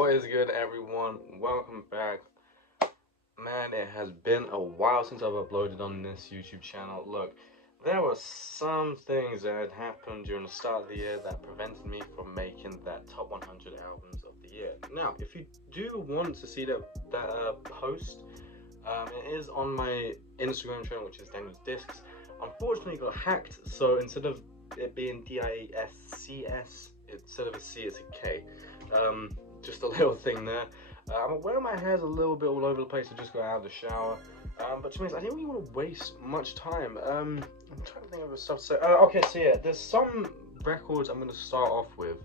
What is good, everyone? Welcome back. Man, it has been a while since I've uploaded on this YouTube channel. Look, there were some things that had happened during the start of the year that prevented me from making that top 100 albums of the year. Now, if you do want to see that post, it is on my Instagram channel, which is Daniel's Discs. Unfortunately, it got hacked, so instead of it being DISCS, instead of a C, it's a K. Just a little thing there. I'm aware my hair's a little bit all over the place. I just got out of the shower. But to be honest, I didn't really want to waste much time. I'm trying to think of stuff to say. Okay, so yeah, there's some records I'm going to start off with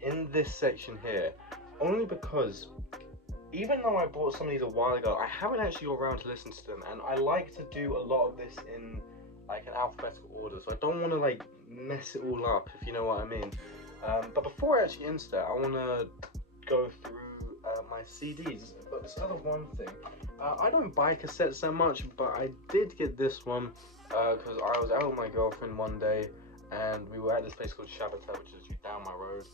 in this section here. Only because, even though I bought some of these a while ago, I haven't actually got around to listen to them. And I like to do a lot of this in like an alphabetical order. So I don't want to like mess it all up, if you know what I mean. But before I actually enter that, I want to go through my CDs. But this other one thing, I don't buy cassettes that much, but I did get this one because I was out with my girlfriend one day and we were at this place called Shabbatel, which is down my road.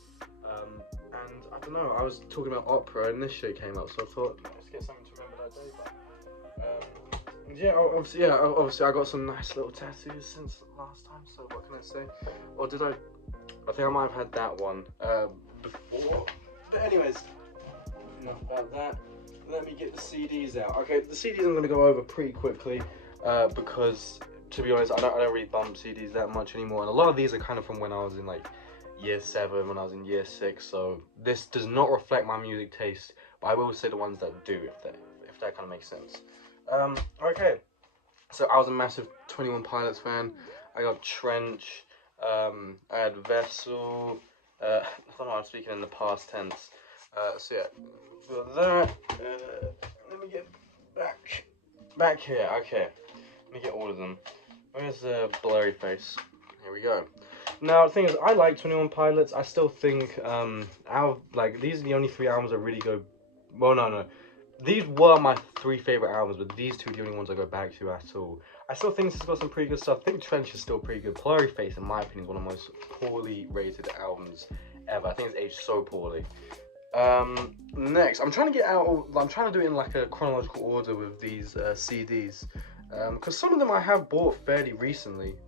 And I don't know, I was talking about opera and this shit came up, so I thought, let's get something to remember that day by. Obviously I got some nice little tattoos since last time, so what can I say? Or did I think I might have had that one before. But anyways, enough about that. Let me get the CDs out. Okay, the CDs I'm going to go over pretty quickly because, to be honest, I don't really bump CDs that much anymore. And a lot of these are kind of from when I was in like year 7, when I was in year 6. So this does not reflect my music taste, but I will say the ones that do, if that kind of makes sense. Okay, so I was a massive 21 Pilots fan. I got Trench. I had Vessel. I don't know, I'm speaking in the past tense. So yeah, for that, let me get back here. Okay, let me get all of them. Where's the blurry face? Here we go. Now the thing is, I like 21 Pilots. I still think these are the only 3 albums that really go. Well, no. These were my 3 favorite albums, but these 2 are the only ones I go back to at all. I still think this has got some pretty good stuff. I think Trench is still pretty good. Blurry Face, in my opinion, is one of the most poorly rated albums ever. I think it's aged so poorly. Next, I'm trying to do it in like a chronological order with these CDs, because some of them I have bought fairly recently.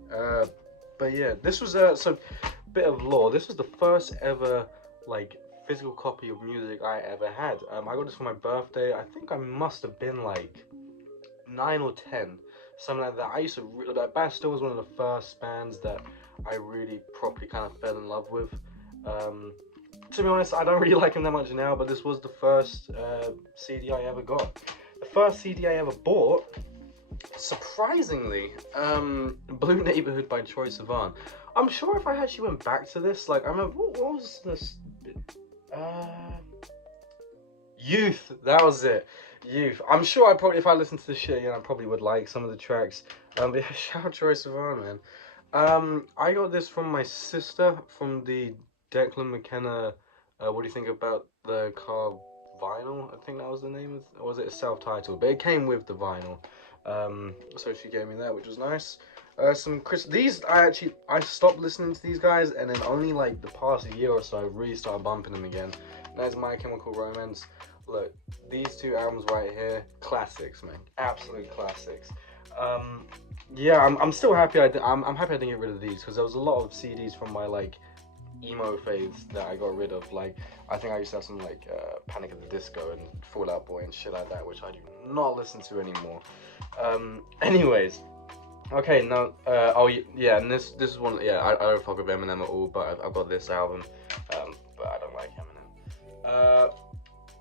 But yeah, this was so bit of lore. This was the first ever like physical copy of music I ever had. I got this for my birthday. I think I must have been like 9 or 10, something like that. I used to Bastille was one of the first bands that I really properly kind of fell in love with. To be honest, I don't really like him that much now, but this was the first CD I ever got. The first CD I ever bought, surprisingly, Blue Neighborhood by Troye Sivan. I'm sure if I actually went back to this, like, I remember, what was this? Youth, that was it. Youth. I'm sure if I listened to this shit again, I probably would like some of the tracks. But yeah, shout out Troye Sivan, man. I got this from my sister from the Declan McKenna. What do you think about the car vinyl? I think that was the name of, or was it a self-titled? But it came with the vinyl. So she gave me that, which was nice. I stopped listening to these guys, and then only like the past year or so I really started bumping them again. That's My Chemical Romance. Look, these 2 albums right here, classics, man, absolute classics. Yeah, I'm still happy. I'm happy I didn't get rid of these, because there was a lot of CDs from my like emo phase that I got rid of. Like, I think I used to have some like Panic at the Disco and Fall Out Boy and shit like that, which I do not listen to anymore. Anyways, okay, now and this is one. Yeah, I don't fuck with Eminem at all, but I've got this album, but I don't like Eminem.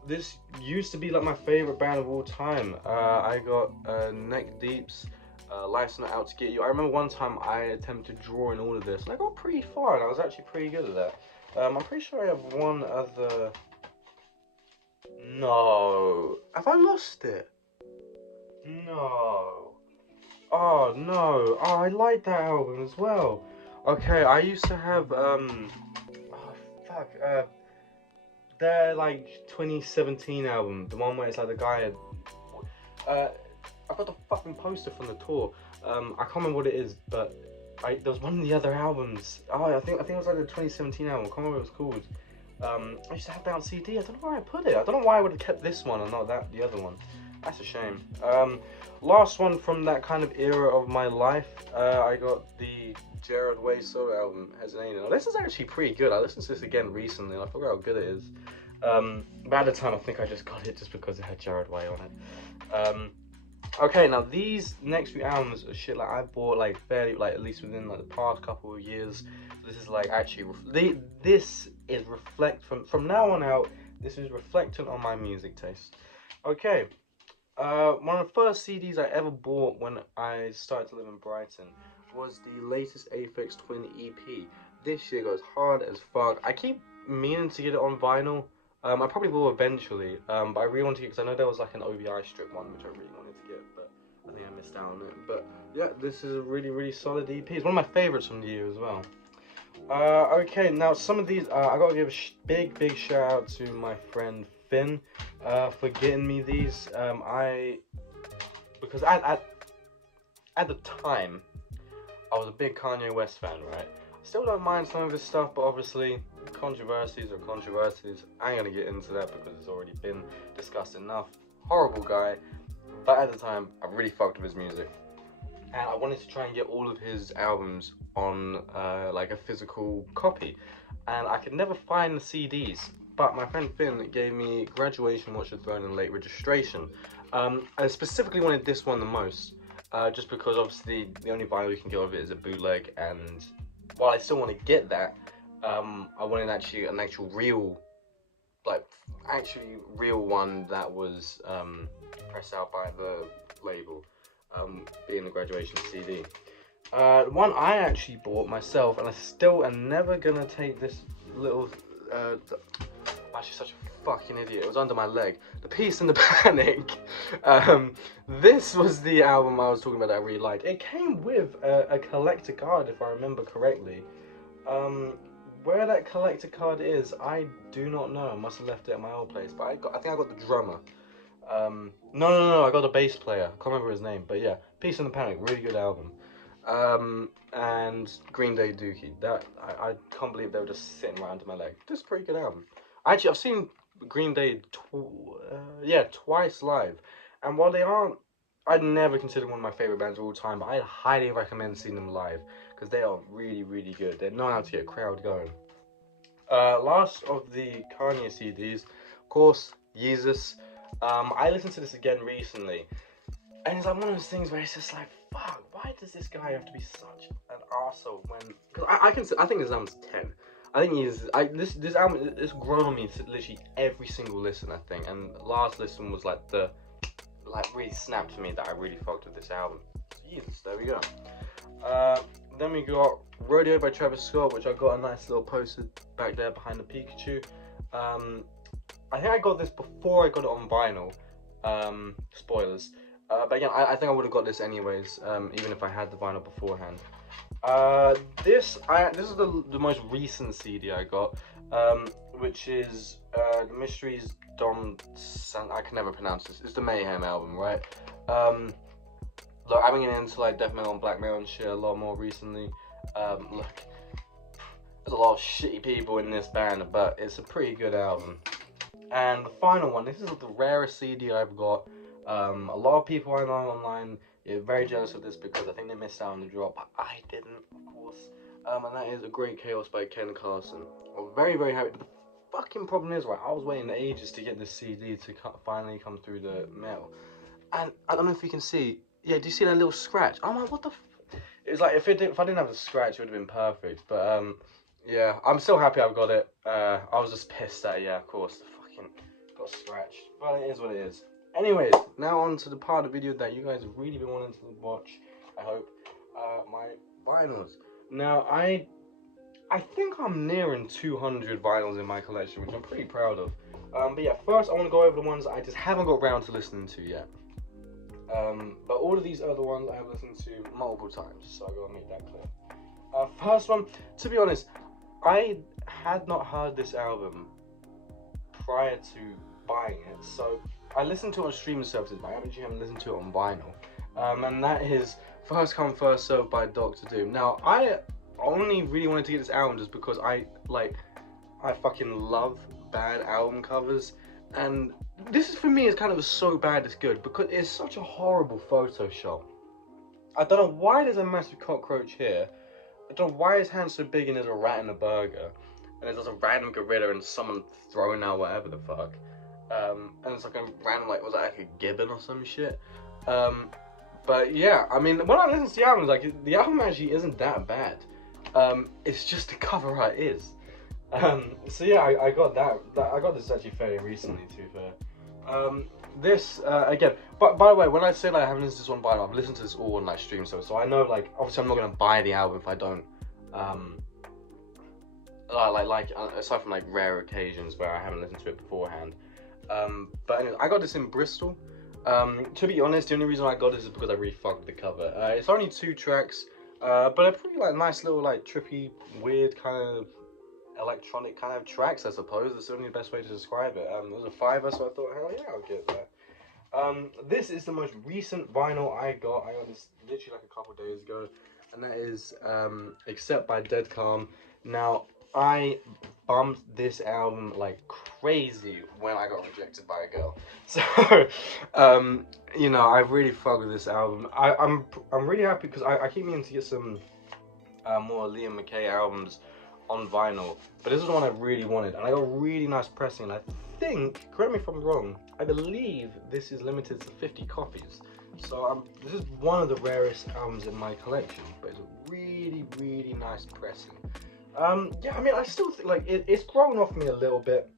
This used to be like my favorite band of all time. I got Neck Deep's Life's Not Out to Get You. I remember one time I attempted to draw in all of this, and I got pretty far, and I was actually pretty good at that. I'm pretty sure I have one other. No, have I lost it? No. Oh no. Oh, I like that album as well. Okay, I used to have their like 2017 album, the one where it's like the guy had. I've got the fucking poster from the tour. I can't remember what it is, but there was one of the other albums. Oh, I think it was like the 2017 album. I can't remember what it was called. I used to have that on CD. I don't know where I put it. I don't know why I would have kept this one and not the other one. That's a shame. Last one from that kind of era of my life, I got the Gerard Way solo album, Hesinating. Now, this is actually pretty good. I listened to this again recently and I forgot how good it is. But at the time, I think I just got it just because it had Gerard Way on it. Okay, now these next few albums are shit like I bought like fairly, like at least within like the past couple of years. This is like actually, this is from now on out, this is reflecting on my music taste. Okay, one of the first CDs I ever bought when I started to live in Brighton was the latest Aphex Twin EP. This shit goes hard as fuck. I keep meaning to get it on vinyl. I probably will eventually, but I really want to get, because I know there was like an OVI strip one, which I really wanted to get, but I think I missed out on it. But yeah, this is a really, really solid EP. It's one of my favorites from the year as well. Okay, now some of these, I gotta give a big shout out to my friend Finn, for getting me these. Because at the time, I was a big Kanye West fan, right? Still don't mind some of his stuff, but obviously controversies are controversies. I ain't gonna get into that because it's already been discussed enough. Horrible guy, but at the time I really fucked with his music, and I wanted to try and get all of his albums on like a physical copy, and I could never find the CDs. But my friend Finn gave me Graduation, Watch the Throne, and Late Registration. I specifically wanted this one the most, just because obviously the only vinyl you can get of it is a bootleg, and while I still want to get that, I wanted actually an actual real, real one that was pressed out by the label, being the Graduation CD. One I actually bought myself, and I still am never gonna take this little, I'm actually such a fucking idiot, it was under my leg, The Peace and the Panic. This was the album I was talking about that I really liked. It came with a collector card, if I remember correctly. Where that collector card is, I do not know. I must have left it at my old place, but I think I got the drummer. No, I got the bass player. I can't remember his name, but yeah, Peace and the Panic, really good album. And Green Day Dookie. That I can't believe they were just sitting right under my leg. This is a pretty good album. Actually, I've seen Green Day twice live, and while they aren't, I'd never consider one of my favorite bands of all time, but I highly recommend seeing them live because they are really, really good. They know how to get a crowd going. Last of the Kanye CDs, of course, Yeezus. I listened to this again recently, and it's like one of those things where it's just like, fuck, why does this guy have to be such an arsehole when? Because I think this album's 10. I think this album, it's grown on me to literally every single listen, I think, and last listen was like really snapped to me that I really fucked with this album. Jesus, there we go. Then we got Rodeo by Travis Scott, which I got a nice little poster back there behind the Pikachu. I think I got this before I got it on vinyl. Spoilers. But again, I think I would have got this anyways, even if I had the vinyl beforehand. This is the most recent CD I got, which is The Mysteries Dom San. I can never pronounce this. It's the Mayhem album, right? Look, I've been getting into like death metal and black metal and shit a lot more recently. Look, there's a lot of shitty people in this band, but it's a pretty good album. And the final one, this is the rarest CD I've got. A lot of people I know online are very jealous of this because I think they missed out on the drop, but I didn't, of course. And that is A Great Chaos by Ken Carson. I'm very, very happy. But the fucking problem is, right, I was waiting ages to get this CD to finally come through the mail. And I don't know if you can see, yeah, do you see that little scratch? I'm like, what the It was like, if I didn't have the scratch, it would have been perfect. But, yeah, I'm still happy I've got it. I was just pissed that, yeah, of course, the fucking got scratched. But it is what it is. Anyways, now on to the part of the video that you guys have really been wanting to watch, I hope, my vinyls. Now, I think I'm nearing 200 vinyls in my collection, which I'm pretty proud of. But yeah, first I want to go over the ones I just haven't got around to listening to yet. But all of these other ones I have listened to multiple times, so I gotta make that clear. First one, to be honest, I had not heard this album prior to buying it, so I listened to it on streaming services, but I actually haven't listened to it on vinyl. And that is First Come First Served by Dr. Doom. Now, I only really wanted to get this album just because I I fucking love bad album covers, and this is for me is kind of a so bad it's good because it's such a horrible Photoshop. I don't know why there's a massive cockroach here. I don't know why his hand's so big and there's a rat in a burger, and there's a random gorilla and someone throwing out whatever the fuck. And it's like a random, like, was that like a gibbon or some shit? But yeah, I mean, when I listen to the album, like, the album actually isn't that bad. It's just the cover art is. So yeah, I got that. I got this actually fairly recently, to be fair. This again, but by the way, when I say like I haven't listened to this one vinyl, I've listened to this all on like stream, so I know, like, obviously I'm not gonna buy the album if I don't. Aside from like rare occasions where I haven't listened to it beforehand. But anyway, I got this in Bristol. To be honest, the only reason I got this is because I really fucked with the cover. It's only 2 tracks, but they're pretty like nice little like trippy, weird kind of electronic kind of tracks, I suppose. That's only the best way to describe it. It was a $5, so I thought, hell yeah, I'll get that. This is the most recent vinyl I got. I got this literally like a couple days ago, and that is Accept by Dead Calm. Now, I bumped this album like crazy when I got rejected by a girl. So, you know, I really fucked with this album. I'm really happy because I keep meaning to get some more Liam McKay albums on vinyl, but this is the one I really wanted, and I got really nice pressing, and I think, correct me if I'm wrong, I believe this is limited to 50 copies. So this is one of the rarest albums in my collection, but it's a really, really nice pressing. Yeah, I mean, I still think like it's grown off me a little bit.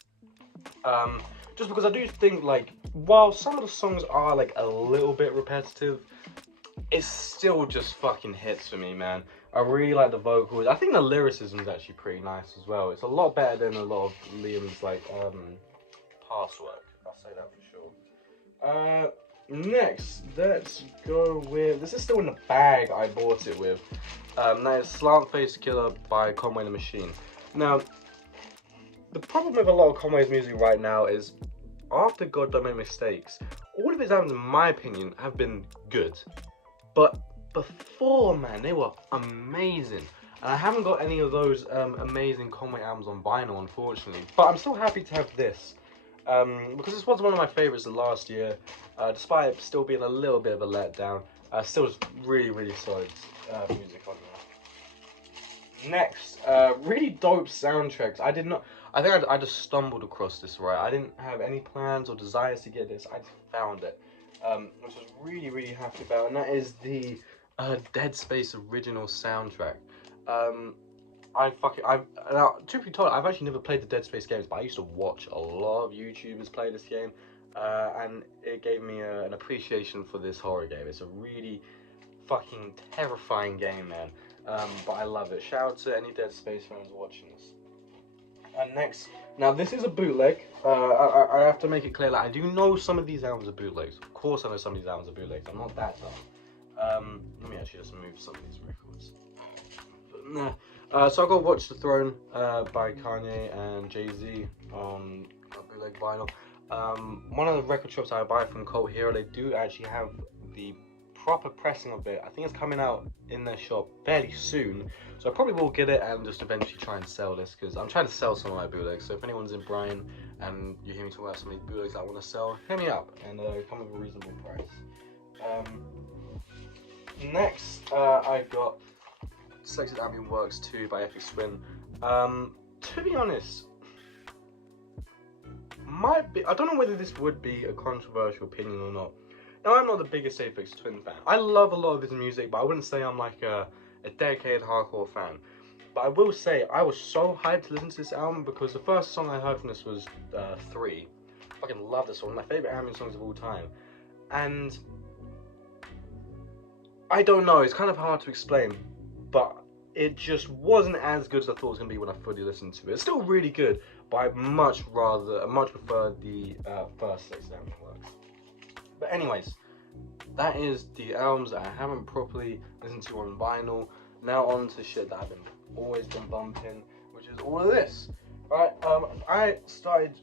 Just because I do think, like, while some of the songs are like a little bit repetitive, it still just fucking hits for me, man. I really like the vocals. I think the lyricism is actually pretty nice as well. It's a lot better than a lot of Liam's like past work. I'll say that for sure. Next, let's go with, this is still in the bag I bought it with. That is Slant Face Killer by Conway the Machine. Now, the problem with a lot of Conway's music right now is, after God Don't Make Mistakes, all of his albums, in my opinion, have been good. But before, man, they were amazing. And I haven't got any of those amazing Conway albums on vinyl, unfortunately. But I'm still happy to have this. Because this was one of my favourites of last year. Despite it still being a little bit of a letdown. Still was really, really solid music on there. Next, really dope soundtracks. I think I just stumbled across this, right? I didn't have any plans or desires to get this. I just found it. Which I was really, really happy about, and that is the Dead Space original soundtrack. Now, truth be told, I've actually never played the Dead Space games, but I used to watch a lot of YouTubers play this game, and it gave me an appreciation for this horror game. It's a really fucking terrifying game, man, but I love it. Shout out to any Dead Space fans watching this. And next, now this is a bootleg. I have to make it clear that I do know some of these albums are bootlegs. Of course I know some of these albums are bootlegs. I'm not that dumb. Let me actually just move some of these records. So I got Watch the Throne by Kanye and Jay-Z on bootleg vinyl. One of the record shops I buy from Cult Hero, they do actually have the proper pressing of it. I think it's coming out in their shop fairly soon, so I probably will get it and just eventually try and sell this, because I'm trying to sell some of my bootlegs. So if anyone's in Brighton and you hear me talk about some of these bootlegs that I want to sell, hit me up and come with a reasonable price. Next, I got Selected Ambient Works 2 by Epic Swin. To be honest, I don't know whether this would be a controversial opinion or not. Now, I'm not the biggest Aphex Twin fan. I love a lot of his music, but I wouldn't say I'm like a dedicated hardcore fan. But I will say, I was so hyped to listen to this album because the first song I heard from this was 3. I fucking love this song, my favourite ambient songs of all time. And I don't know, it's kind of hard to explain, but it just wasn't as good as I thought it was going to be when I fully listened to it. It's still really good, but I much prefer the first Selected Ambient Works. But anyways, that is the albums that I haven't properly listened to on vinyl. Now on to shit that I've always been bumping, which is all of this. Right, I started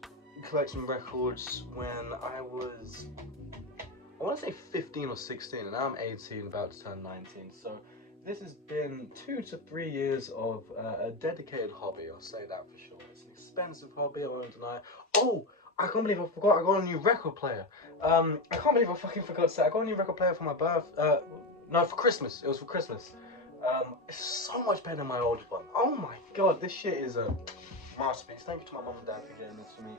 collecting records when I was, I want to say 15 or 16, and now I'm 18, about to turn 19. So this has been 2 to 3 years of a dedicated hobby, I'll say that for sure. It's an expensive hobby, I won't deny. Oh, I can't believe I forgot I got a new record player. I can't believe I fucking forgot to say I got a new record player for my no, for Christmas. It was for Christmas. It's so much better than my old one. Oh my god, this shit is a masterpiece. Thank you to my mum and dad for getting this for me.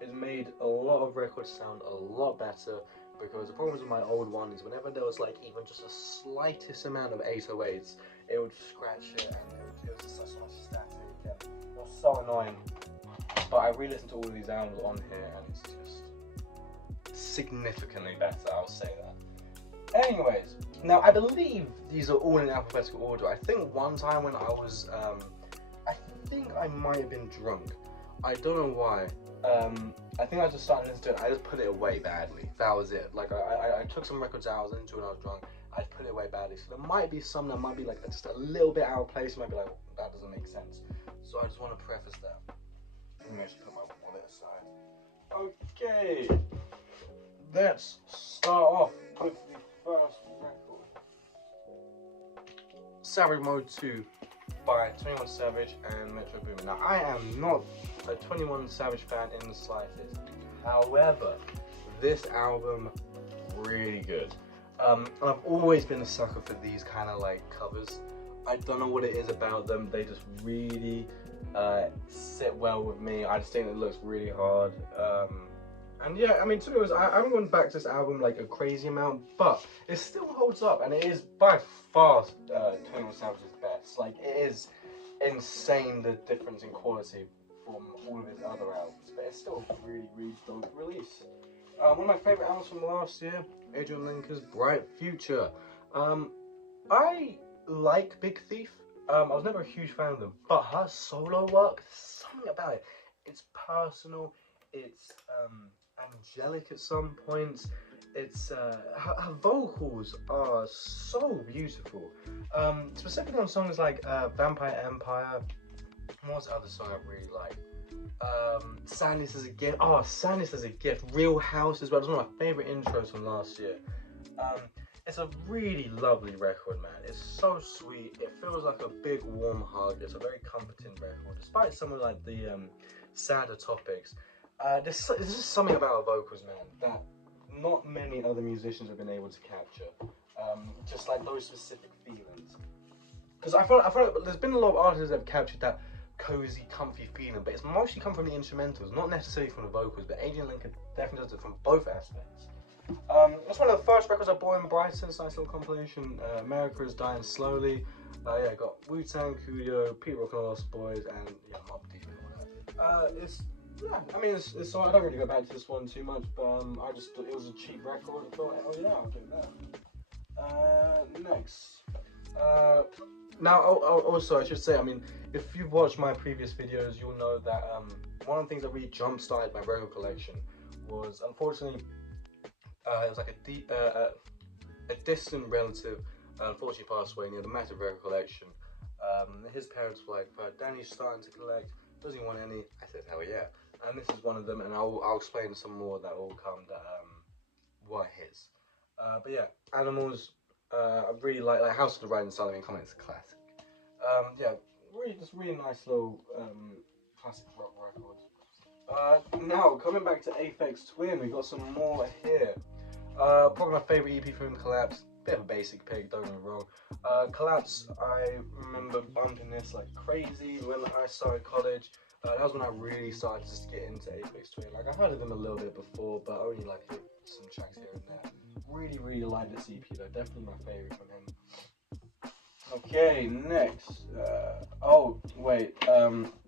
It made a lot of records sound a lot better, because the problem with my old one is whenever there was like even just a slightest amount of 808s, it would scratch it and it was just such much static. And it was so annoying. But I re-listened to all of these albums on here and it's just significantly better, I'll say that. Anyways, now I believe these are all in alphabetical order. I think one time when I was, I think I might have been drunk. I don't know why. I think I just started listening to it. I just put it away badly. That was it. Like I took some records out. I was into it. And I was drunk. I put it away badly. So there might be some that might be like just a little bit out of place. Might be like, that doesn't make sense. So I just want to preface that. Let me just put my wallet aside. Okay. Let's start off with the first record. Savage Mode 2 by 21 Savage and Metro Boomin. Now, I am not a 21 Savage fan in the slightest. However, this album, really good. I've always been a sucker for these kind of like covers. I don't know what it is about them. They just really sit well with me. I just think it looks really hard. And yeah, I mean, to be honest, I haven't gone back to this album like a crazy amount, but it still holds up, and it is by far 21 Savage's best. Like, it is insane the difference in quality from all of his other albums, but it's still a really, really dope release. One of my favourite albums from last year, Adrian Lenker's Bright Future. I like Big Thief. I was never a huge fan of them, but her solo work, something about it. It's personal, it's angelic at some points. It's her vocals are so beautiful. Specifically on songs like Vampire Empire. What was the other song I really like? Sadness is a Gift. Oh, Sadness is a Gift. Real House as well. It's one of my favourite intros from last year. It's a really lovely record, man. It's so sweet. It feels like a big warm hug. It's a very comforting record, despite some of like the sadder topics. There's just something about her vocals, man, that not many other musicians have been able to capture. Just like those specific feelings. Because I feel like there's been a lot of artists that have captured that cozy, comfy feeling, but it's mostly come from the instrumentals, not necessarily from the vocals. But Adrian Lenker definitely does it from both aspects. It's one of the first records I bought in Brighton. It's a nice little compilation. America is Dying Slowly. Yeah, got Wu-Tang, Coolio, Pete Rock and the Lost Boys, and yeah, Mobb Deep and all that. Yeah, I mean, it's so I don't really go back to this one too much, but I just thought it was a cheap record. I thought, hell yeah, I'll do that. Next. Now, also, I should say, I mean, if you've watched my previous videos, you'll know that one of the things that really jump-started my record collection was, unfortunately, it was like a distant relative, unfortunately passed away, and he had a massive record collection. His parents were like, Danny's starting to collect, does he want any? I said, hell yeah. And this is one of them, and I'll explain some more that will come that were his. But yeah, Animals, I really like House of the Rising Sun. I mean, come on, it's a classic. Yeah, really nice little classic rock record. Now coming back to Aphex Twin, we got some more here. Probably my favourite EP from Collapse. Bit of a basic pick, don't get me wrong. Collapse, I remember bumping this like crazy when I started college. That was when I really started to get into Aphex Twin. Like, I heard of them a little bit before, but only like hit some tracks here and there. Really like this EP though. Definitely my favourite from him. Okay, next. Oh wait,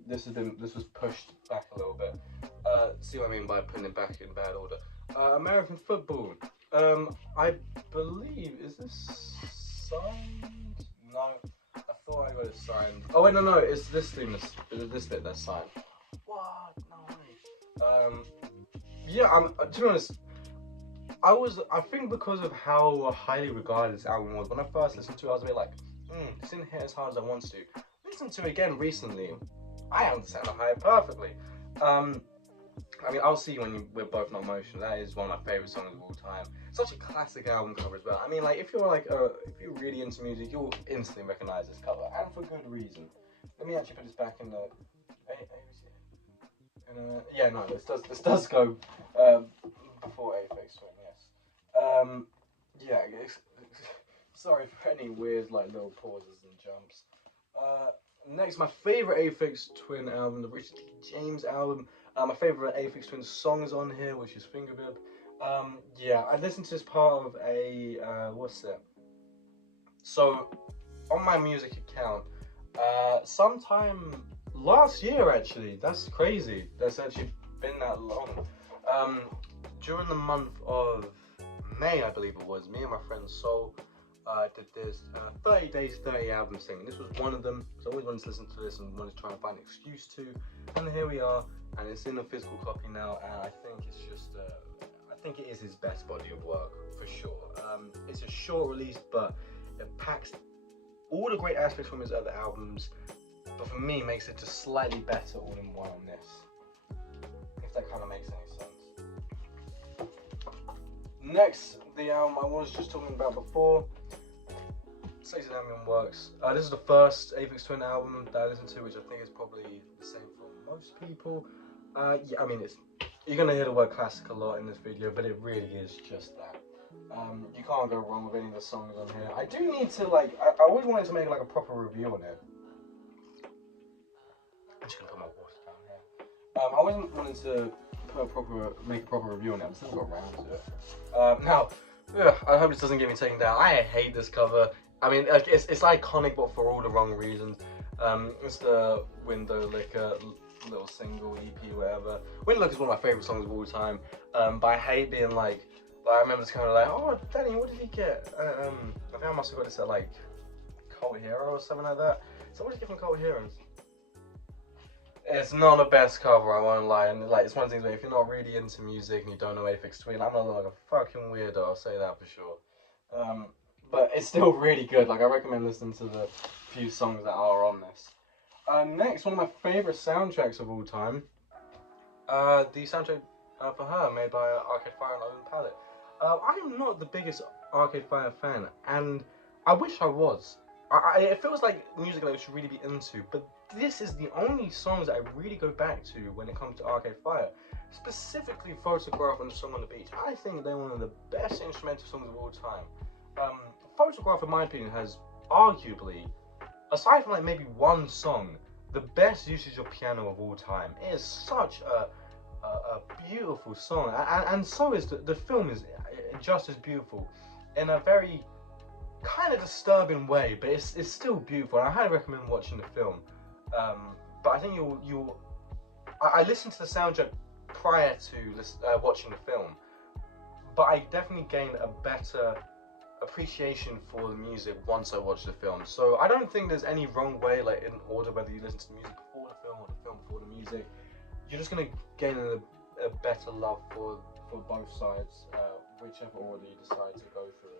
this was pushed back a little bit. See what I mean by putting it back in bad order. American Football. I believe, is this signed? No, I thought I got it signed. Oh wait, no, it's this thing. This bit that's signed. What? No way. Yeah, to be honest, I think because of how highly regarded this album was, when I first listened to it, I was a bit like, this didn't hit as hard as I want to. Listen to it again recently, I understand the hype perfectly. I mean, I'll See You When We're Both Not Emotional. That is one of my favourite songs of all time. Such a classic album cover as well. I mean, like, if you're really into music, you'll instantly recognise this cover, and for good reason. Let me actually put this back in the... Yeah, no, this does go before Aphex Twin. Yes. Yeah. Sorry for any weird like little pauses and jumps. Next, my favorite Aphex Twin album, the Richard D. James album. My favorite Aphex Twin song is on here, which is Finger Bib. Yeah, I listened to this part of a what's it? So on my music account, sometime last year actually. That's crazy. That's actually been that long. Um, During the month of May, I believe it was, me and my friend Sol did this 30 days, 30 albums thing. And this was one of them. So I always wanted to listen to this and wanted to try and find an excuse to. And here we are, and it's in a physical copy now. And I think it's just, I think it is his best body of work for sure. It's a short release, but it packs all the great aspects from his other albums. But for me, makes it just slightly better all in one on this. If that kind of makes any sense. Next, the album I was just talking about before, Sexy Damien Works. This is the first Aphex Twin album that I listened to, which I think is probably the same for most people. Yeah, I mean, you're gonna hear the word classic a lot in this video, but it really is just that. You can't go wrong with any of the songs on here. I do need to I always wanted to make like a proper review on it. I'm just gonna put my water down here. I always wanted to make a proper review on it. I'm still got around to it. Now, I hope this doesn't get me taken down. I hate this cover. I mean, it's iconic, but for all the wrong reasons. It's the Window Licker little single, EP, whatever. Window Licker is one of my favorite songs of all time. But I hate being like I remember it's kind of like, oh, Danny, what did he get? I think I must have got this at like Cult Hero or something like that. So what did you get from Cult Heroes? It's not the best cover, I won't lie. And like, it's one of the things where if you're not really into music and you don't know Aphex Twin, I'm not like a fucking weirdo, I'll say that for sure. But it's still really good. Like, I recommend listening to the few songs that are on this. Next, one of my favorite soundtracks of all time. The soundtrack for Her, made by Arcade Fire and Owen Palette. I'm not the biggest Arcade Fire fan, and I wish I was. It feels like music that I should really be into, but this is the only songs that I really go back to when it comes to Arcade Fire. Specifically Photograph and Song on the Beach. I think they're one of the best instrumental songs of all time. Photograph, in my opinion, has arguably, aside from like maybe one song, the best usage of piano of all time. It is such a beautiful song, and so is the film is just as beautiful in a very kind of disturbing way, but it's still beautiful, and I highly recommend watching the film. But I think I listened to the soundtrack prior to watching the film, but I definitely gained a better appreciation for the music once I watched the film. So I don't think there's any wrong way, like in order, whether you listen to the music before the film or the film before the music. You're just gonna gain a better love for both sides, whichever order you decide to go through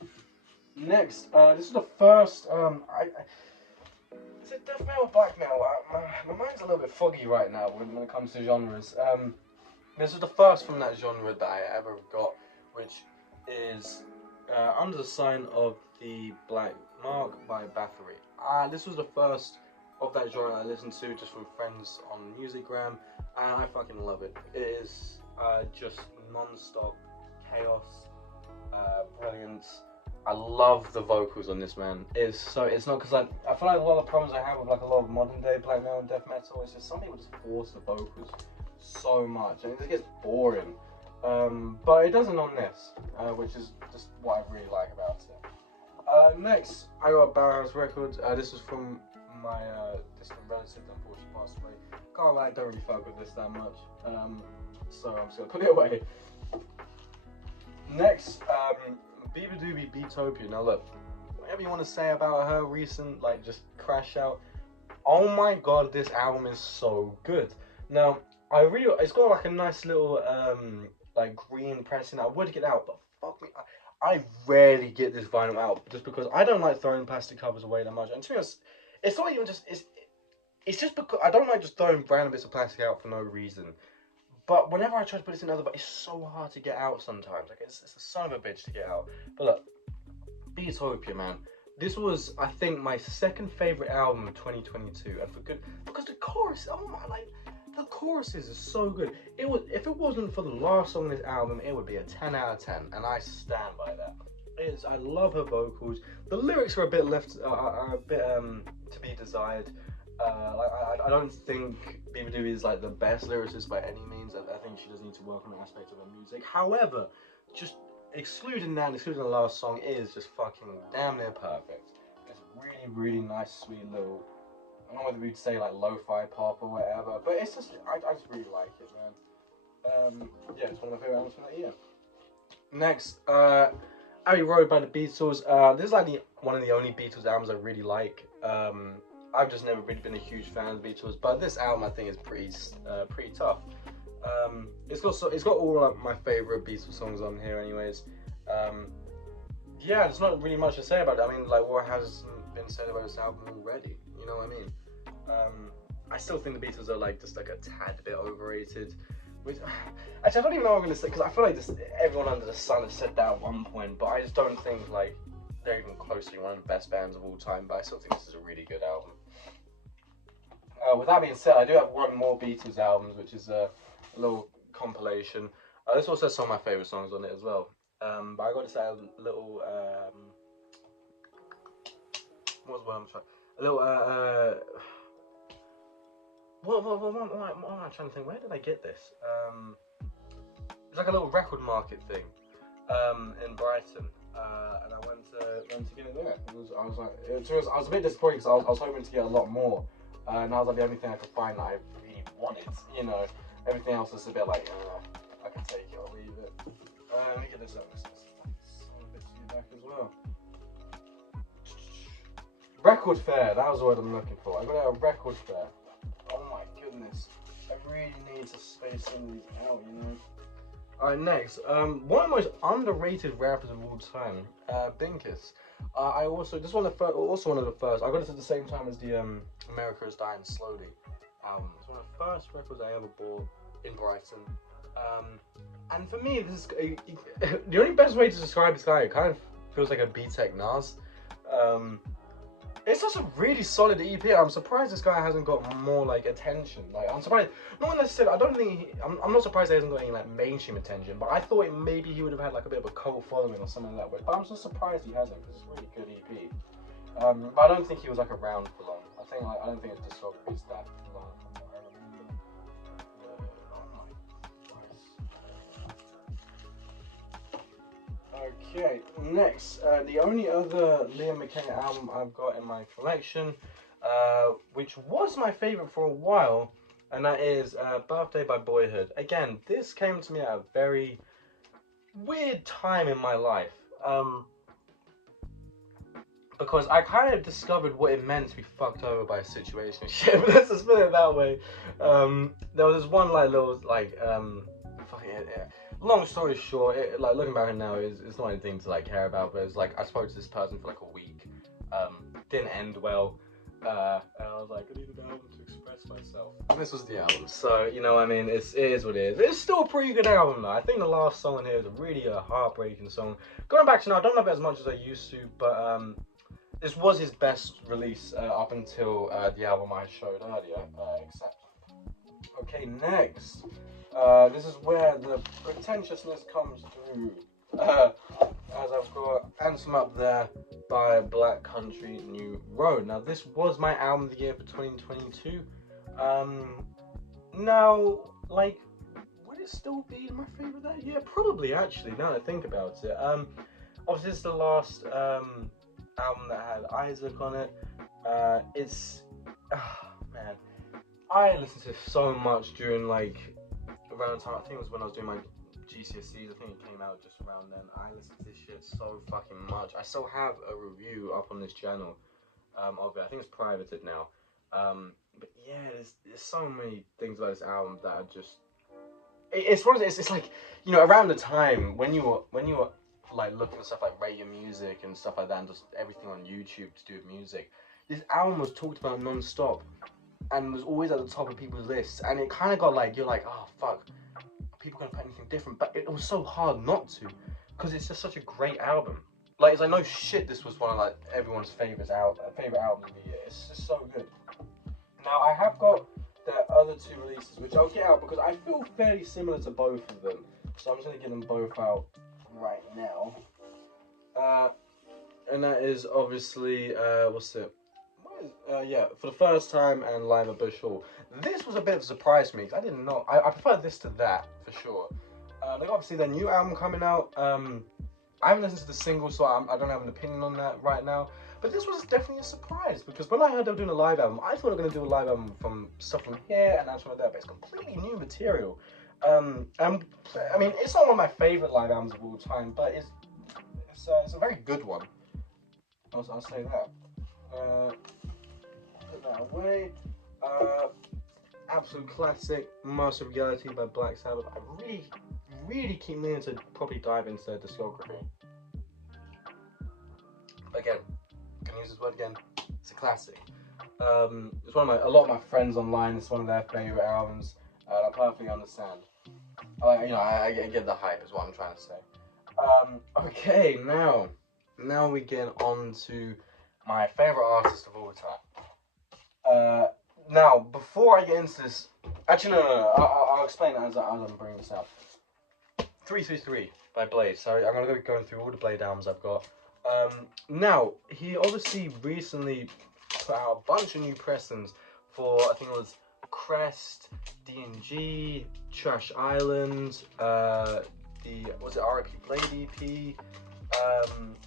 it. Next, this is the first. Is it death metal or black metal? My mind's a little bit foggy right now when it comes to genres. This is the first from that genre that I ever got, which is Under the Sign of the Black Mark by Bathory. This was the first of that genre I listened to just from friends on Musicgram, and I fucking love it. It is just non-stop chaos, brilliance. I love the vocals on this, man. It's not because I feel like a lot of the problems I have with like a lot of modern day black metal and death metal is just some people just force the vocals so much and it just gets boring. But it doesn't on this, which is just what I really like about it. Next, I got Bauhaus Records. This was from my distant relative that unfortunately passed away. Can't lie, I don't really fuck with this that much. So I'm just gonna put it away. Next, Beabadoobee Beatopia. Now look, whatever you want to say about her recent just crash out, oh my god, this album is so good. Now it's got like a nice little like green pressing. I would get out, but fuck me, I rarely get this vinyl out just because I don't like throwing plastic covers away that much. And to be honest, it's not even just it's just because I don't like just throwing random bits of plastic out for no reason. But whenever I try to put this in other, it's so hard to get out sometimes. Like it's a son of a bitch to get out. But look, Beatopia, man. This was, I think, my second favorite album of 2022, and for good, because the chorus, oh my, The choruses are so good. It would, if it wasn't for the last song on this album, it would be a 10 out of 10, and I stand by that. I love her vocals. The lyrics are a bit are a bit to be desired. I don't think Beaver is like the best lyricist by any means. I think she does need to work on the aspect of her music. However, just excluding the last song, is just fucking damn near perfect. It's really nice, sweet little, I don't know whether we'd say like lo-fi pop or whatever, but it's just, I just really like it, man. Yeah, it's one of my favorite albums from that year. Next, Abbey Road by the Beatles. This is like one of the only Beatles albums I really like. I've just never really been a huge fan of the Beatles, but this album I think is pretty tough. It's got all like my favorite Beatles songs on here, anyways. Yeah, there's not really much to say about it. I mean, like, what has been said about this album already? You know what I mean? I still think the Beatles are like just like a tad bit overrated. Which, actually, I don't even know what I'm gonna say, because I feel like just everyone under the sun has said that at one point, but I just don't think like they're even close to one of the best bands of all time. But I still think this is a really good album. With that being said, I do have one more Beatles albums, which is a little compilation. This also has some of my favorite songs on it as well. But I got to say a little what was the word I'm trying? A little what am I trying to think? Where did I get this? It's like a little record market thing in Brighton, and I went to get it there. I was a bit disappointed because I was hoping to get a lot more, and that was like the only thing I could find that I really wanted. You know, everything else was a bit like I can take it or leave it. Let me get this up. This is a bit to back as well. Record Fair, that was the word I'm looking for. I got it at Record Fair. Oh my goodness. I really need to space some of these out, you know. Alright, next. One of the most underrated rappers of all time, Binkus. This one also one of the first. I got this at the same time as the America is Dying Slowly album. It's one of the first records I ever bought in Brighton. And for me, this is the only best way to describe this guy. It kind of feels like a B-Tech Nas. It's just a really solid EP. I'm surprised this guy hasn't got more like attention. Like, I'm surprised. Not necessarily. I don't think. I'm not surprised he hasn't got any like mainstream attention. But I thought maybe he would have had like a bit of a cult following or something like that. But I'm just surprised he hasn't, because it's a really good EP. But I don't think he was like around for long. I don't think his discography is that long. From what I remember. Okay, next, the only other Liam McKenna album I've got in my collection, which was my favourite for a while, and that is Birthday by Boyhood. Again, this came to me at a very weird time in my life, because I kind of discovered what it meant to be fucked over by a situation. Shit, but let's just put it that way. There was this one like little like long story short, like looking back now, it's not anything to like care about, but it's like I spoke to this person for like a week. Didn't end well. And I was like, I need an album to express myself. And this was the album. So, you know what I mean, it is what it is. It's still a pretty good album though. I think the last song on here is really a heartbreaking song. Going back to now, I don't love it as much as I used to, but this was his best release up until the album I showed earlier, Accept. Okay, next. This is where the pretentiousness comes through. As I've got Anthem Up There by Black Country New Road. Now, this was my album of the year for 2022. Now, like, would it still be my favorite that year? Probably, actually, now that I think about it. Obviously, it's the last album that had Isaac on it. Man, I listened to it so much during, like, around the time, I think it was when I was doing my GCSEs, I think it came out just around then. I listened to this shit so fucking much. I still have a review up on this channel of it. I think it's privated now. But yeah, there's so many things about this album that are just... It's like, you know, around the time when you were like looking at stuff like Radio Music and stuff like that, and just everything on YouTube to do with music, this album was talked about non-stop and was always at the top of people's lists, and it kind of got like, you're like, oh fuck, are people gonna put anything different? But it was so hard not to, because it's just such a great album. Like, it's like, no shit, this was one of like everyone's favorite albums of the year. It's just so good. Now, I have got their other two releases, which I'll get out because I feel fairly similar to both of them. So I'm just going to get them both out right now. And that is obviously, what's it? Yeah, for the first time and Lima Bush Hall. This was a bit of a surprise to me because I didn't know. I prefer this to that for sure. They got obviously their new album coming out. I haven't listened to the single, so I don't have an opinion on that right now. But this was definitely a surprise because when I heard they were doing a live album, I thought they were going to do a live album from stuff from here and that's from there, but it's completely new material. And I mean, it's not one of my favorite live albums of all time, but it's a very good one. I'll say that. Put that away. Absolute classic, Master of Reality by Black Sabbath. I really keep meaning to probably dive into their discography. Again, can I use this word again? It's a classic. It's one of a lot of my friends online. It's one of their favorite albums. I perfectly understand. I get the hype. Is what I'm trying to say. Okay, now we get on to my favorite artist of all time. Now, before I get into this, actually no, I'll explain it as I'm bringing this up. 333 by Blade. So I'm gonna go going through all the Blade albums I've got. Now he obviously recently put out a bunch of new pressings for I think it was Crest, D&G, Trash Island, was it RIP Blade EP,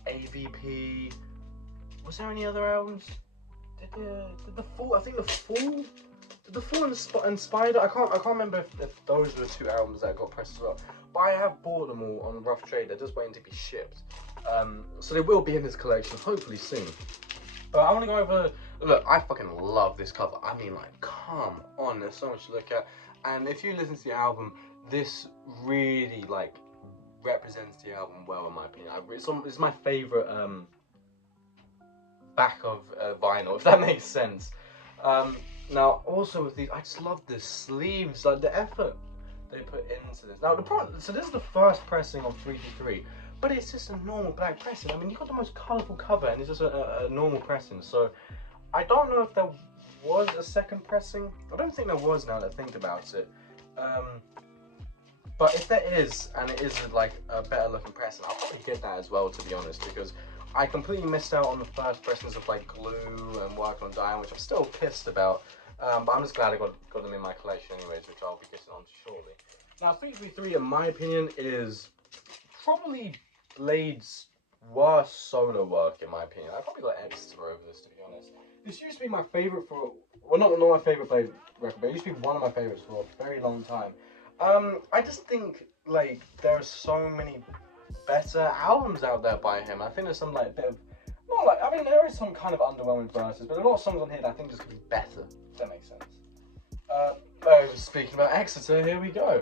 AVP. Was there any other albums? Did the Fool? I think the Fool. Did the Fool and Spider? I can't remember if those were the two albums that got pressed as well. But I have bought them all on Rough Trade. They're just waiting to be shipped. So they will be in this collection hopefully soon. I want to go over. Look, I fucking love this cover. I mean, like, come on. There's so much to look at. And if you listen to the album, this really like represents the album well, in my opinion. It's my favorite back of vinyl, if that makes sense. Now, also with these, I just love the sleeves, like the effort they put into this. Now, so this is the first pressing of 333, but it's just a normal black pressing. I mean, you got the most colourful cover, and it's just a normal pressing. So, I don't know if there was a second pressing. I don't think there was now that I think about it. But if there is, and it is like a better looking pressing, I'll probably get that as well, to be honest, because I completely missed out on the first pressings of like Glue and Work on Dying, which I'm still pissed about. But I'm just glad I got them in my collection anyways, which I'll be getting on to shortly. Now, 333, in my opinion, is probably Blade's worst solo work, in my opinion. I probably got Exeter over this, to be honest. This used to be my favorite for, well, not my favorite Blade record, but it used to be one of my favorites for a very long time. I just think, like, there are so many better albums out there by him. I think there's some, like, bit of, not like, I mean, there is some kind of underwhelming verses, but a lot of songs on here that I think just could be better, if that makes sense. Speaking about Exeter, here we go.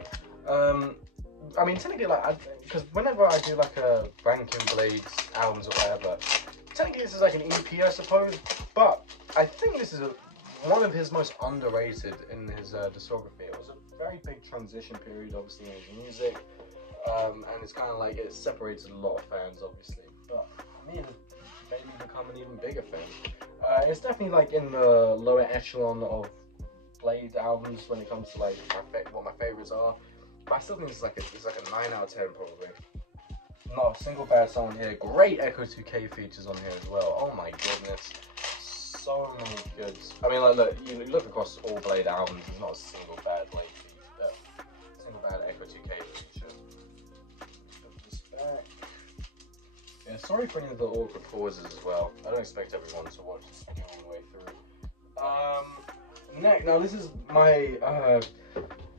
I mean, technically, like, because whenever I do, like, a ranking Blades albums or whatever, technically this is like an EP, I suppose, but I think this is one of his most underrated in his discography. It was a very big transition period, obviously, in his music, and it's kind of like, it separates a lot of fans, obviously, but for me, it's made me become an even bigger fan. It's definitely, like, in the lower echelon of Blade albums when it comes to, like, what my favorites are, but I still think it's like a 9 out of 10, probably. Not a single bad song here. Great Echo 2K features on here as well. Oh my goodness. So many goods. I mean, like, look, you look across all Blade albums, there's not a single bad Blade feature. Single bad Echo 2K feature. Put this back. Yeah, sorry for any of the awkward pauses as well. I don't expect everyone to watch this video all the way through. Next, now this is my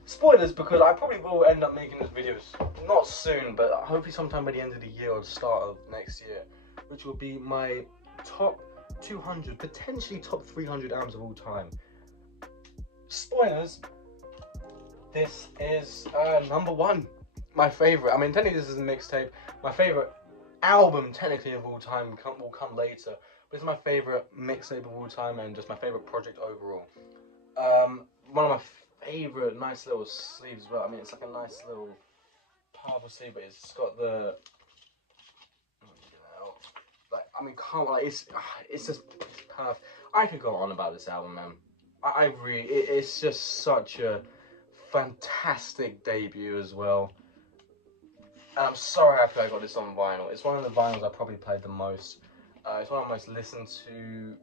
spoilers, because I probably will end up making this videos not soon, but hopefully sometime by the end of the year or the start of next year, which will be my top 200, potentially top 300 albums of all time. Spoilers, this is number one, my favorite. I mean, technically this is a mixtape. My favorite album technically of all time will come later, but it's my favorite mixtape of all time and just my favorite project overall. One of my favorite nice little sleeves as well. I mean, it's like a nice little purple sleeve, but it's got the, like, I mean, it's just perfect. I could go on about this album, man. I really, it's just such a fantastic debut as well. And I'm so happy I got this on vinyl. It's one of the vinyls I probably played the most. It's one of the most listened to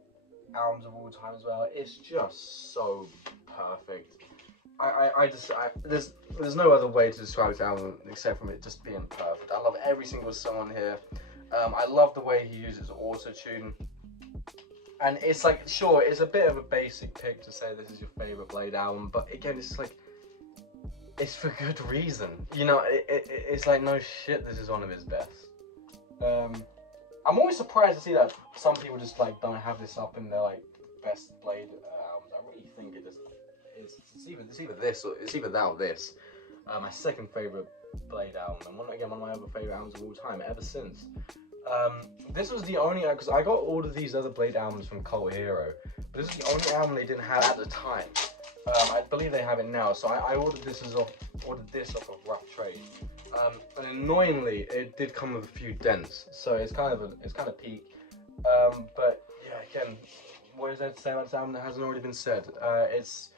albums of all time as well. It's just so perfect. There's no other way to describe this album except from it just being perfect. I love every single song on here. I love the way he uses auto-tune. And it's like, sure, it's a bit of a basic pick to say this is your favorite Blade album, but again, it's like, it's for good reason. You know, it's like, no shit, this is one of his best. I'm always surprised to see that some people just like don't have this up in their like best Blade albums. I really think it just is. It's either this or it's either that or this. My second favorite Blade album, and one of my other favorite albums of all time ever since. This was the only, because I got all of these other Blade albums from Cult Hero, but this is the only album they didn't have at the time. I believe they have it now, so I ordered this off of Rough Trade. And annoyingly, it did come with a few dents, so it's kind of peak. But yeah, again, what is there to say about this album that hasn't already been said? It's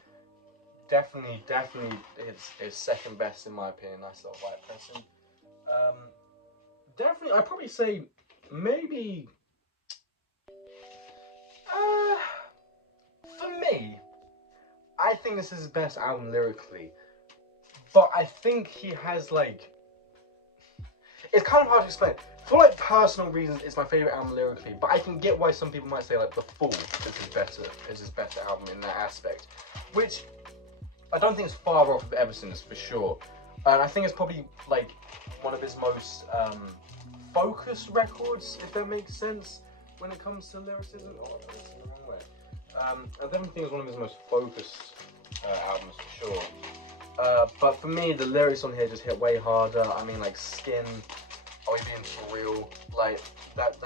definitely it's second best in my opinion. Nice little white pressing. Definitely, I'd probably say maybe. For me, I think this is his best album lyrically, but I think he has like. It's kind of hard to explain. For like personal reasons, it's my favorite album lyrically, but I can get why some people might say like The Fool is his better album in that aspect, which I don't think is far off of Everson's for sure. And I think it's probably like one of his most focused records, if that makes sense, when it comes to lyricism. Oh, I put this in the wrong way. I definitely think it's one of his most focused albums for sure. But for me, the lyrics on here just hit way harder. I mean, like Skin, Are We Being For Real? Like that.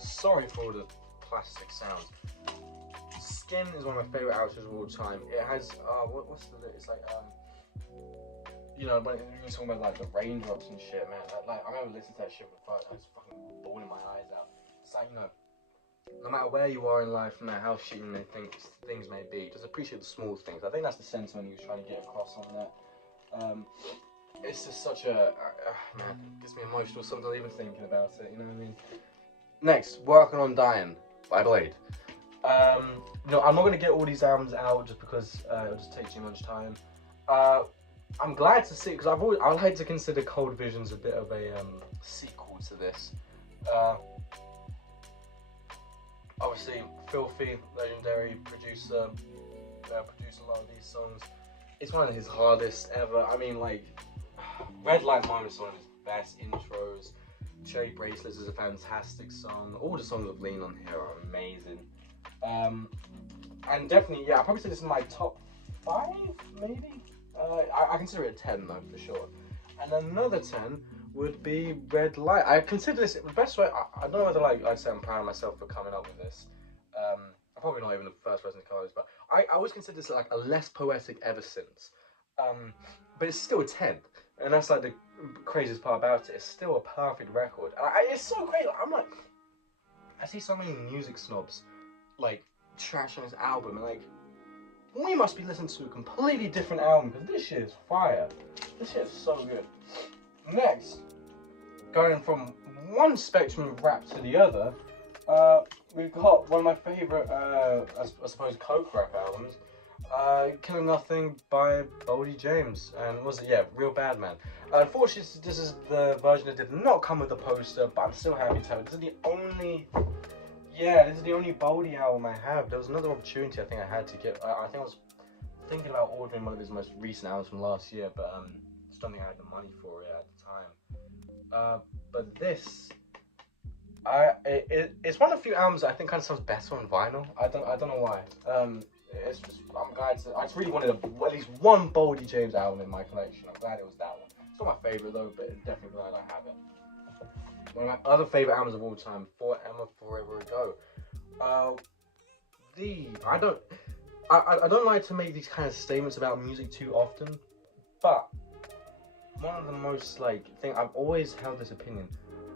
Sorry for all the plastic sounds. Skin is one of my favorite outros of all time. It has what's the lyrics? It's like you know, when you're talking about like the raindrops and shit, man. Like I remember listening to that shit for I was fucking bawling my eyes out. It's like, you know, no matter where you are in life, no matter how shit you may think things may be, just appreciate the small things. I think that's the sentiment he was trying to get across on that. It's just such a man, it gets me emotional sometimes even thinking about it. You know what I mean? Next, Working on Dying by Blade. You know, I'm not gonna get all these albums out just because it'll just take too much time. I'm glad to see, because I like to consider Cold Visions a bit of a sequel to this. Obviously, Filthy, legendary producer, produced a lot of these songs. It's one of his hardest ever. I mean, like, Red Light Moment is one of his best intros. Cherry Bracelets is a fantastic song. All the songs of Lean on here are amazing. And definitely, yeah, I'd probably say this is my top 5, maybe? I consider it a 10 though, for sure. And another 10 would be Red Light. I consider this the best way. I don't know whether I'd say I'm proud of myself for coming up with this. I'm probably not even the first person to come up with this, but I always consider this like a less poetic Ever Since. But it's still a 10, and that's like the craziest part about it. It's still a perfect record, and it's so great. I'm like, I see so many music snobs like trashing this album, and like, we must be listening to a completely different album because this shit is fire. This shit is so good. Next, going from one spectrum of rap to the other, we've got one of my favourite, I suppose, coke rap albums, Killing Nothing by Boldy James, and was it, yeah, Real Bad Man. Unfortunately, this is the version that did not come with the poster, but I'm still happy to have it. This is the only Boldy album I have. There was another opportunity I think I had to get. I think I was thinking about ordering one of his most recent albums from last year, but just don't think I had the money for it at the time. But this, it's one of the few albums that I think kind of sounds better on vinyl. I don't know why. It's just, I'm glad I just really wanted at least one Boldy James album in my collection. I'm glad it was that one. It's not my favourite though, but it's definitely glad I have it. One of my other favourite albums of all time, For Emma Forever Ago. I don't like to make these kind of statements about music too often, but one of the most I've always held this opinion.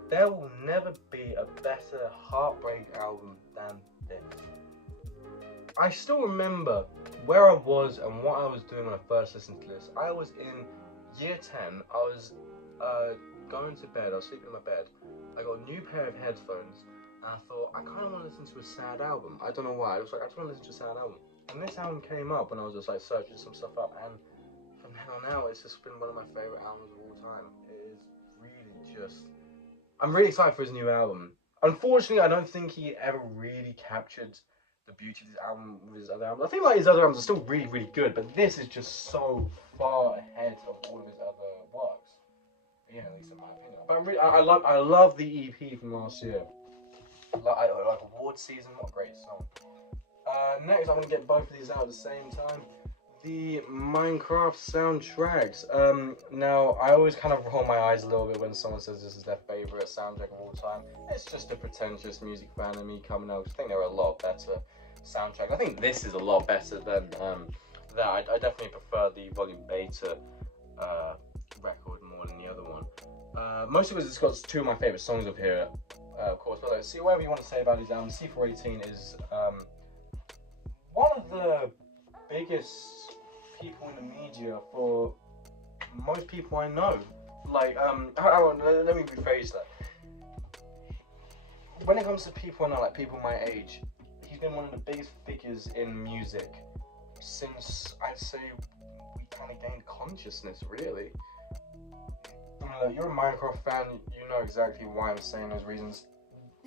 There will never be a better heartbreak album than this. I still remember where I was and what I was doing when I first listened to this. I was in year 10. I was going to bed. I was sleeping in my bed. I got a new pair of headphones, and I thought I kind of want to listen to a sad album. I don't know why. I was like, I just want to listen to a sad album. And this album came up, and I was just like searching some stuff up. And from then on out, it's just been one of my favorite albums of all time. It is really just. I'm really excited for his new album. Unfortunately, I don't think he ever really captured the beauty of his album with his other albums. I think like his other albums are still really, really good, but this is just so far ahead of all of his other works. Yeah, at least in my opinion. But I love the EP from last year. Like award season, what a great song. Next, I'm gonna get both of these out at the same time. The Minecraft soundtracks. Now I always kind of roll my eyes a little bit when someone says this is their favorite soundtrack of all time. It's just a pretentious music fan of me coming out. I think there are a lot better soundtracks. I think this is a lot better than that. I definitely prefer the Volume Beta record more than the other one. Mostly because it's got two of my favorite songs up here, of course. But see, whatever you want to say about these albums, C418 is one of the biggest people in the media for most people I know. Like, let me rephrase that. When it comes to people I know, like people my age, he's been one of the biggest figures in music since I'd say we kind of gained consciousness, really. I mean, you're a Minecraft fan, you know exactly why I'm saying those reasons.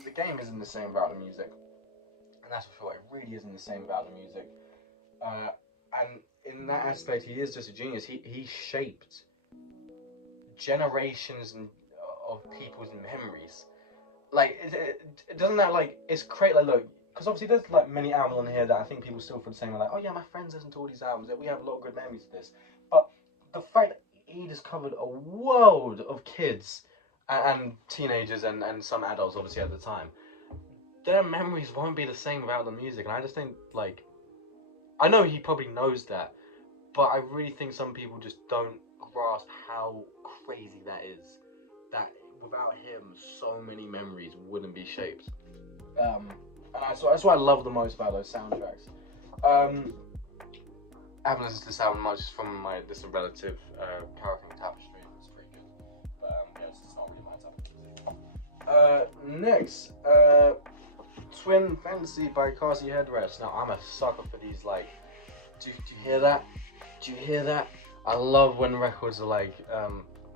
The game isn't the same without the music, and that's for sure. It really isn't the same without the music. And in that aspect, he is just a genius. He shaped generations of people's memories. Like, doesn't that, like, it's great, like, look, because obviously there's, like, many albums on here that I think people still feel the same, like, oh yeah, my friends listen to all these albums, we have a lot of good memories of this. But the fact that he discovered a world of kids and teenagers and some adults, obviously, at the time, their memories won't be the same without the music, and I just think, like, I know he probably knows that, but I really think some people just don't grasp how crazy that is. That without him, so many memories wouldn't be shaped. And that's what I love the most about those soundtracks. I haven't listened to this album much from my distant relative, Karaoke Tapestry. It's pretty good. But yeah, it's not really my type of music. Next, Twin Fantasy by Cassie Headrest. Now, I'm a sucker for these, like, do you hear that? Do you hear that? I love when records are, like,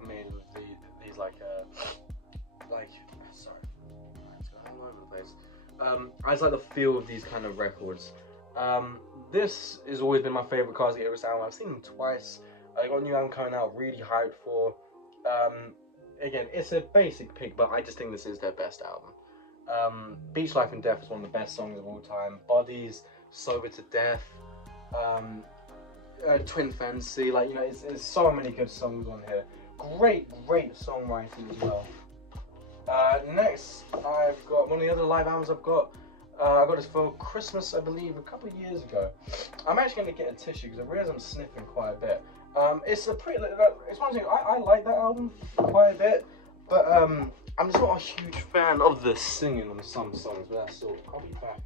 made with these, like, sorry, it's going all over the place. I just like the feel of these kind of records. This has always been my favorite Cassie Headrest album. I've seen them twice. I got a new album coming out, really hyped for. Again, it's a basic pick, but I just think this is their best album. Beach Life and Death is one of the best songs of all time. Bodies, Sober to Death, Twin Fantasy, like, you know, it's so many good songs on here. Great songwriting as well. Next, I've got one of the other live albums I've got. I got this for Christmas, I believe, a couple of years ago. I'm actually going to get a tissue because I realize I'm sniffing quite a bit. It's one thing, I like that album quite a bit, but I'm just not a huge fan of the singing on some songs, but that's all. I'll be back.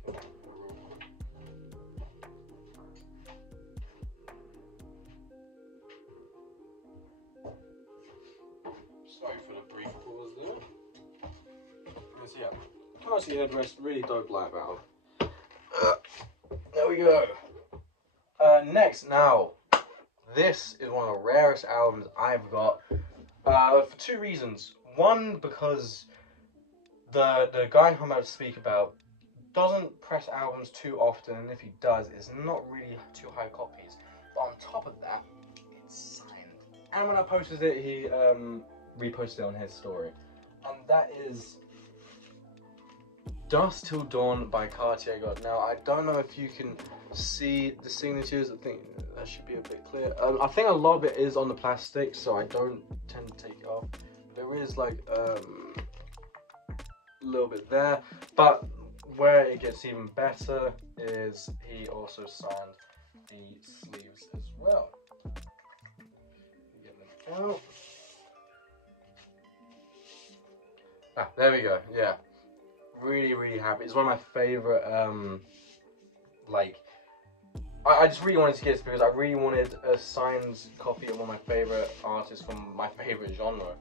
Sorry for the brief pause there. So yeah, Cassie Headrest, really dope live album. There we go. Next, now, this is one of the rarest albums I've got for two reasons. One, because the guy I'm about to speak about doesn't press albums too often, and if he does, it's not really too high copies. But on top of that, it's signed. And when I posted it, he reposted it on his story. And that is Dusk Till Dawn by Cartier God. Now, I don't know if you can see the signatures. I think that should be a bit clear. I think a lot of it is on the plastic, so I don't tend to take it off. There is like a little bit there, but where it gets even better is he also signed the sleeves as well. Get them out. Ah, there we go. Yeah. Really happy. It's one of my favorite like I just really wanted to get this because I really wanted a signed copy of one of my favorite artists from my favorite genre.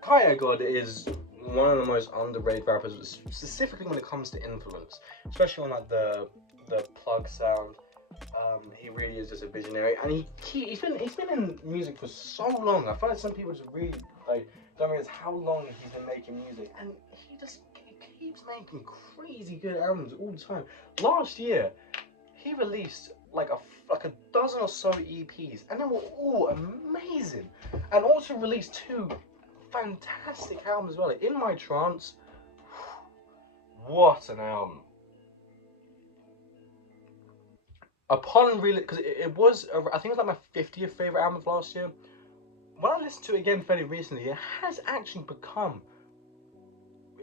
Kaya God is one of the most underrated rappers, specifically when it comes to influence, especially on like the plug sound. He really is just a visionary, and he's been in music for so long. I find that some people just really like don't realize how long he's been making music, and he keeps making crazy good albums all the time. Last year, he released like a dozen or so EPs, and they were all amazing, and also released 2 fantastic albums as well. Like, In My Trance, what an album! Upon really, because it was, I think it was like my 50th favorite album of last year. When I listened to it again fairly recently, it has actually become.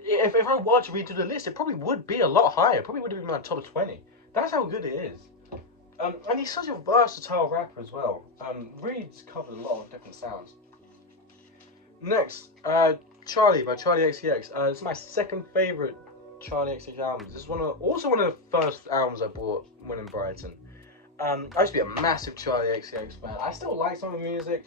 If I were to redo the list, it probably would be a lot higher. It probably would have been my top 20. That's how good it is. And he's such a versatile rapper as well. Reed's covered a lot of different sounds. Next, Charlie by Charlie XCX. This is my second favorite Charlie XCX album. This is also one of the first albums I bought when in Brighton. I used to be a massive Charlie XCX fan. I still like some of the music.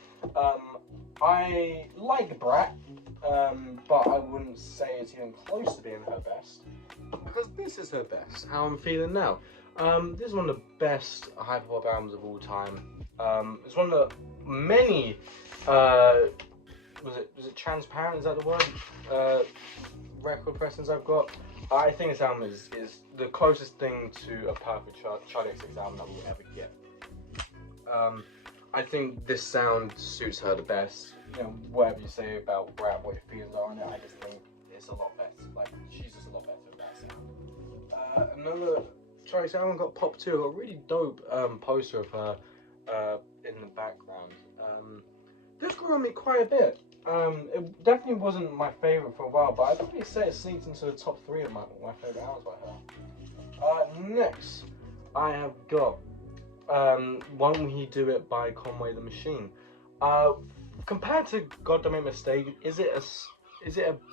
I like Brat, but I wouldn't say it's even close to being her best. Because this is her best, how I'm feeling now. This is one of the best hyperpop albums of all time. It's one of the many, was it transparent, is that the word? Record pressings I've got. I think this album is the closest thing to a perfect Charlie XCX album that we'll ever get. I think this sound suits her the best. You know, whatever you say about rap, what your feelings are on it, I just think it's a lot better. Like, she's just a lot better at that sound. Another Charlie XCX album got Pop 2. Got a really dope poster of her in the background. This grew on me quite a bit. It definitely wasn't my favourite for a while, but I'd probably say it sneaks into the top 3 of my favourite albums by her. Next, I have got Why Don't We Do It by Conway the Machine. Compared to God Don't Make a Mistake, is it a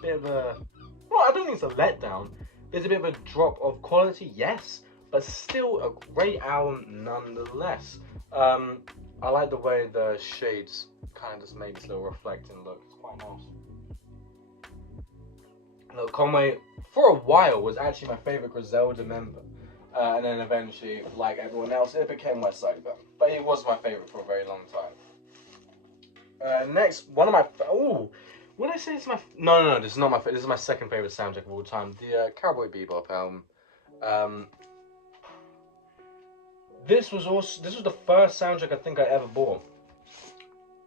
bit of a, well, I don't think it's a letdown. Is it a bit of a drop of quality? Yes, but still a great album nonetheless. I like the way the shades kind of just make this little reflecting look. It's quite nice. Look, Conway, for a while, was actually my favourite Griselda member. And then eventually, like everyone else, it became Westside Gun. But he was my favourite for a very long time. Next, one of my... would I say it's my... No, this is not my... This is my second favourite soundtrack of all time. The Cowboy Bebop album. This was the first soundtrack I think I ever bought.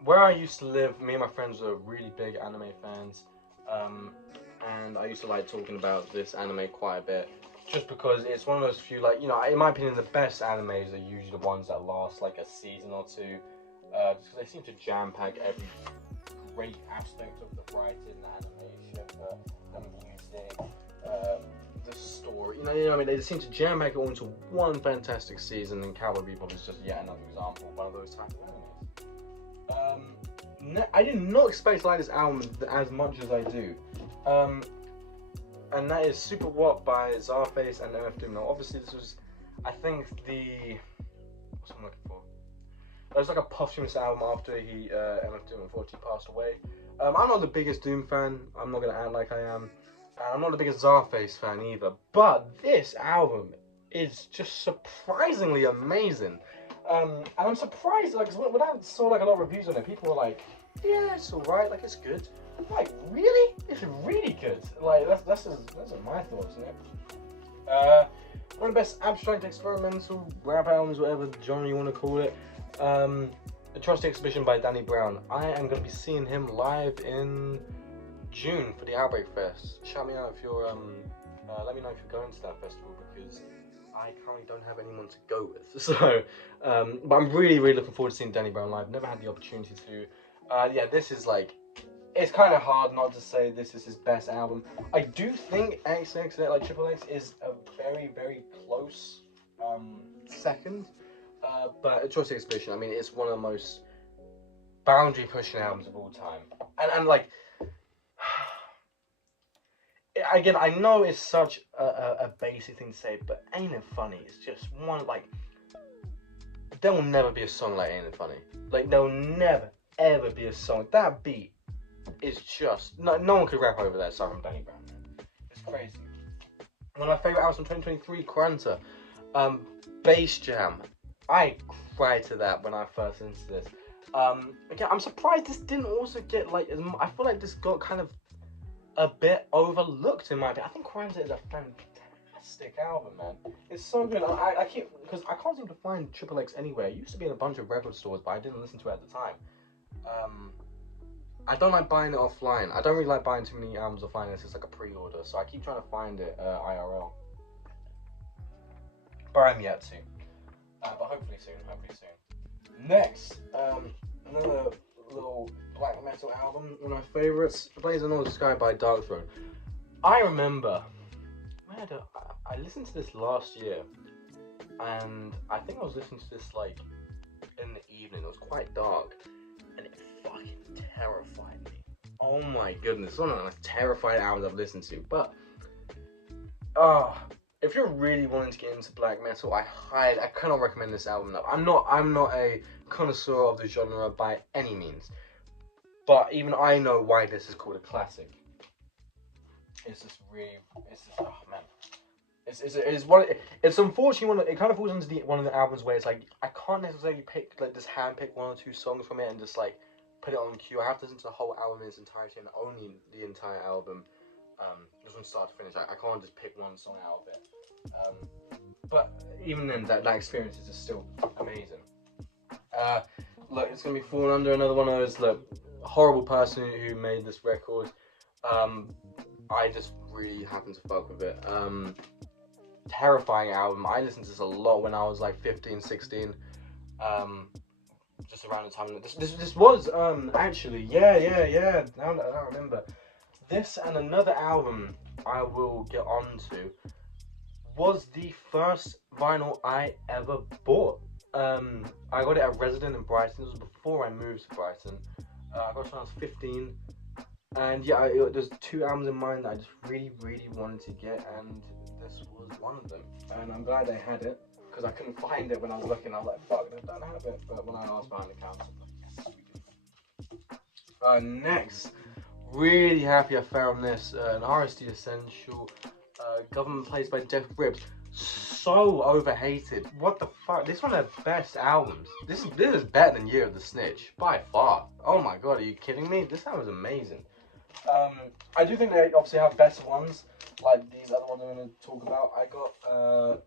Where I used to live, me and my friends were really big anime fans, and I used to like talking about this anime quite a bit, just because it's one of those few, like, you know, in my opinion, the best animes are usually the ones that last like a season or 2, just because they seem to jam-pack every great aspect of the writing, the animation, the music, the story, you know what I mean? They seem to jam-pack it all into one fantastic season, and Cowboy Bebop is just yet another example of one of those types of animes. I did not expect to like this album as much as I do. And that is Super What by Czarface and MF Doom. Now, obviously, this was, I think, what's I'm looking for? It was like a posthumous album after MF Doom unfortunately passed away. I'm not the biggest Doom fan. I'm not gonna act like I am. I'm not the biggest Czarface fan either. But this album is just surprisingly amazing. And I'm surprised, like, when I saw like a lot of reviews on it, people were like, "Yeah, it's alright, like it's good." I'm like, really? It's really good. Like, that's my thoughts on it. One of the best abstract experimental rap albums, whatever genre you want to call it. The Trust Exhibition by Danny Brown. I am going to be seeing him live in June for the Outbreak Fest. Shout me out if you're, let me know if you're going to that festival, because I currently don't have anyone to go with. So, but I'm really, really looking forward to seeing Danny Brown live. Never had the opportunity to. Yeah, this is like, it's kind of hard not to say this is his best album. I do think XX, like Triple X, is a very, very close second. But Choice Exhibition, I mean, it's one of the most boundary pushing albums of all time. And like, again, I know it's such a basic thing to say, but Ain't It Funny is just one, like, there will never be a song like Ain't It Funny. Like, there will never, ever be a song. That beat is just, no one could rap over that song from Danny Brown, man. It's crazy. One of my favourite albums from 2023, Quanta. Bass Jam. I cried to that when I first listened to this. Again, I'm surprised this didn't also get, like, I feel like this got kind of a bit overlooked in my opinion. I think Quanta is a fantastic album, man. It's so good. I keep, because I can't seem to find Triple X anywhere. It used to be in a bunch of record stores, but I didn't listen to it at the time. I don't like buying it offline. I don't really like buying too many albums offline. It's just like a pre-order, so I keep trying to find it IRL. But I'm yet to. But hopefully soon. Next, another little black metal album, one of my favorites, Blazing All the Sky by Darkthrone. I remember, I listened to this last year, and I think I was listening to this like in the evening. It was quite dark, and it fucking terrified me. Oh my goodness, it's one of the most terrifying albums I've listened to. But if you're really wanting to get into black metal, I cannot recommend this album enough. I'm not a connoisseur of the genre by any means, but even I know why this is called a classic. Oh man. It's unfortunately it kind of falls into one of the albums where it's like I can't necessarily pick hand pick one or two songs from it and just like put it on cue. I have to listen to the whole album in its entirety and only the entire album, just from start to finish. I can't just pick one song out of it. But even then, that experience is just still amazing. Look, it's gonna be falling under another one of those horrible person who made this record. I just really happen to fuck with it. Terrifying album. I listened to this a lot when I was like 15, 16. Just around the time this was actually now I remember, this and another album I will get on to was the first vinyl I ever bought. I got it at Resident in Brighton. This was before I moved to Brighton. I got it when I was 15. And yeah, there's two albums in mind that I just really wanted to get, and this was one of them. And I'm glad I had it, because I couldn't find it when I was looking. I was like, fuck, I don't have it. But when I asked behind the counter, I was like, yes, we do. Next, really happy I found this, an RSD Essential, Government Plays by Death Grips. So overhated. What the fuck? This is one of their best albums. This is better than Year of the Snitch, by far. Oh my god, are you kidding me? This album is amazing. I do think they obviously have better ones, like these other ones I'm going to talk about. I got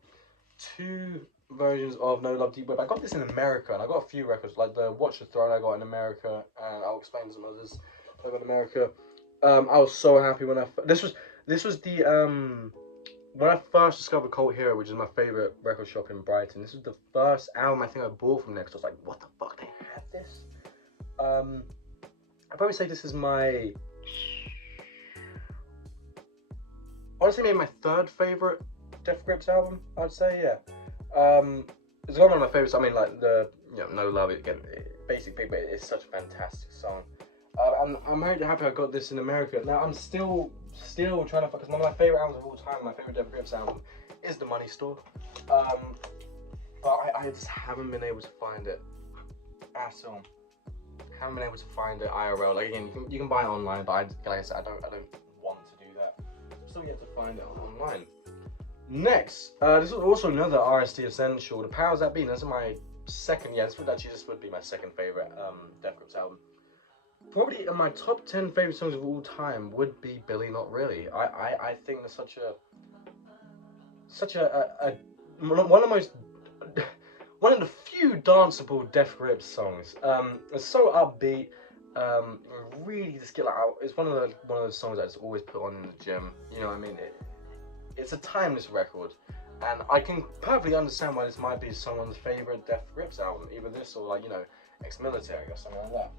two versions of No Love Deep Web. I got this in America, and I got a few records, like the Watch the Throne I got in America, and I'll explain some others I got in America. I was so happy when this was the when I first discovered Cult Hero, which is my favorite record shop in Brighton. This was the first album I think I bought from next. I was like, what the fuck, they have this? I'd probably say this is my, honestly, maybe my third favorite Death Grips album, I'd say, yeah. It's one of my favorites. I mean, like, No Love, again, Basic Big, but it's such a fantastic song. I'm very happy I got this in America. Now, I'm still trying to, because one of my favorite albums of all time, my favorite Death Grips album, is The Money Store. But I just haven't been able to find it at all. Haven't been able to find it IRL. Like, again, you can buy it online, but like I said, I don't want to do that. Still yet to find it online. Next, this is also another RSD Essential, The Powers That Be. That's my second. Yeah, this would be my second favorite Death Grips album. Probably in my top 10 favorite songs of all time would be Billy Not Really. I think there's one of the few danceable Death Grips songs. It's so upbeat. Really just get like, it's one of those songs that I just always put on in the gym. You know what I mean? It's a timeless record, and I can perfectly understand why this might be someone's favorite Death Grips album. Either this or like Ex-Military or something like that.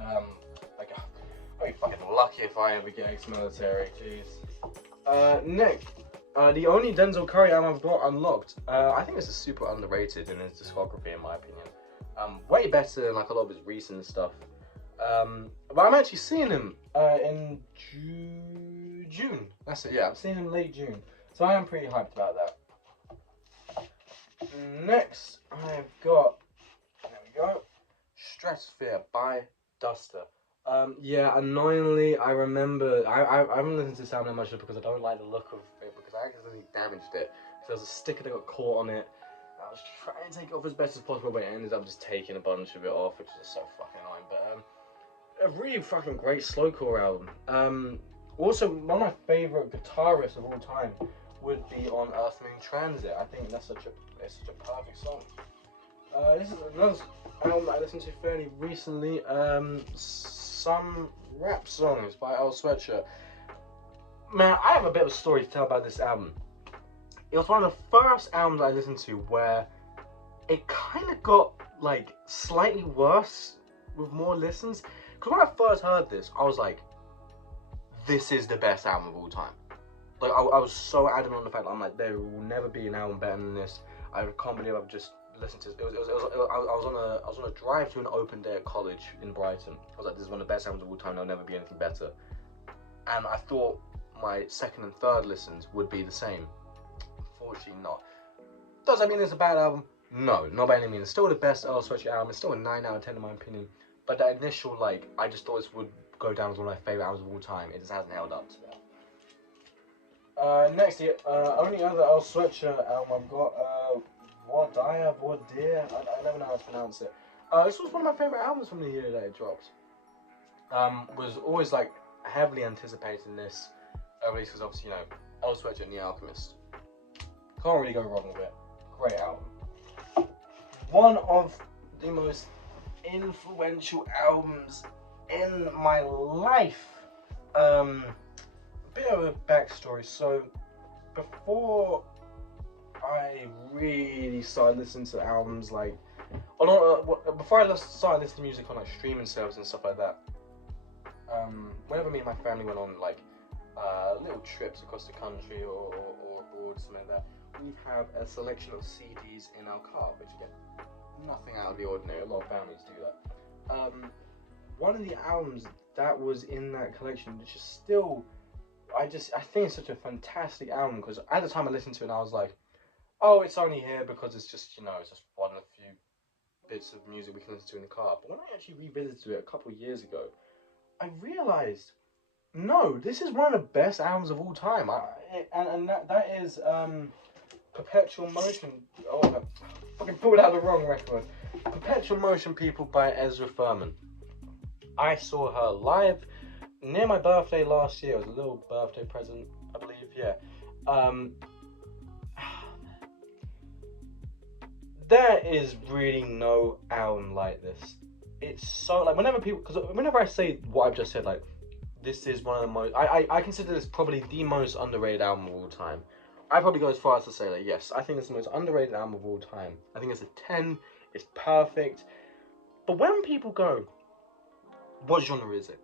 I'd be fucking lucky if I ever get Ex-Military, jeez. Next, the only Denzel Curry album I've got unlocked. I think this is super underrated in his discography, in my opinion. Way better than like a lot of his recent stuff. But I'm actually seeing him in June. That's it. Yeah, I've seen him late June, so I am pretty hyped about that. Next, I've got, there we go, Stratosphere by Duster. Yeah, annoyingly, I remember, I haven't listened to this album that much because I don't like the look of it, because I accidentally damaged it. So there was a sticker that got caught on it. I was trying to take it off as best as possible, but it ended up just taking a bunch of it off, which is so fucking annoying. But a really fucking great slowcore album. Also, one of my favourite guitarists of all time would be on Earth Moon Transit. I think that's such a perfect song. This is another album that I listened to fairly recently. Some rap songs by Earl Sweatshirt. Man, I have a bit of a story to tell about this album. It was one of the first albums I listened to where it kind of got like slightly worse with more listens. Because when I first heard this, I was like, this is the best album of all time. Like, I was so adamant on the fact that I'm like, there will never be an album better than this. I can't believe I've just listened to it. I was on a drive to an open day at college in Brighton. I was like, this is one of the best albums of all time. There'll never be anything better. And I thought my second and third listens would be the same. Unfortunately, not. Does that mean it's a bad album? No, not by any means. It's still the best Earl Sweatshirt album. It's still a 9 out of 10 in my opinion. But that initial, like, I just thought this would go down as one of my favourite albums of all time. It just hasn't held up to that. Next, the only other Earl Sweatshirt album I've got, Vordia, I never know how to pronounce it. This was one of my favourite albums from the year that it dropped. Was always, like, heavily anticipating this release because obviously, you know, Earl Sweatshirt and The Alchemist. Can't really go wrong with it. Great album. One of the most influential albums in my life. Bit of a backstory. So before I really started listening to albums, like, before I started listening to music on like streaming services and stuff like that, whenever me and my family went on like little trips across the country or abroad, something like that, we have a selection of CDs in our car, which again, nothing out of the ordinary. A lot of families do that. One of the albums that was in that collection, which is still, I think it's such a fantastic album because at the time I listened to it and I was like, oh, it's only here because it's just, you know, it's just one of the few bits of music we can listen to in the car. But when I actually revisited it a couple of years ago, I realised, no, this is one of the best albums of all time. That is Perpetual Motion. Oh, I fucking pulled out the wrong record. Perpetual Motion People by Ezra Furman. I saw her live near my birthday last year. It was a little birthday present, I believe, yeah. There is really no album like this. It's so, like, whenever I say what I've just said, like, this is one of the most, I consider this probably the most underrated album of all time. I probably go as far as to say that, yes, I think it's the most underrated album of all time. I think it's a 10, it's perfect. But when people go, what genre is it?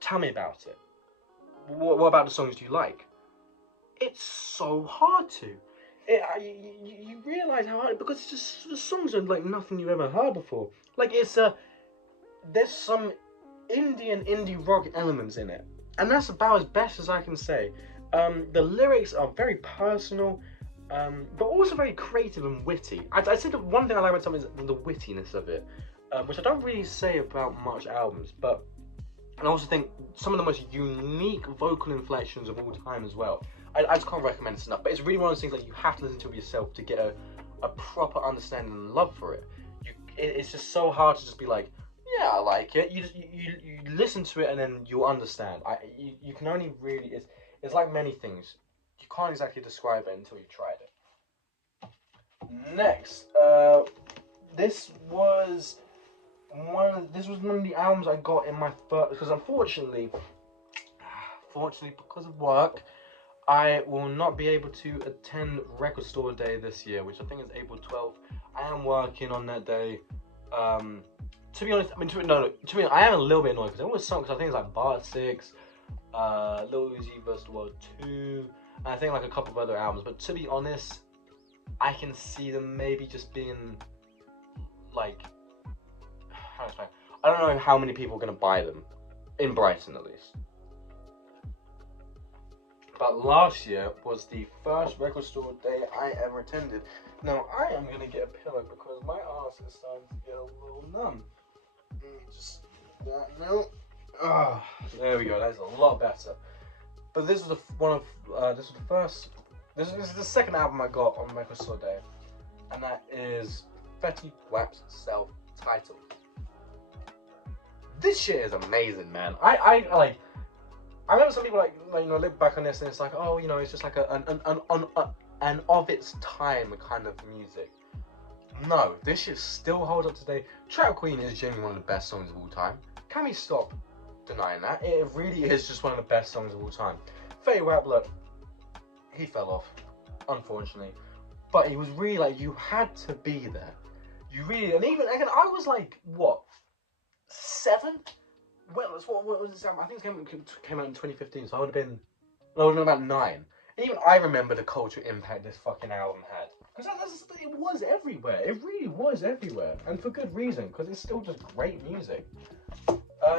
Tell me about it. What about the songs do you like? It's so hard to. You realise how hard, because it's just, the songs are like nothing you've ever heard before. Like, there's some indie rock elements in it. And that's about as best as I can say. The lyrics are very personal, but also very creative and witty. I'd say the one thing I like about something is the wittiness of it, which I don't really say about much albums, but I also think some of the most unique vocal inflections of all time as well. I just can't recommend this enough, but it's really one of those things that you have to listen to yourself to get a proper understanding and love for it. It's just so hard to just be like, yeah, I like it. You listen to it and then you'll understand. You can only really, it's like many things. You can't exactly describe it until you tried it. Next, this was one of the albums I got in my first, because unfortunately because of work, I will not be able to attend Record Store Day this year, which I think is April 12th. I am working on that day. To be honest, I am a little bit annoyed because there was songs, I think it's like Bar 6, Lil Uzi vs. The World 2, and I think like a couple of other albums, but to be honest, I can see them maybe just being like, how to explain? I don't know how many people are going to buy them, in Brighton at least. But last year was the first record store day I ever attended. Now I am gonna get a pillow because my ass is starting to get a little numb. Just that no. Ah, there we go. That's a lot better. But this was this was the first. This is the second album I got on Record Store Day, and that is Fetty Wap's self-titled. This shit is amazing, man. I remember some people look back on this and it's like, oh, it's just like an of its time kind of music. No, this shit still holds up today. Trap Queen is genuinely one of the best songs of all time. Can we stop denying that? It really is just one of the best songs of all time. Fetty Wap, look, he fell off, unfortunately. But he was really like, you had to be there. You really, and even again, I was like, what, 7? Well, what was this album? I think it came out in 2015, so I would have been about 9. And even I remember the cultural impact this fucking album had. Because it was everywhere. It really was everywhere. And for good reason, because it's still just great music.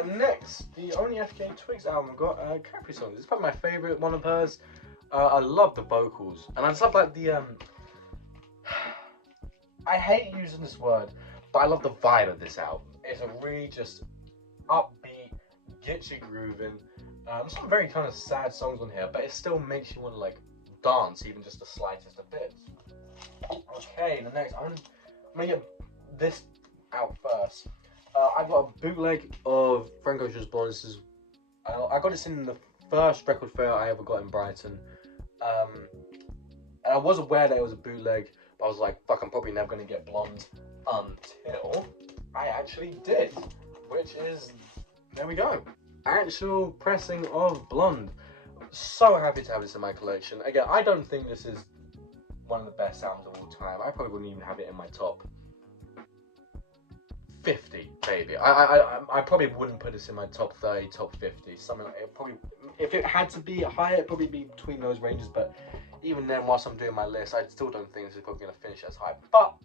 Next, the only FKA Twigs album got Capri Songs. It's probably my favourite one of hers. I love the vocals. And I just love like the... I hate using this word, but I love the vibe of this album. It's a really just upbeat, gets you grooving. Some very kind of sad songs on here, but it still makes you want to like dance, even just the slightest of bits. Okay, the next, I'm gonna get this out first. I got a bootleg of Frank Ocean's Blonde. This is, I got this in the first record fair I ever got in Brighton. And I was aware that it was a bootleg, but I was like, fuck, I'm probably never gonna get Blonde until I actually did, which is, there we go. Actual pressing of Blonde. So happy to have this in my collection. Again, I don't think this is one of the best albums of all time. I probably wouldn't even have it in my top 50, maybe. I probably wouldn't put this in my top 30, top 50. Something like it. Probably, if it had to be higher, it'd probably be between those ranges. But even then, whilst I'm doing my list, I still don't think this is probably going to finish as high. But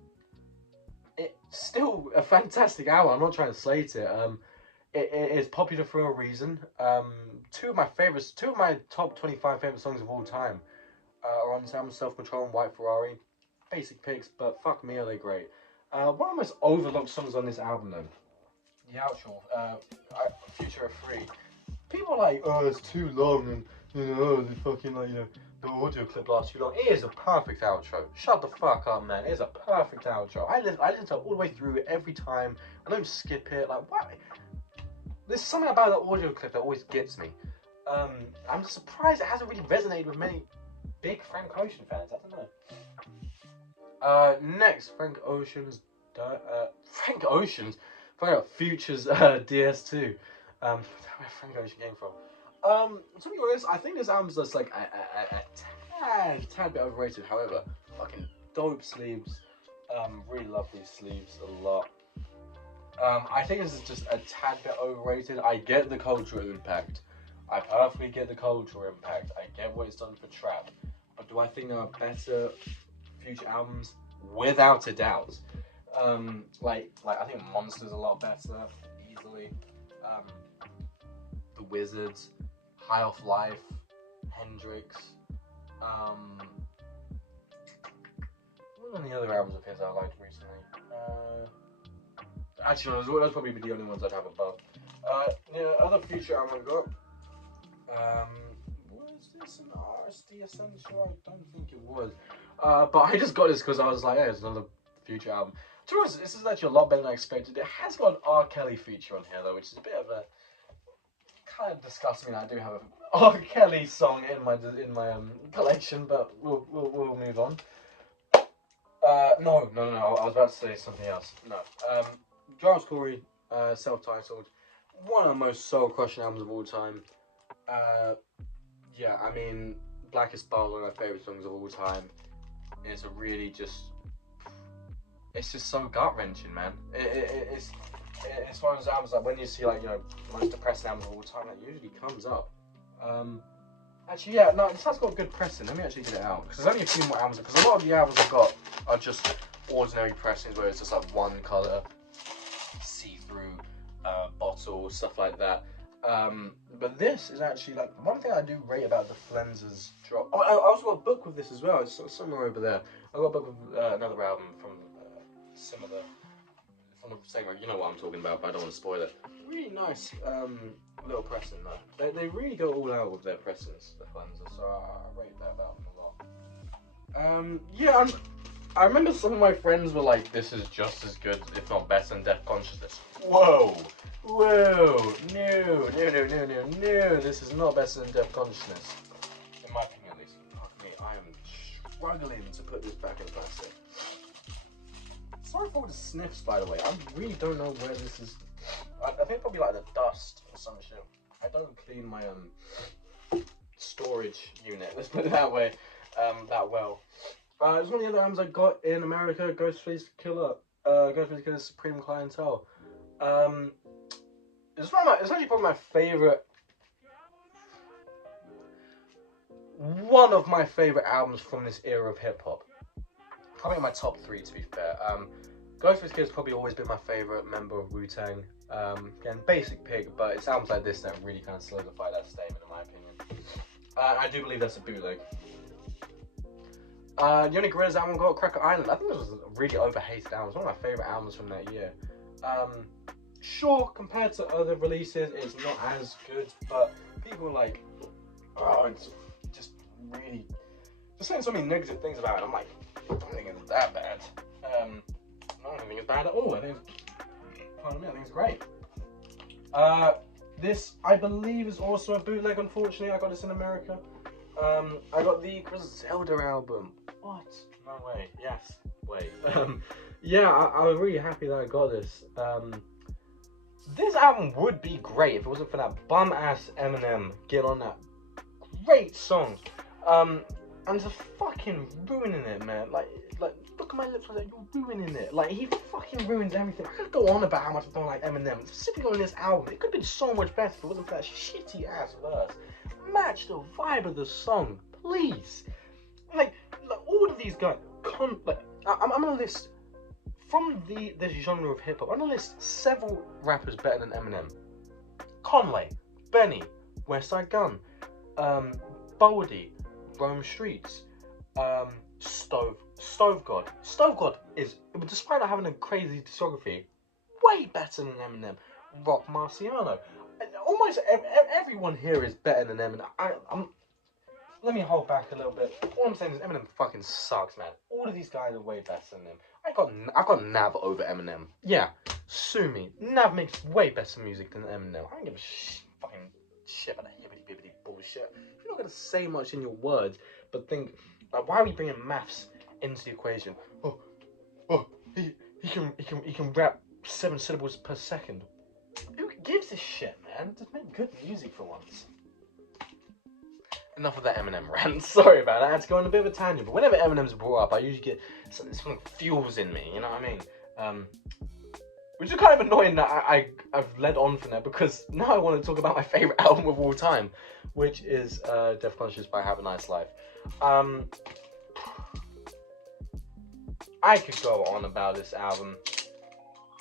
it's still a fantastic album. I'm not trying to slate it. It is popular for a reason. Two of my top 25 favorite songs of all time are on this album: Self Control and White Ferrari. Basic picks, but fuck me, are they great. One of the most overlooked songs on this album, though, the outro, Future of Free. People are like, oh, it's too long, and the fucking the audio clip lasts too long. It is a perfect outro. Shut the fuck up, man. It is a perfect outro. I listen to it all the way through every time. I don't skip it. Like, why? There's something about that audio clip that always gets me. I'm surprised it hasn't really resonated with many big Frank Ocean fans. I don't know. Next, Frank Ocean's Future's DS2. Where Frank Ocean came from. To be honest, I think this album's just like a tad bit overrated. However, fucking dope sleeves. Really love these sleeves a lot. I think this is just a tad bit overrated. I get the cultural impact. I perfectly get the cultural impact. I get what it's done for trap. But do I think there are better Future albums? Without a doubt. Like I think Monster's a lot better, easily. The Wizards, High Off Life, Hendrix. What are the other albums of his I liked recently? Actually, no, those probably be the only ones I'd have above. Other Future album I got. Was this an RSD Essential? I don't think it was. But I just got this because I was like, hey, it's another Future album. To be honest, this is actually a lot better than I expected. It has got an R. Kelly feature on here though, which is a bit of a kind of disgusts me that I do have an R. Kelly song in my collection, but we'll move on. No. I was about to say something else. No. Giles Corey, self-titled, one of the most soul-crushing albums of all time. Yeah, I mean, Blackest Bar is one of my favourite songs of all time. It's a really just, it's just so gut-wrenching, man. It's one of those albums like when you see most depressing albums of all time, that usually comes up. Actually, yeah, no, this has got good pressing. Let me actually get it out because there's only a few more albums. Because a lot of the albums I've got are just ordinary pressings where it's just like one colour, see-through bottle, stuff like that. But this is actually like one thing I do rate about the Flenzer's drop. Oh, I also got a book with this as well. It's somewhere over there. I got a book with another album from similar, from the same. You know what I'm talking about, but I don't want to spoil it. Really nice little pressing though. They really go all out with their pressings, the Flenzer. So I rate that about them a lot. Yeah, I remember some of my friends were like, "This is just as good, if not better, than Death Consciousness." Whoa. Whoa, no, this is not better than Death Consciousness. In my opinion, at least. Fuck me, I am struggling to put this back in plastic. Sorry for all the sniffs, by the way. I really don't know where this is. I think probably like the dust or some shit. I don't clean my storage unit, let's put it that way, that well. It's one of the other albums I got in America, Ghostface Killah, Ghostface Killah's Supreme Clientele. It's actually probably my favorite, one of my favorite albums from this era of hip hop. Probably in my top 3, to be fair. Ghostface Killah's probably always been my favorite member of Wu-Tang. Again, Basic Pig, but it's albums like this that really kind of solidify that statement, in my opinion. I do believe that's a bootleg. The only Gorillaz album got, Cracker Island. I think this was a really overhated album. It's one of my favorite albums from that year. Sure, compared to other releases, it's not as good, but people are like, oh, it's just really, just saying so many negative things about it. I'm like, I don't think it's that bad. I don't think it's bad at all. I think it's great. This, I believe, is also a bootleg, unfortunately. I got this in America. I got the Zelda album. What? No way. Yes. Wait. Yeah, I was really happy that I got this. This album would be great if it wasn't for that bum-ass Eminem Get On That great song. And just fucking ruining it, man. Like, look at my lips like that, you're ruining it. Like, he fucking ruins everything. I could go on about how much I don't like Eminem, specifically on this album. It could have been so much better if it wasn't for that shitty ass verse. Match the vibe of the song, please. Like all of these guys, I'm gonna list, from this genre of hip hop, I'm gonna list several rappers better than Eminem. Conway, Benny, Westside Gunn, Boldy, Rome Streets, Stove God. Stove God is, despite not having a crazy discography, way better than Eminem. Rock Marciano. Almost everyone here is better than Eminem. Let me hold back a little bit. All I'm saying is Eminem fucking sucks, man. All of these guys are way better than him. I've got Nav over Eminem. Yeah, sue me. Nav makes way better music than Eminem. I don't give a fucking shit about that hibbity-bibbity bullshit. If you're not gonna say much in your words, but think, like, why are we bringing maths into the equation? He can rap 7 syllables per second. Who gives a shit, man? Just make good music for once. Enough of that Eminem rant. Sorry about that. I had to go on a bit of a tangent. But whenever Eminem's brought up, I usually get something fuels in me. You know what I mean? Which is kind of annoying that I've led on from that, because now I want to talk about my favorite album of all time, which is Death Conscious by Have a Nice Life. I could go on about this album.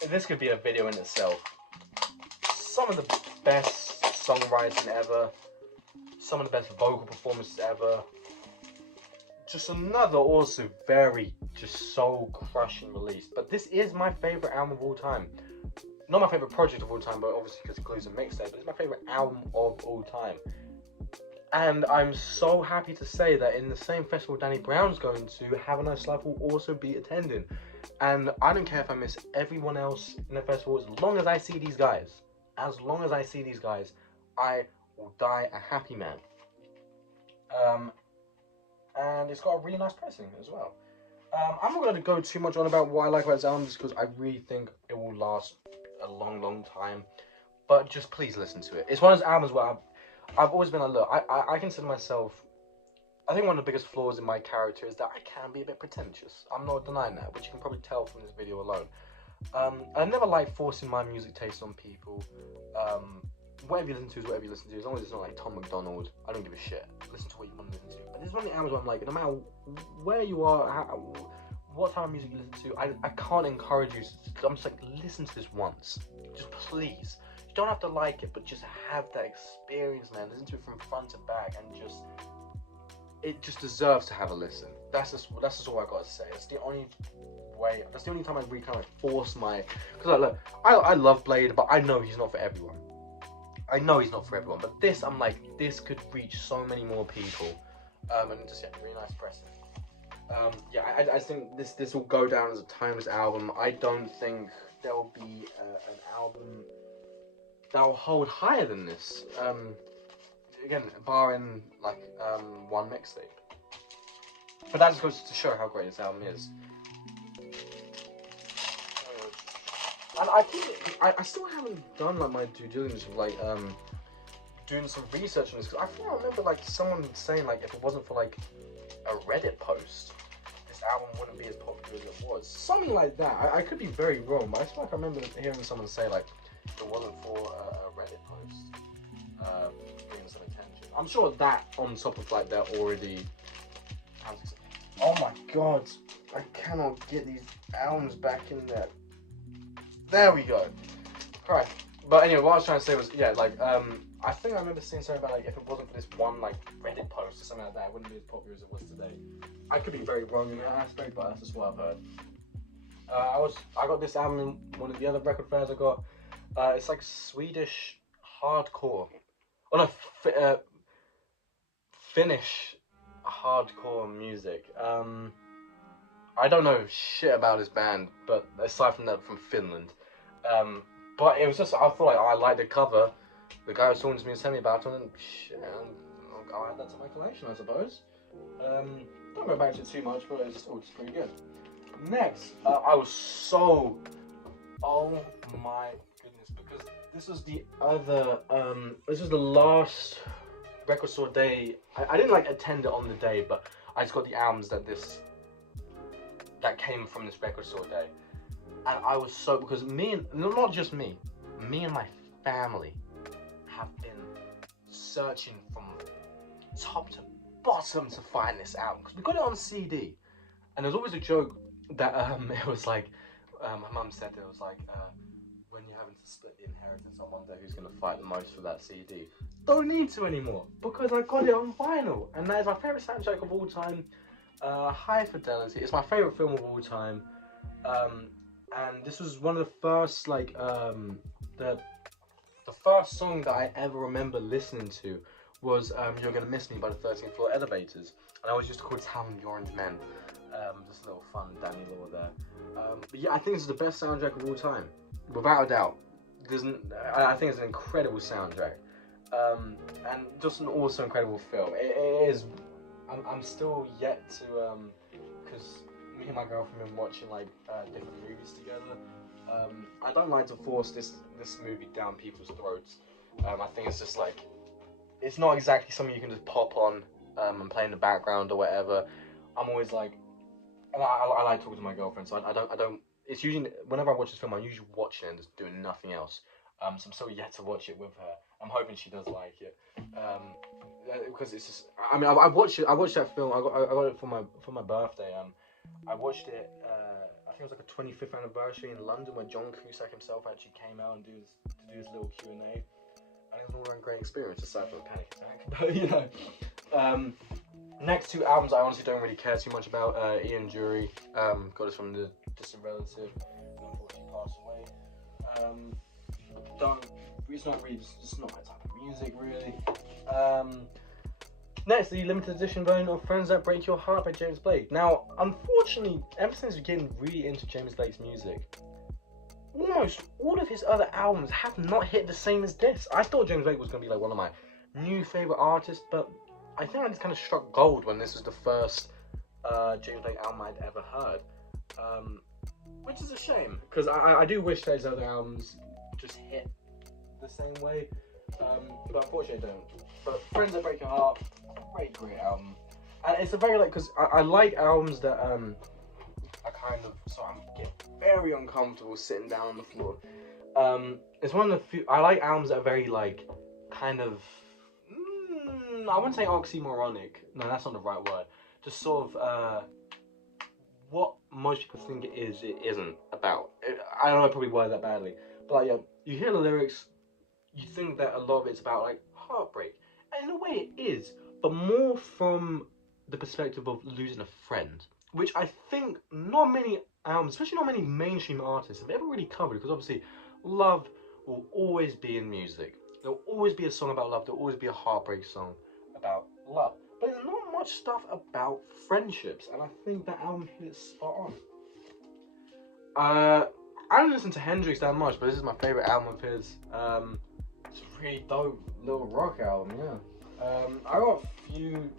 This could be a video in itself. Some of the best songwriting ever. Some of the best vocal performances ever. Just another also very just soul-crushing release. But this is my favorite album of all time. Not my favorite project of all time, but obviously because it includes a mixtape. But it's my favorite album of all time. And I'm so happy to say that in the same festival Danny Brown's going to, Have a Nice Life will also be attending. And I don't care if I miss everyone else in the festival, as long as I see these guys. As long as I see these guys, I will die a happy man. And it's got a really nice pressing as well. I'm not going to go too much on about what I like about this album, just because I really think it will last a long time. But just please listen to it. It's one of those albums where I've always been like, look, I consider myself, I think one of the biggest flaws in my character is that I can be a bit pretentious. I'm not denying that, which you can probably tell from this video alone. I never like forcing my music taste on people. Whatever you listen to is whatever you listen to, as long as it's not like Tom McDonald. I don't give a shit. Listen to what you want to listen to. But this is one of the albums where I'm like, no matter where you are, what type of music you listen to, I can't encourage you. I'm just like, listen to this once. Just please. You don't have to like it, but just have that experience, man. Listen to it from front to back, and it just deserves to have a listen. That's just all I gotta say. It's the only way. That's the only time I really kind of force my. Because look, I love Blade, but I know he's not for everyone. I know he's not for everyone, but this, I'm like, this could reach so many more people. And just, yeah, really nice pressing. Yeah, I think this will go down as a timeless album. I don't think there will be an album that will hold higher than this. Again, barring like one mixtape. But that just goes to show how great this album is. And I still haven't done like my due diligence of like doing some research on this, because I think I remember like someone saying like if it wasn't for like a Reddit post, this album wouldn't be as popular as it was. Something like that. I could be very wrong, but I feel like I remember hearing someone say like if it wasn't for a Reddit post, bringing some attention. I'm sure that on top of like that already. Oh my god, I cannot get these albums back in there. There we go. Right. But anyway, what I was trying to say was, yeah, like, I think I remember seeing something about, like, if it wasn't for this one, like, Reddit post or something like that, it wouldn't be as popular as it was today. I could be very wrong in that aspect, but that's just what I've heard. I got this album in one of the other record fairs I got. It's like Swedish hardcore. Oh no, Finnish hardcore music. I don't know shit about this band, but aside from that, from Finland. But it was just, I thought like, I liked the cover. The guy was talking to me and telling me about it, and shit, I'll add that to my collection, I suppose. Don't go back to it too much, but it's still just pretty good. Next, I was so, oh my goodness, because this was the other, this was the last record store day. I didn't like attend it on the day, but I just got the albums that came from this record store day. And I was so, because not just me and my family have been searching from top to bottom to find this album, because we got it on CD, and there's always a joke that it was like, my mum said it was like, when you're having to split the inheritance, I wonder who's going to fight the most for that CD. Don't need to anymore, because I got it on vinyl, and that is my favourite soundtrack of all time. High Fidelity. It's my favourite film of all time. And this was one of the first, like, the first song that I ever remember listening to was You're Gonna Miss Me by the 13th Floor Elevators. And I always used to call Town of the Orange Men. Just a little fun Danny Law there. But yeah, I think this is the best soundtrack of all time. Without a doubt. I think it's an incredible soundtrack. And just an also incredible film. It is. I'm still yet to, because me and my girlfriend have been watching like different movies together. I don't like to force this movie down people's throats. I think it's just like, it's not exactly something you can just pop on and play in the background or whatever. I'm always like, and I like talking to my girlfriend, so I don't. It's usually whenever I watch this film, I'm usually watching it and just doing nothing else. So I'm still yet to watch it with her. I'm hoping she does like it. Because it's just, I mean, I watched that film. I got it for my birthday. I watched it. I think it was like a 25th anniversary in London, where John Cusack himself actually came out and do his little Q&A. And it was an all-around great experience, aside from a panic attack. But you know, next two albums I honestly don't really care too much about. Ian Dury, got this from the distant relative, and unfortunately passed away. It's not really, it's not my type of music really. Next, the limited edition version of Friends That Break Your Heart by James Blake. Now, unfortunately, ever since getting really into James Blake's music, almost all of his other albums have not hit the same as this. I thought James Blake was going to be like one of my new favourite artists, but I think I just kind of struck gold when this was the first James Blake album I'd ever heard. Which is a shame, because I do wish that his other albums just hit the same way, but unfortunately I don't. But Friends That Break Your Heart, great album, and it's a very like, because I like albums that I kind of, so I'm getting very uncomfortable sitting down on the floor. It's one of the few, I like albums that are very like kind of, I wouldn't say oxymoronic, no, that's not the right word, just sort of what most people think it is, it isn't about. I don't know, I probably word that badly, but like, yeah, you hear the lyrics, you think that a lot of it's about like heartbreak, and in a way it is, but more from the perspective of losing a friend, which I think not many albums, especially not many mainstream artists, have ever really covered. Because obviously, love will always be in music. There'll always be a song about love. There'll always be a heartbreak song about love. But there's not much stuff about friendships, and I think that album hit it spot on. I don't listen to Hendrix that much, but this is my favorite album of his. It's a really dope little rock album, yeah. I got a few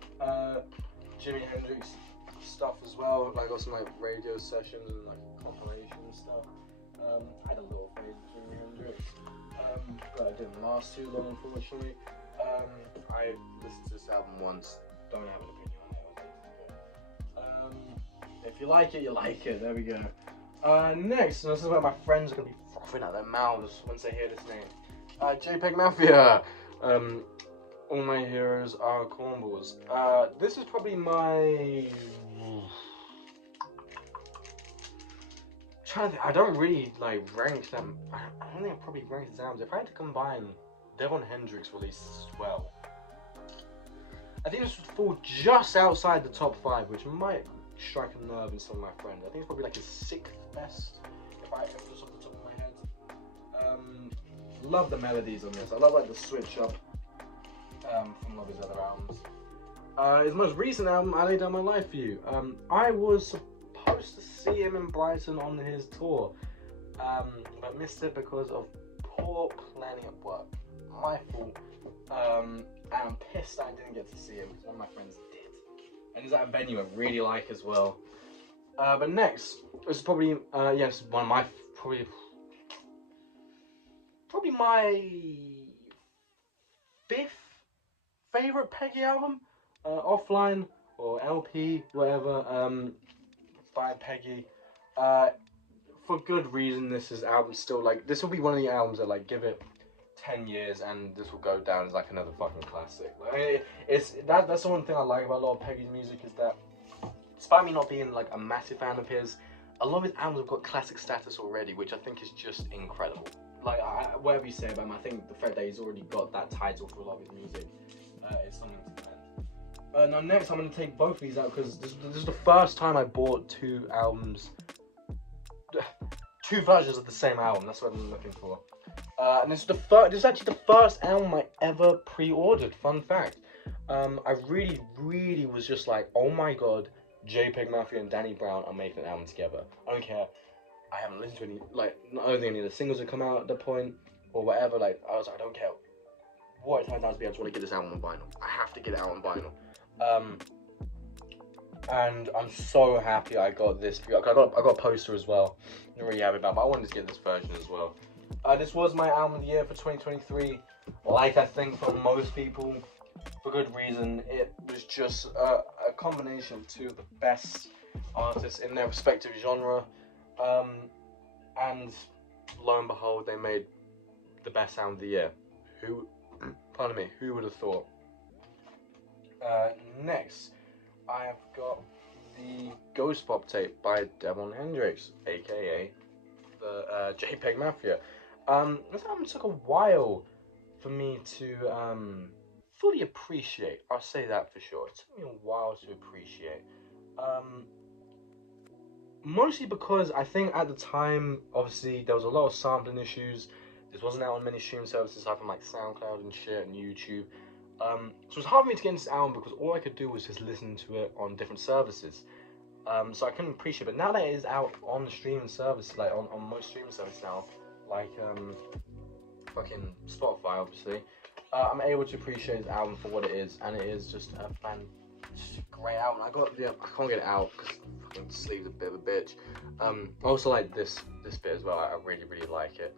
Jimi Hendrix stuff as well. Like, I got some like radio sessions and like compilation stuff. I had a little phase of Jimi Hendrix, but it didn't last too long, unfortunately. I listened to this album once. Don't have an opinion on it. If you like it, you like it. There we go. Next, this is where my friends are gonna be frothing at their mouths once they hear this name. JPEG Mafia. All my heroes are cornballs. This is probably my. I don't really like rank them. I don't think I probably rank the albums. If I had to combine Devon Hendrix releases as well, I think this would fall just outside the top 5, which might strike a nerve in some of my friends. I think it's probably like his 6th best, if I just off the top of my head. Love the melodies on this. I love like the switch up from all his other albums. His most recent album, I Lay Down My Life For You. I was supposed to see him in Brighton on his tour, but missed it because of poor planning at work. My fault. And I'm pissed that I didn't get to see him because one of my friends did. And he's at a venue I really like as well. But next, this is probably yes, one of my probably my 5th favorite Peggy album, Offline or LP, whatever, by Peggy. For good reason. This album still like this will be one of the albums that like give it 10 years and this will go down as like another fucking classic. Like, that's the one thing I like about a lot of Peggy's music is that, despite me not being like a massive fan of his, a lot of his albums have got classic status already, which I think is just incredible. Like, whatever you say about him, I think the fact that he's already got that title for a lot of his music is something to commend. Now next I'm going to take both of these out because this is the first time I bought 2 albums, 2 versions of the same album. That's what I'm looking for. And this is actually the first album I ever pre-ordered. Fun fact. I really was just like, oh my god, JPEG Mafia and Danny Brown are making an album together. I don't care. I haven't listened to any, like, I don't think any of the singles have come out at that point or whatever. Like, I was like, I don't care what it turns out to be. I just want to get this album on vinyl. I have to get it out on vinyl. And I'm so happy I got this. I got a poster as well. I'm really happy about it, but I wanted to get this version as well. This was my album of the year for 2023. Like I think for most people, for good reason. It was just a combination of 2 of the best artists in their respective genre. And lo and behold, they made the best album of the year. Who would have thought? Next, I have got the Ghost Pop tape by Devon Hendrix, aka the JPEG Mafia. This album took a while for me to fully appreciate. I'll say that for sure. It took me a while to appreciate. Mostly because I think at the time, obviously, there was a lot of sampling issues. This wasn't out on many streaming services aside from like SoundCloud and shit and YouTube. So it was hard for me to get into this album because all I could do was just listen to it on different services. So I couldn't appreciate it. But now that it is out on streaming services, like on most streaming services now, like fucking Spotify, obviously, I'm able to appreciate this album for what it is, and it is just a great album. I can't get it out because fucking sleeve's a bit of a bitch. I also like this bit as well. I really like it.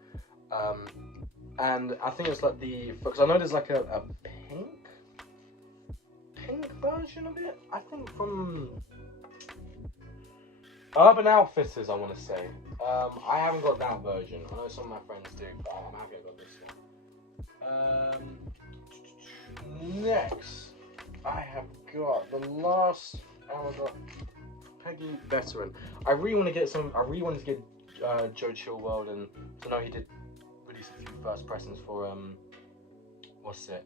And I think it's like because I know there's like a pink version of it. I think from Urban Outfitters, I want to say. I haven't got that version. I know some of my friends do, but I'm happy I got this one. Next, I have got the last album. I got Peggy Veteran. I really want to get Joe Chillworld, and so now he did release a few first pressings for what's it?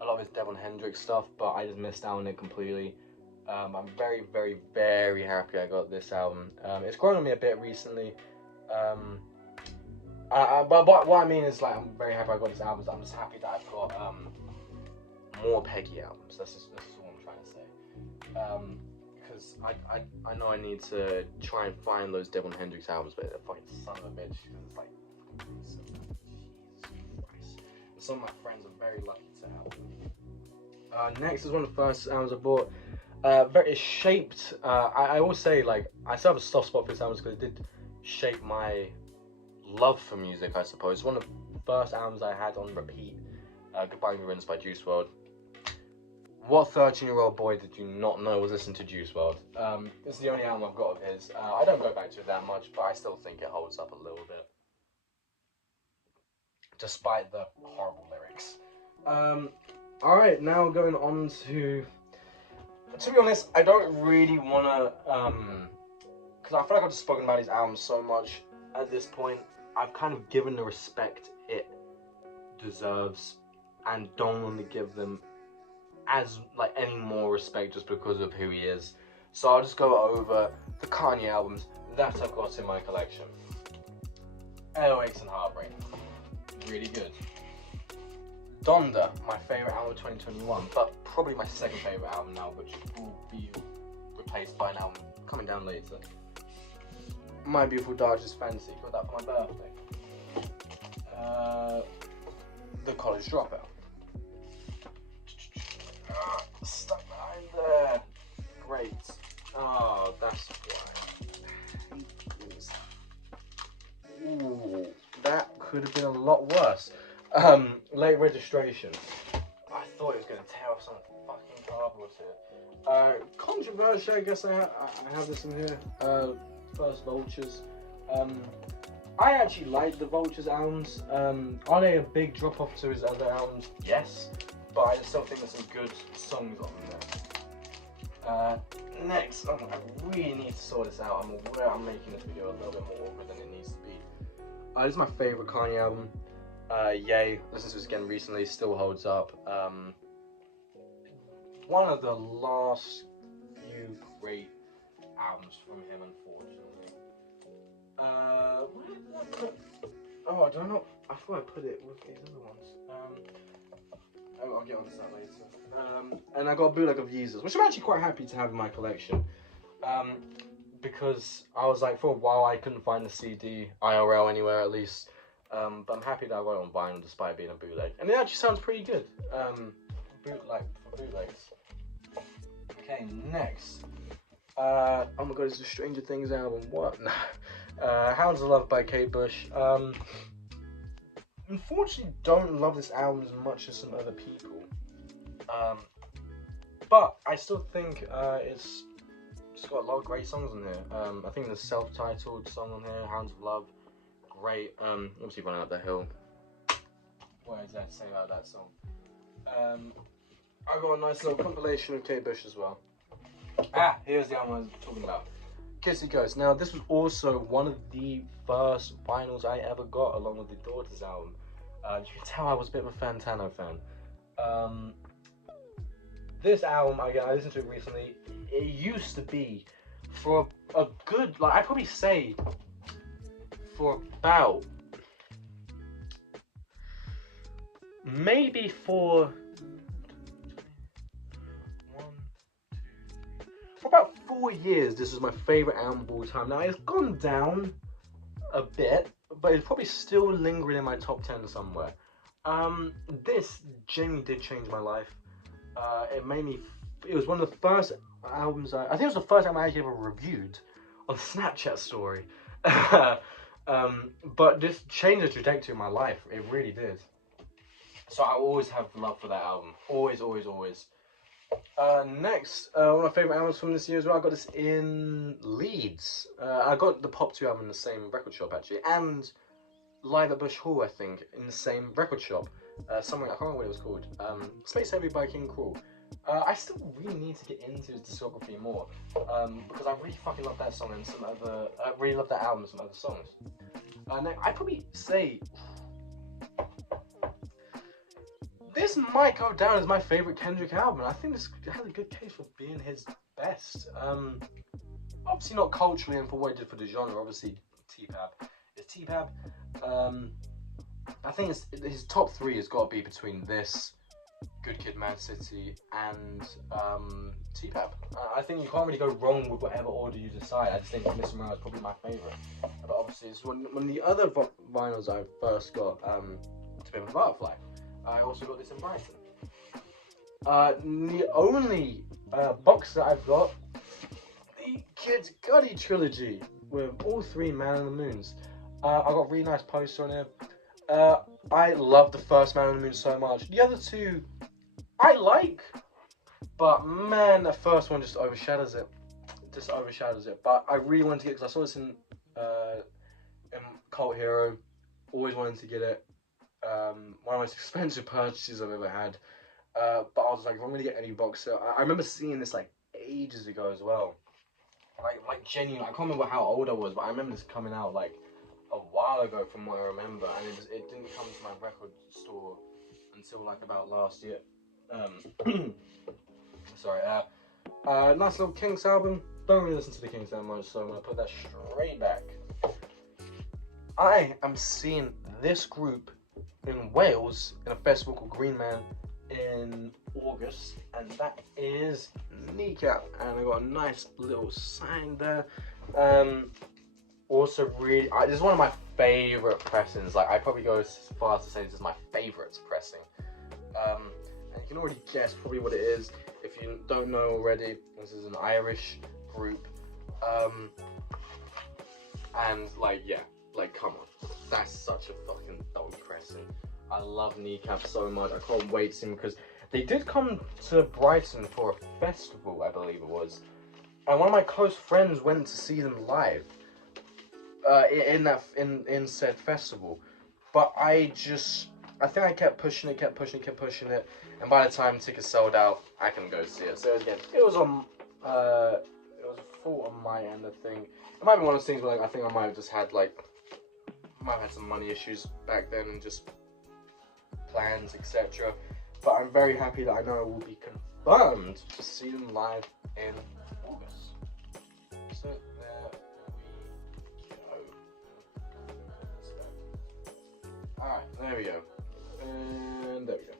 A lot of his Devon Hendrix stuff, but I just missed out on it completely. I'm very, very, very happy I got this album. It's grown on me a bit recently. But what I mean is, like, I'm very happy I got this album. I'm just happy that I've got more Peggy albums. That's all I'm trying to say. Because I know I need to try and find those Devon Hendrix albums, but they're fucking son of a bitch. Because it's like, Jesus Christ. And some of my friends are very lucky to have them. Next is one of the first albums I bought. It's shaped. I will say, like, I still have a soft spot for this album because it did shape my love for music, I suppose. One of the first albums I had on repeat. Goodbye New Riddance by Juice WRLD. What 13-year-old boy did you not know was listening to Juice WRLD? It's the only album I've got of his. I don't go back to it that much, but I still think it holds up a little bit, despite the horrible lyrics. Alright, now going on to be honest, I don't really want to, because I feel like I've just spoken about these albums so much at this point. I've kind of given the respect it deserves, and don't want to give them as, like, any more respect just because of who he is. So I'll just go over the Kanye albums that I've got in my collection. Airwaves and Heartbreak, really good. Donda, my favourite album of 2021, but probably my second favourite album now, which will be replaced by an album coming down later. My Beautiful Darkest Fantasy, got that for my birthday. The College Dropout. Stuck behind there. Great. Oh, that's why. Ooh, that could have been a lot worse. Late Registration. I thought it was going to tear off some fucking cardboard here. Controversial, I guess I have this in here. First Vultures. I actually like the Vultures albums. Are they a big drop off to his other albums? Yes. But I still think there's some good songs on there. Next, I really need to sort this out. I'm aware I'm making this video a little bit more awkward than it needs to be. This is my favourite Kanye album. Yay, listened to this again recently, still holds up. One of the last few great albums from him, unfortunately. Where did I put? Oh, I don't know. I thought I put it with these other ones. I'll get on to that later. And I got a bootleg of Yeezus, which I'm actually quite happy to have in my collection. Because I was like, for a while I couldn't find the CD IRL anywhere at least. But I'm happy that I got it on vinyl despite being a bootleg. And it actually sounds pretty good. For bootlegs. Okay, next. Oh my god, it's the Stranger Things album. What? Hounds of Love by Kate Bush. Unfortunately, don't love this album as much as some other people. But I still think it's got a lot of great songs on here. I think the self-titled song on here, Hounds of Love, great. Obviously, Running Up the Hill. What is that to say about that song? I got a nice little compilation of Kate Bush as well. Here's the album I was talking about. Kissy Ghost. Now, this was also one of the first vinyls I ever got, along with the Daughters album. You can tell I was a bit of a Fantano fan. This album, I listened to it recently. It used to be for a good, like, I'd probably say for about maybe for about 4 years, this was my favourite album of all time. Now, it's gone down a bit, but it's probably still lingering in my top 10 somewhere. This genuinely did change my life. It was one of the first albums, I think it was the first album I actually ever reviewed on Snapchat story. But this changed the trajectory of my life. It really did. So I always have love for that album. Always, always, always. Next, one of my favourite albums from this year as well. I got this in Leeds. I got the Pop 2 album in the same record shop actually, and Live at Bush Hall, I think, in the same record shop. Somewhere, I can't remember what it was called. Space Heavy by King Cruel. I still really need to get into his discography more, because I really fucking love that song and some other. I really love that album and some other songs. Now, I'd probably say this might go down as my favorite Kendrick album. I think this has a good case for being his best. Obviously not culturally and for what he did for the genre. Obviously, T-Pab is T-Pab. I think his top three has got to be between this, Good Kid, Mad City, and T-Pab. I think you can't really go wrong with whatever order you decide. I just think Mr. Morale is probably my favourite. But obviously, it's one the other vinyls I first got, To Pimp a Butterfly. I also got this in Brighton. The only box that I've got, the Kid Cudi trilogy with all three Man on the Moons. I got a really nice poster on it. I love the first Man on the Moon so much. The other two, I like, but man, that first one just overshadows it. But I really wanted to get it because I saw this in Cult Hero. Always wanted to get it. One of the most expensive purchases I've ever had. But I was like, if I'm gonna get any box set, I remember seeing this like ages ago as well. Like genuinely, I can't remember how old I was, but I remember this coming out like a while ago from what I remember, and it didn't come to my record store until like about last year. Sorry. Nice little Kinks album. Don't really listen to the Kinks that much, so I'm gonna put that straight back. I am seeing this group in Wales in a festival called Green Man in August, and that is Kneecap, and I got a nice little sign there. Also, really, this is one of my favorite pressings. Like, I probably go as far as to say this is my favorite pressing. And you can already guess probably what it is if you don't know already. This is an Irish group, and like, yeah, like, come on, that's such a fucking dope pressing. I love Kneecap so much. I can't wait to see them because they did come to Brighton for a festival, I believe it was, and one of my close friends went to see them live. In said festival, but I think I kept pushing it, and by the time tickets sold out, I couldn't go see it. So again, it was a fault on my end. I think it might be one of those things where, like, I think I might have just had some money issues back then and just plans, etc. But I'm very happy that I know it will be confirmed to see them live in August. So alright, there we go. And there we go.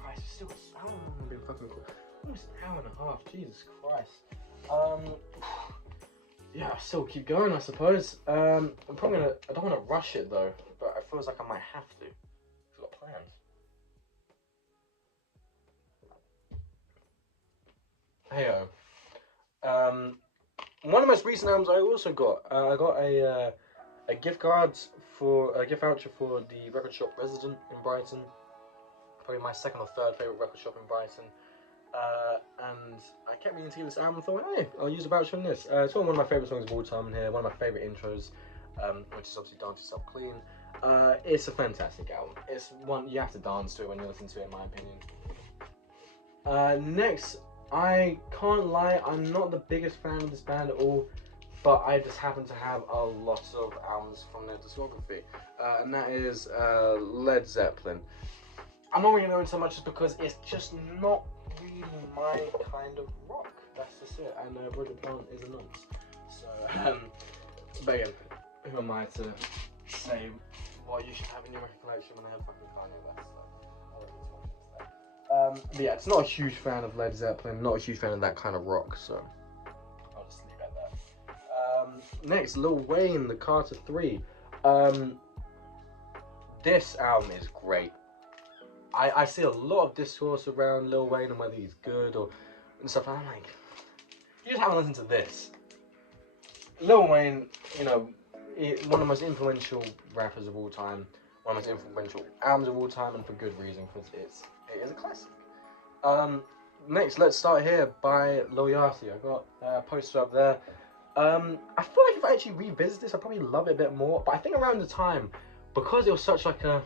Christ, it's still how long have I been fucking cool? Almost an hour and a half, Jesus Christ. Yeah, I'll still keep going, I suppose. I'm probably gonna, I don't wanna rush it though, but it feels like I might have to. I've got plans. Heyo. One of the most recent albums I also got, I got a gift voucher for the record shop Resident in Brighton. Probably my second or third favourite record shop in Brighton. And I kept meaning to give this album. Thought, hey, I'll use a voucher on this. It's one of my favourite songs of all time in here. One of my favourite intros, which is obviously Dance Yourself Clean. It's a fantastic album. It's one you have to dance to it when you listen to it, in my opinion. Next, I can't lie, I'm not the biggest fan of this band at all. But I just happen to have a lot of albums from their discography, and that is Led Zeppelin. I'm not really knowing so much just because it's just not really my kind of rock. That's just it. And Robert Plant is a nonce. So, but again, who am I to say what you should have in your record collection when I have fucking Kanye West? But yeah, it's not a huge fan of Led Zeppelin. Not a huge fan of that kind of rock. So. Next, Lil Wayne, The Carter 3. This album is great. I see a lot of discourse around Lil Wayne and whether he's good and stuff. And I'm like, you just haven't listened to this. Lil Wayne, you know, one of the most influential rappers of all time, one of the most influential albums of all time, and for good reason, because it is a classic. Next, Let's Start Here by Lil Yachty. I got a poster up there. I feel like if I actually revisit this, I'd probably love it a bit more. But I think around the time, because it was such like a...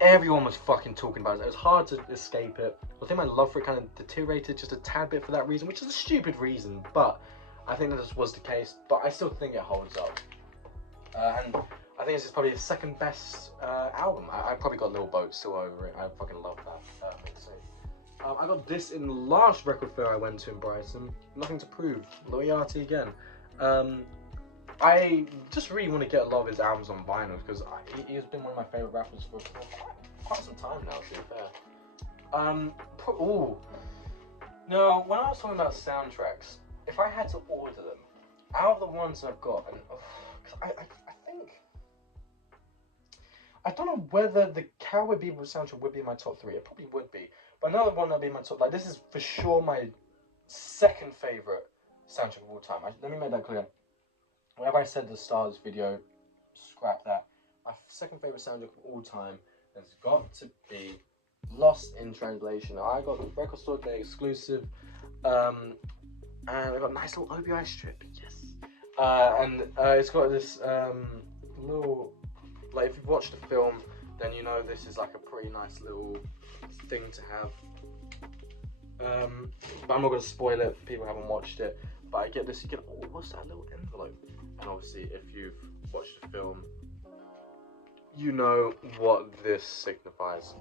Everyone was fucking talking about it. It was hard to escape it. I think my love for it kind of deteriorated just a tad bit for that reason, which is a stupid reason. But I think that just was the case. But I still think it holds up. And I I think this is probably his second best album. I probably got Lil Boat still over it. I fucking love that mixtape. I got this in the last record fair I went to in Brighton. Nothing to Prove. Lil Yachty again. I just really want to get a lot of his albums on vinyl because he has been one of my favorite rappers for quite some time now, to be fair. Ooh. No, when I was talking about soundtracks, if I had to order them, out of the ones I've got, and I think, I don't know whether the Cowboy Bebop soundtrack would be in my top 3. It probably would be. But another one that'd be in my top, like, this is for sure my second favorite soundtrack of all time. Let me make that clear. Whatever I said at the start of this video, scrap that. My second favorite soundtrack of all time has got to be Lost in Translation. I got the Record Store Day exclusive, and I got a nice little OBI strip, yes. And it's got this little, like, if you've watched the film, then you know this is like a pretty nice little thing to have. But I'm not going to spoil it if people haven't watched it. But I get this, you get, oh, what's that little envelope? And obviously, if you've watched the film, you know what this signifies.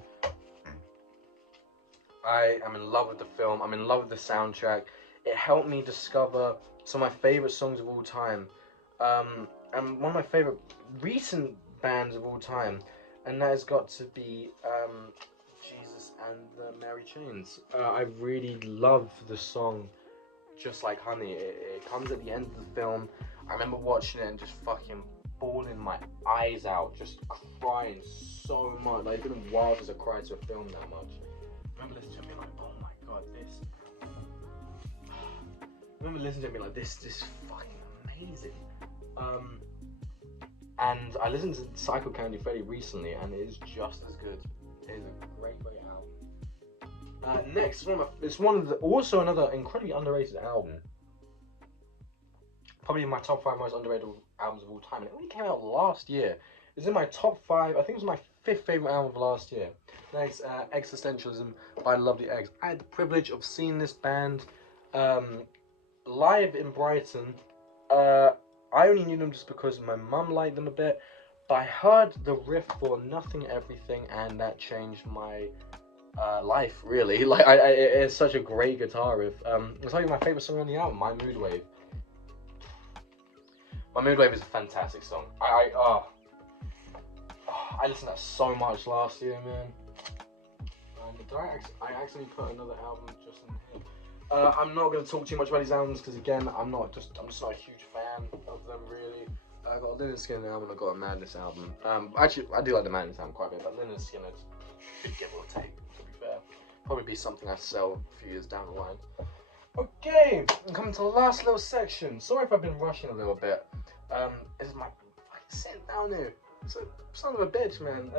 I am in love with the film. I'm in love with the soundtrack. It helped me discover some of my favorite songs of all time. And one of my favorite recent bands of all time. And that has got to be Jesus and the Mary Chains. I really love the song Just Like Honey. It comes at the end of the film. I remember watching it and just fucking bawling my eyes out, just crying so much. Like, it's been a while since I cried to a film that much. I remember listening to it and being like, oh my god, this. I remember listening to it and being like, this is fucking amazing. And I listened to Psycho Candy fairly recently, and it is just as good. It is a great album. Next, also another incredibly underrated album. Probably my top 5 most underrated albums of all time. And it only came out last year. It's in my top 5. I think it was my 5th favorite album of last year. Next, Existentialism by Lovely Eggs. I had the privilege of seeing this band live in Brighton. I only knew them just because my mum liked them a bit. But I heard the riff for Nothing Everything, and that changed my life, really. Like, it's such a great guitar riff. I'll tell you my favourite song on the album, My Mood Wave. My Mood Wave is a fantastic song. I listened to that so much last year, man. I actually put another album just in here. I'm not going to talk too much about these albums because, again, I'm just not a huge fan of them, really. I got a Lynyrd Skynyrd album, I got a Madness album. Actually, I do like the Madness album quite a bit, but Lynyrd Skynyrd should give or take, to be fair. Probably be something I sell a few years down the line. Okay, I'm coming to the last little section. Sorry if I've been rushing a little bit. This is my fucking sitting down here. It's a son of a bitch, man.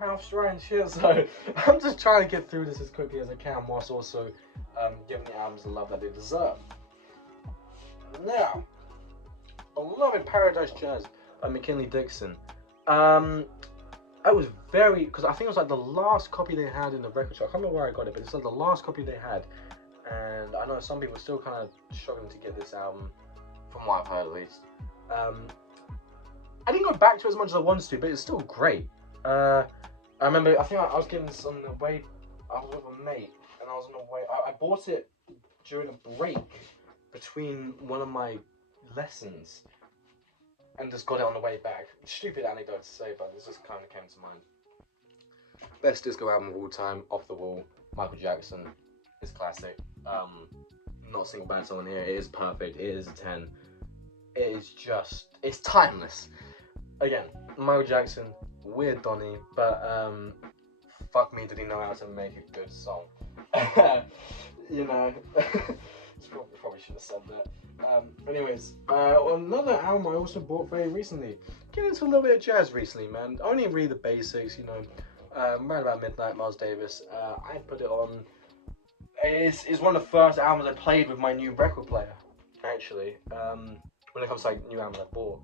My mouth's dry and shit, so I'm just trying to get through this as quickly as I can, whilst also giving the albums the love that they deserve. Now, Beloved Paradise Jazz by McKinley Dixon. I was very, because I think it was like the last copy they had in the record shop. I can't remember where I got it, but it's like the last copy they had. And I know some people are still kind of struggling to get this album, from what I've heard at least. I didn't go back to it as much as I wanted to, but it's still great. I remember, I think I was getting this on the way, I was with a mate, and I was on the way, I bought it during a break between one of my lessons, and just got it on the way back. Stupid anecdote to say, but this just kind of came to mind. Best disco album of all time, Off the Wall, Michael Jackson. It's classic. Not a single bad song in here. It is perfect. It is a 10. It is just, it's timeless. Again, Michael Jackson, weird Donny, but fuck me, did he know how to make a good song? You know, probably should have said that. Anyways, another album I also bought very recently. Getting into a little bit of jazz recently, man. Only really the basics, you know. Right about midnight, Miles Davis. I put it on. It's one of the first albums I played with my new record player, actually. When it comes to like new albums I bought.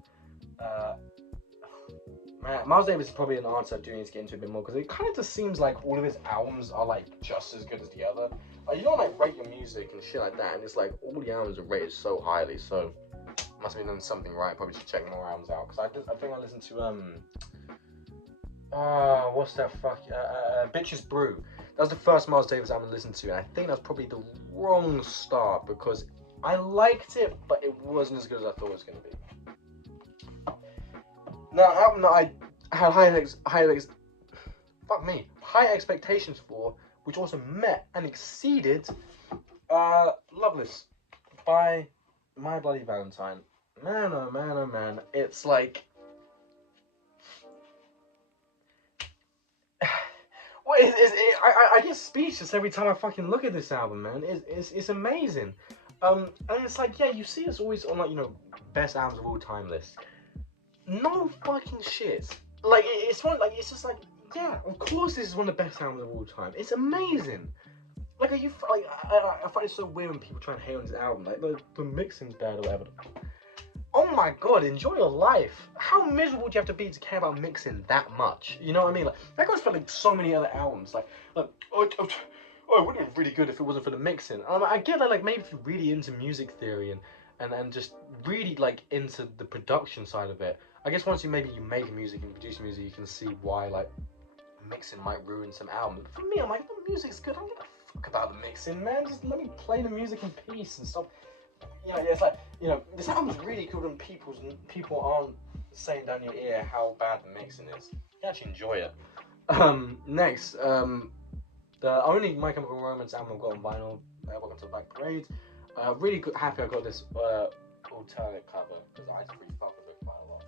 Man, Miles Davis is probably an artist I do need to get into a bit more, because it kind of just seems like all of his albums are like just as good as the other. Like, you don't like rate your music and shit like that, and it's like all the albums are rated so highly. So Must have been doing something right. Probably should check more albums out. Because I think I listened to, what's that fuck? Bitches Brew. That was the first Miles Davis album I listened to. And I think that's probably the wrong start. Because I liked it, but it wasn't as good as I thought it was going to be. Now, an album that I had high expectations for, which also met and exceeded, Loveless by My Bloody Valentine. Man, oh man, oh man. It's like... I get speechless every time I fucking look at this album, man. It's amazing. And it's like, yeah, you see us always on, like, you know, best albums of all time lists. No fucking shit. Like, it's one, like, it's just like, yeah, of course this is one of the best albums of all time. It's amazing. Like, are you, like, I find it so weird when people try and hate on this album. Like, the mixing's bad or whatever. Oh my god, enjoy your life. How miserable do you have to be to care about mixing that much? You know what I mean? Like, that goes for, like, so many other albums. Like oh, it wouldn't have been really good if it wasn't for the mixing. I get that, like, maybe if you're really into music theory and just really, like, into the production side of it. I guess once you make music and produce music, you can see why, like, mixing might ruin some albums. But for me, I'm like, the music's good. I don't give a fuck about the mixing, man. Just let me play the music in peace and stuff. You know, it's like, you know, this album's really good when people aren't saying down your ear how bad the mixing is. You actually enjoy it. Next, the only My Chemical Romance album I've got on vinyl, Welcome to the Black Parade. Really good, happy I got this alternate cover because I actually fuck with it quite a lot.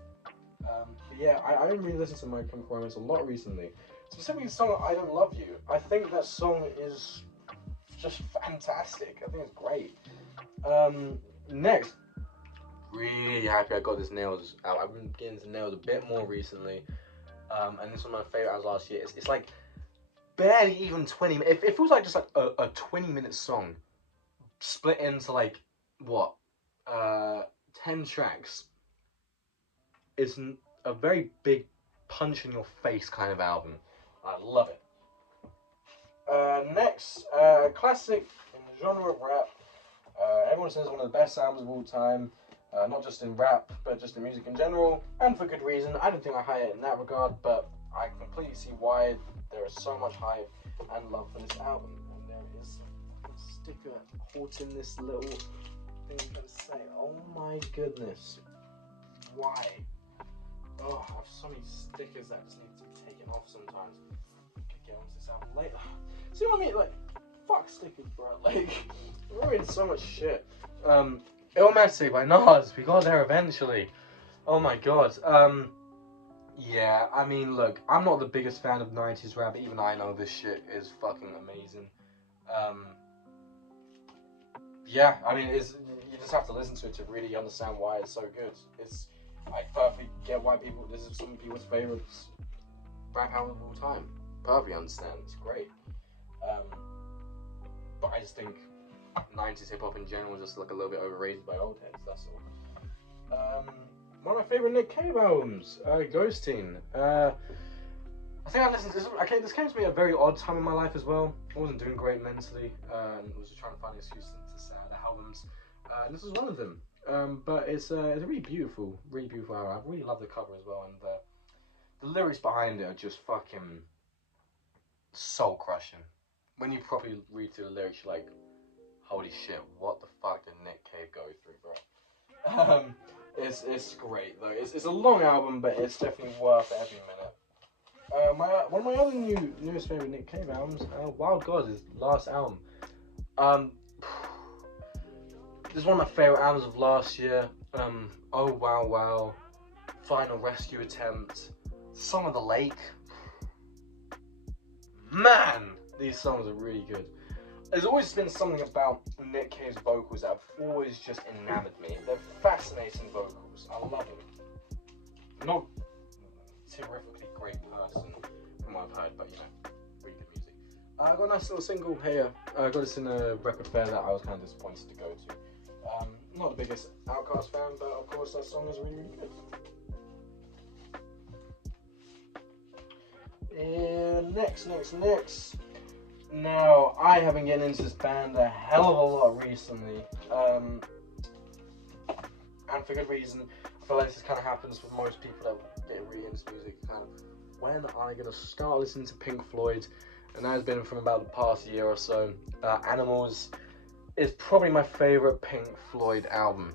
But yeah, I didn't really listen to My Chemical Romance a lot recently. Specifically the song I Don't Love You. I think that song is just fantastic. I think it's great. Next, really happy I got this Nails out. I've been getting into Nails a bit more recently. And this was my favourite albums last year. It's like barely even 20 minutes. It feels like just like a 20-minute song split into like, what, 10 tracks. It's a very big punch in your face kind of album. I love it. Next, classic in the genre of rap. Everyone says one of the best albums of all time, not just in rap, but just in music in general, and for good reason. I don't think I hate it in that regard, but I completely see why there is so much hype and love for this album. And there is a sticker holding this little thing I'm trying to say. Oh my goodness. Why? Oh, I have so many stickers that just need to be taken off sometimes. I could get onto this album later. See what I mean? Like, fuck stickers, bro. Like, ruined so much shit. Illmatic by Nas. We got there eventually. Oh my god. Yeah, I mean, look, I'm not the biggest fan of 90s rap, but even I know this shit is fucking amazing. Yeah, I mean, you just have to listen to it to really understand why it's so good. I perfectly get why this is some of people's favorites rap album of all time. Perfectly understand, it's great. But I just think 90s hip hop in general is just like a little bit overrated by old heads, that's all. One of my favourite Nick Cave albums, Ghosteen. I think I listened to this. This came to me at a very odd time in my life as well. I wasn't doing great mentally, and was just trying to find an excuse to say the albums. And this was one of them. But it's a really beautiful album. I really love the cover as well, and the lyrics behind it are just fucking soul crushing. When you properly read through the lyrics, you're like, holy shit, what the fuck did Nick Cave go through, bro? It's great though. It's a long album, but it's definitely worth every minute. One of my other newest favorite Nick Cave albums, Wild God, his last album. This is one of my favorite albums of last year. Oh Wow Wow, Final Rescue Attempt, Song of the Lake. Man, these songs are really good. There's always been something about Nick Cave's vocals that have always just enamored me. They're fascinating vocals. I love them. Not a terrifically great person from what I've heard, but you know, really good music. I got a nice little single here. I got this in a record fair that I was kind of disappointed to go to. Not the biggest Outkast fan, but of course that song is really, really good. Next. Now, I have been getting into this band a hell of a lot recently. and for good reason. I feel like this kind of happens for most people that get really into music. Kind of, when am I gonna start listening to Pink Floyd? And that has been from about the past year or so. Animals is probably my favorite Pink Floyd album.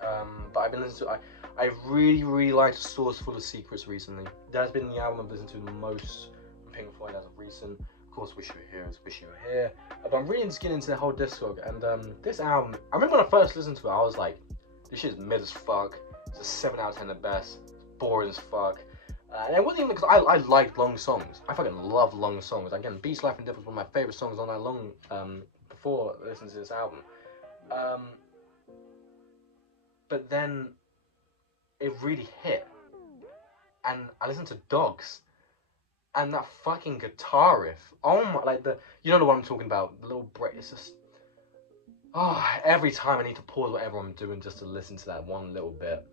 But I've been listening to. I really liked Source Full of Secrets recently. That's been the album I've listened to the most from Pink Floyd as of recent. Of course, Wish You Were Here is Wish You Were Here. But I'm really just getting into the whole discog. And this album, I remember when I first listened to it, I was like, this shit is mid as fuck. It's a 7 out of 10 at best. It's boring as fuck. And it wasn't even because I liked long songs. I fucking love long songs. Again, Beach Life and Death was one of my favourite songs all night long before listening to this album. But then it really hit. And I listened to Dogs. And that fucking guitar riff. Oh my, like you know the one I'm talking about. The little break. It's just, every time I need to pause whatever I'm doing just to listen to that one little bit.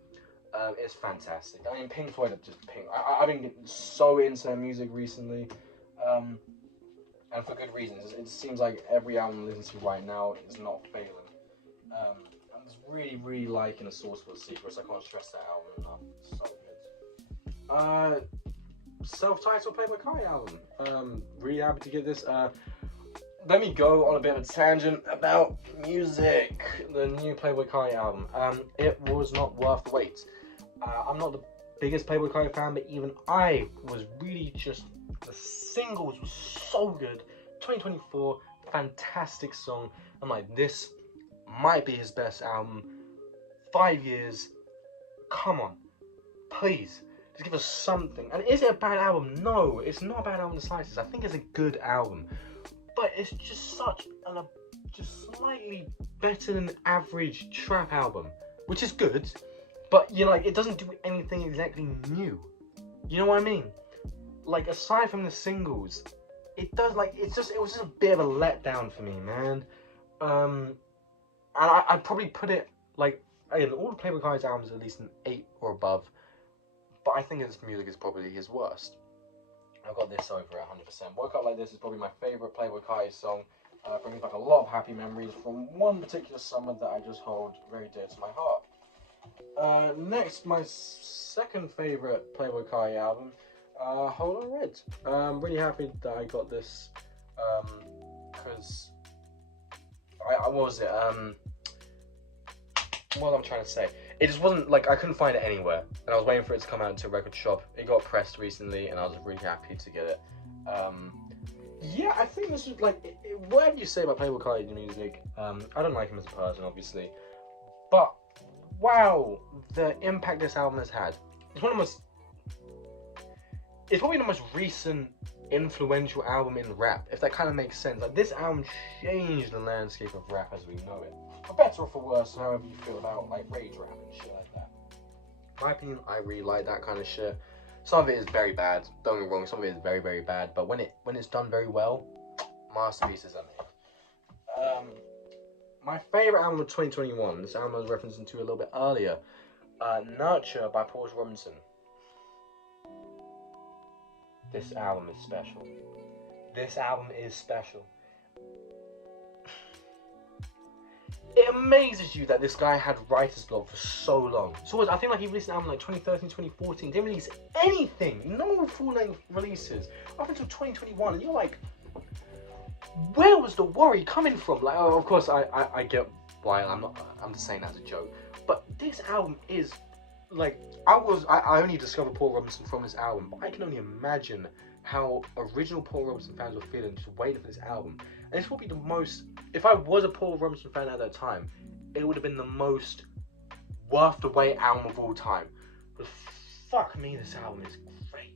It's fantastic. I mean, Pink Floyd are just Pink. I've been getting so into their music recently, and for good reasons. It seems like every album I listen to right now is not failing. I'm just really liking The Source Full of Secrets. I can't stress that album enough. So good. Self-titled Playboi Carti album. Really happy to get this. Let me go on a bit of a tangent about music. The new Playboi Carti album. It was not worth the wait. I'm not the biggest Playboi Carti fan, but even I was really just, the singles were so good. 2024, fantastic song. I'm like, this might be his best album. 5 years. Come on. Please. Just give us something. And is it a bad album? No, it's not a bad album in the slightest. I think it's a good album. But it's just such just slightly better than average trap album. Which is good. But, you know, like, it doesn't do anything exactly new. You know what I mean? Like, aside from the singles, it does, like, it was just a bit of a letdown for me, man. And I'd probably put it, like, again, all the Playboi Carti's albums are at least an 8 or above. But I think his music is probably his worst. I've got this over at 100%. Woke Up Like This is probably my favourite Playboi Carti song. Brings back a lot of happy memories from one particular summer that I just hold very dear to my heart. Next, my second favourite Playboi Carti album, Hold On Red. I'm really happy that I got this, because, what was it, what was I trying to say? It just wasn't, like, I couldn't find it anywhere, and I was waiting for it to come out into a record shop. It got pressed recently, and I was really happy to get it. Yeah, I think this was, like, whatever you say about Playboi Carti's music, I don't like him as a person, obviously, but wow, the impact this album has had. It's probably the most recent influential album in rap, if that kind of makes sense. Like, this album changed the landscape of rap as we know it. For better or for worse, however you feel about, like, rage rap and shit like that. In my opinion, I really like that kind of shit. Some of it is very bad, don't get me wrong, some of it is very bad, but when it's done very well, masterpieces are made. My favourite album of 2021, this album I was referencing to a little bit earlier, Nurture by Portia Robinson. This album is special. This album is special. It amazes you that this guy had writer's block for so long. So I think like he released an album like 2013, 2014, didn't release anything, no full-length releases, up until 2021, and you're like, where was the worry coming from? Like, of course, I get why. I'm just saying that as a joke. But this album is, like, I only discovered Paul Robinson from this album, but I can only imagine how original Paul Robinson fans were feeling just waiting for this album. And this will be the most, if I was a Paul Robinson fan at that time, it would have been the most worth the wait album of all time. But fuck me, this album is great.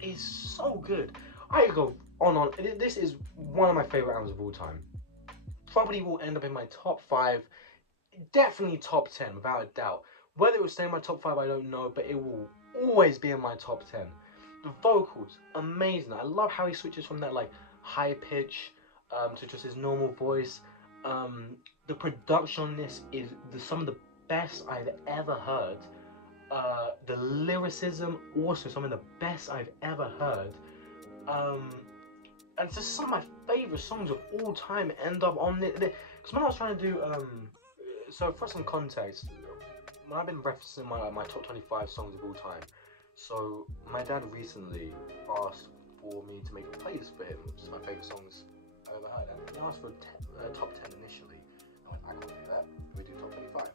It's so good. I could go on. This is one of my favourite albums of all time. Probably will end up in my top 5, definitely top 10, without a doubt. Whether it will stay in my top 5, I don't know, but it will always be in my top 10. The vocals, amazing. I love how he switches from that, like, high pitch to just his normal voice. The production on this is some of the best I've ever heard. The lyricism, also some of the best I've ever heard. And just some of my favourite songs of all time end up on it. Because when I was trying to do, so for some context, when I've been referencing my top 25 songs of all time, so my dad recently asked for me to make a playlist for him, which is my favourite songs I've ever heard. And he asked for a top 10 initially. I went, I can't do that. We do top 25.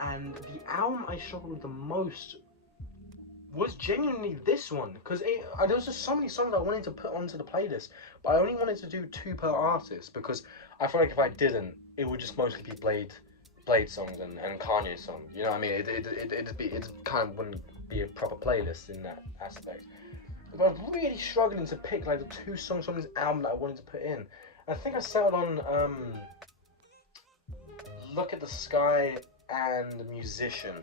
And the album I struggled with the most was genuinely this one, because there was just so many songs I wanted to put onto the playlist, but I only wanted to do 2 per artist, because I feel like if I didn't, it would just mostly be Blade songs and Kanye songs. You know what I mean? It kind of wouldn't be a proper playlist in that aspect. But I was really struggling to pick like the 2 songs from this album that I wanted to put in. I think I settled on Look at the Sky and Musician.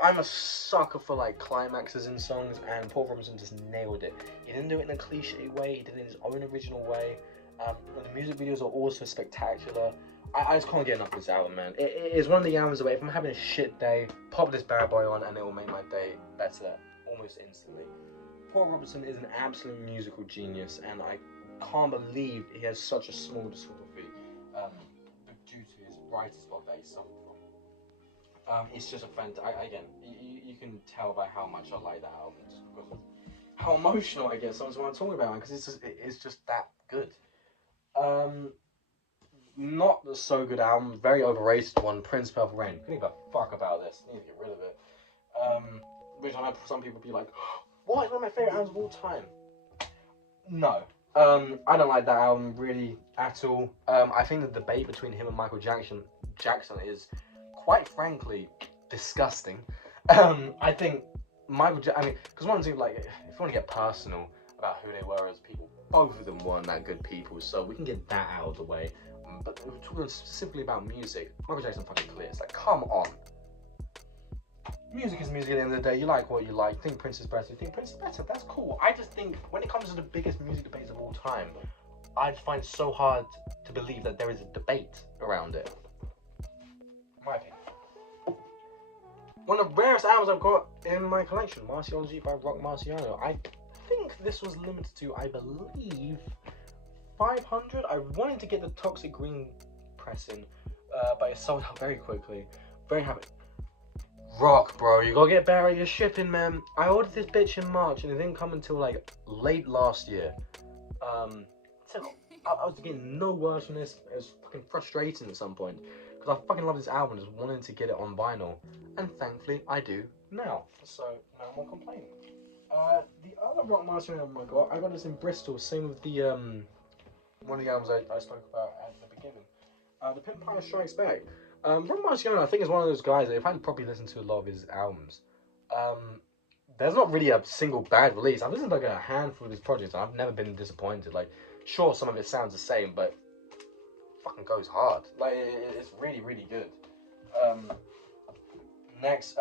I'm a sucker for like climaxes in songs, and Paul Robinson just nailed it. He didn't do it in a cliche way, he did it in his own original way. The music videos are also spectacular. I just can't get enough of this album, man. It is one of the albums where if I'm having a shit day, pop this bad boy on and it will make my day better almost instantly. Paul Robinson is an absolute musical genius, and I can't believe he has such a small discography due to his writer's block that he suffered from. It's just a fantastic. Again, you can tell by how much I like that album, just because of how emotional I get sometimes when I'm talking about it, because it's just that good. Not so good album, very overrated one, Prince Purple Rain. Couldn't give a fuck about this. Need to get rid of it. Which I know some people be like, what? It's one of my favourite albums of all time. No. I don't like that album really at all. I think the debate between him and Michael Jackson is, quite frankly, disgusting. I think because one thing, like, if you want to get personal about who they were as people, both of them weren't that good people, so we can get that out of the way. But we're talking specifically about music. Michael Jackson fucking clear. It's like, come on. Music is music at the end of the day. You like what you like. Think Prince is better. You think Prince is better. That's cool. I just think when it comes to the biggest music debates of all time, I find it so hard to believe that there is a debate around it. In my opinion. One of the rarest albums I've got in my collection, Marciology by Rock Marciano. I think this was limited to, I believe, 500. I wanted to get the Toxic Green pressing, but it sold out very quickly. Very happy. Rock, bro, you gotta get better at your shipping, man. I ordered this bitch in March and it didn't come until like late last year. So I was getting no worse from this. It was fucking frustrating at some point, because I fucking love this album, just wanting to get it on vinyl, and thankfully I do now. So no more complaining. The other Rock Marciano album I got this in Bristol. Same with the one of the albums I spoke about at the beginning. The Pimp Pyre Strikes Back. Rock Marciano, I think, is one of those guys that if I'd probably listened to a lot of his albums, there's not really a single bad release. I've listened to like a handful of his projects and I've never been disappointed. Like, sure, some of it sounds the same, but fucking goes hard. Like, it's really, really good. Next,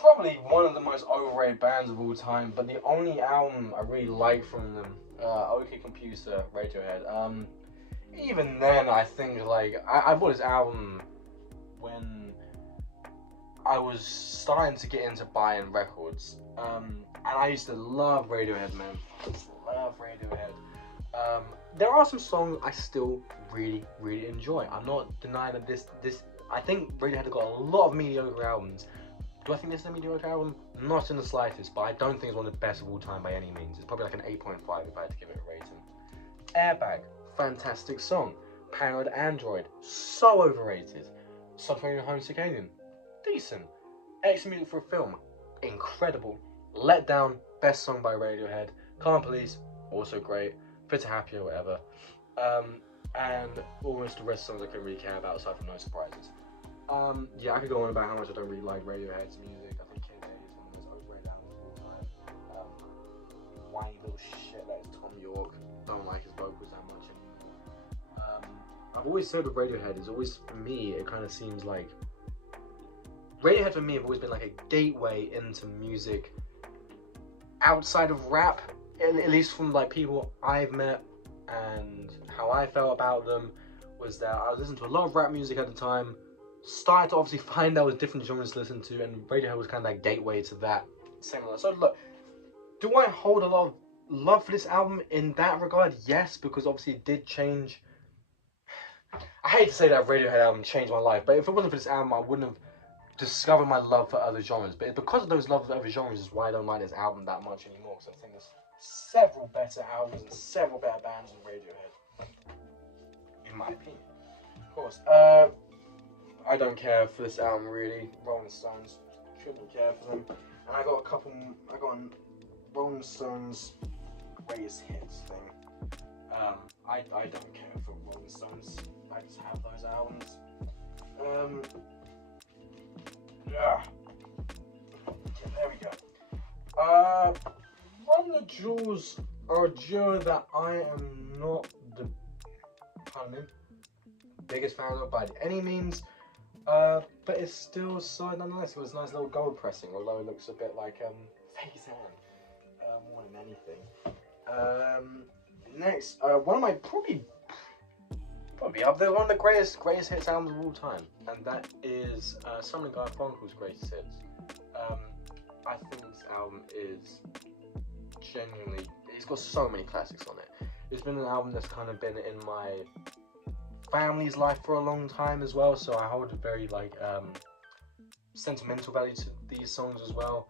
probably one of the most overrated bands of all time, but the only album I really like from them, OK Computer, Radiohead. Even then, I think, like, I bought this album when I was starting to get into buying records, and I used to love Radiohead, man. I just love Radiohead. There are some songs I still really, really enjoy. I'm not denying that this. I think Radiohead have got a lot of mediocre albums. Do I think this is a mediocre album? Not in the slightest, but I don't think it's one of the best of all time by any means. It's probably like an 8.5 if I had to give it a rating. Airbag, fantastic song. Paranoid Android, so overrated. Subterranean Homesick Alien, decent. Excellent music for a film, incredible. Let Down, best song by Radiohead. Calm Police, also great. Fitter Happier, whatever. And almost the rest of the songs I couldn't really care about aside from No Surprises. Yeah, I could go on about how much I don't really like Radiohead's music. I think Kid A is one of those overrated albums of all time. Whiny little shit that is Tom York. Don't like his vocals that much anymore. I've always said with Radiohead, is always, for me, it kind of seems like Radiohead for me have always been like a gateway into music outside of rap, at least from like people I've met, and how I felt about them was that I was listening to a lot of rap music at the time, started to obviously find there was different genres to listen to, and Radiohead was kind of that gateway to that. Similar. So look, do I hold a lot of love for this album in that regard? Yes, because obviously it did change I hate to say that Radiohead album changed my life, but if it wasn't for this album, I wouldn't have discovered my love for other genres. But because of those love for other genres is why I don't like this album that much anymore. Because I think there's several better albums and several better bands than Radiohead, in my opinion. Of course, I don't care for this album really. Rolling Stones, shouldn't care for them. And I got a Rolling Stones greatest hits thing. I don't care for Rolling Stones. I just have those albums. Yeah, there we go. Run the Jewels are a duo that I am not the biggest fan of by any means. But it's still solid nonetheless. It was a nice little gold pressing, although it looks a bit like Faye's hand more than anything. Next, one of my probably up there, one of the greatest hits albums of all time, and that is Simon & Garfunkel's greatest hits. I think this album is genuinely, it's got so many classics on it. It's been an album that's kind of been in my family's life for a long time as well, so I hold a very sentimental value to these songs as well.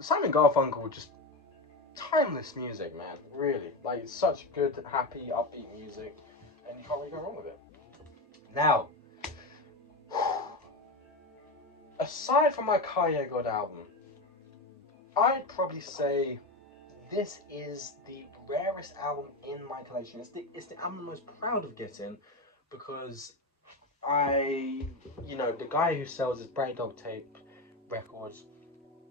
Simon & Garfunkel, just timeless music, man, really, like such good, happy, upbeat music, and you can't really go wrong with it. Now, aside from my Kanye God album, I'd probably say this is the rarest album in my collection. It's the album I'm most proud of getting, because the guy who sells his Bright Dog Tape records,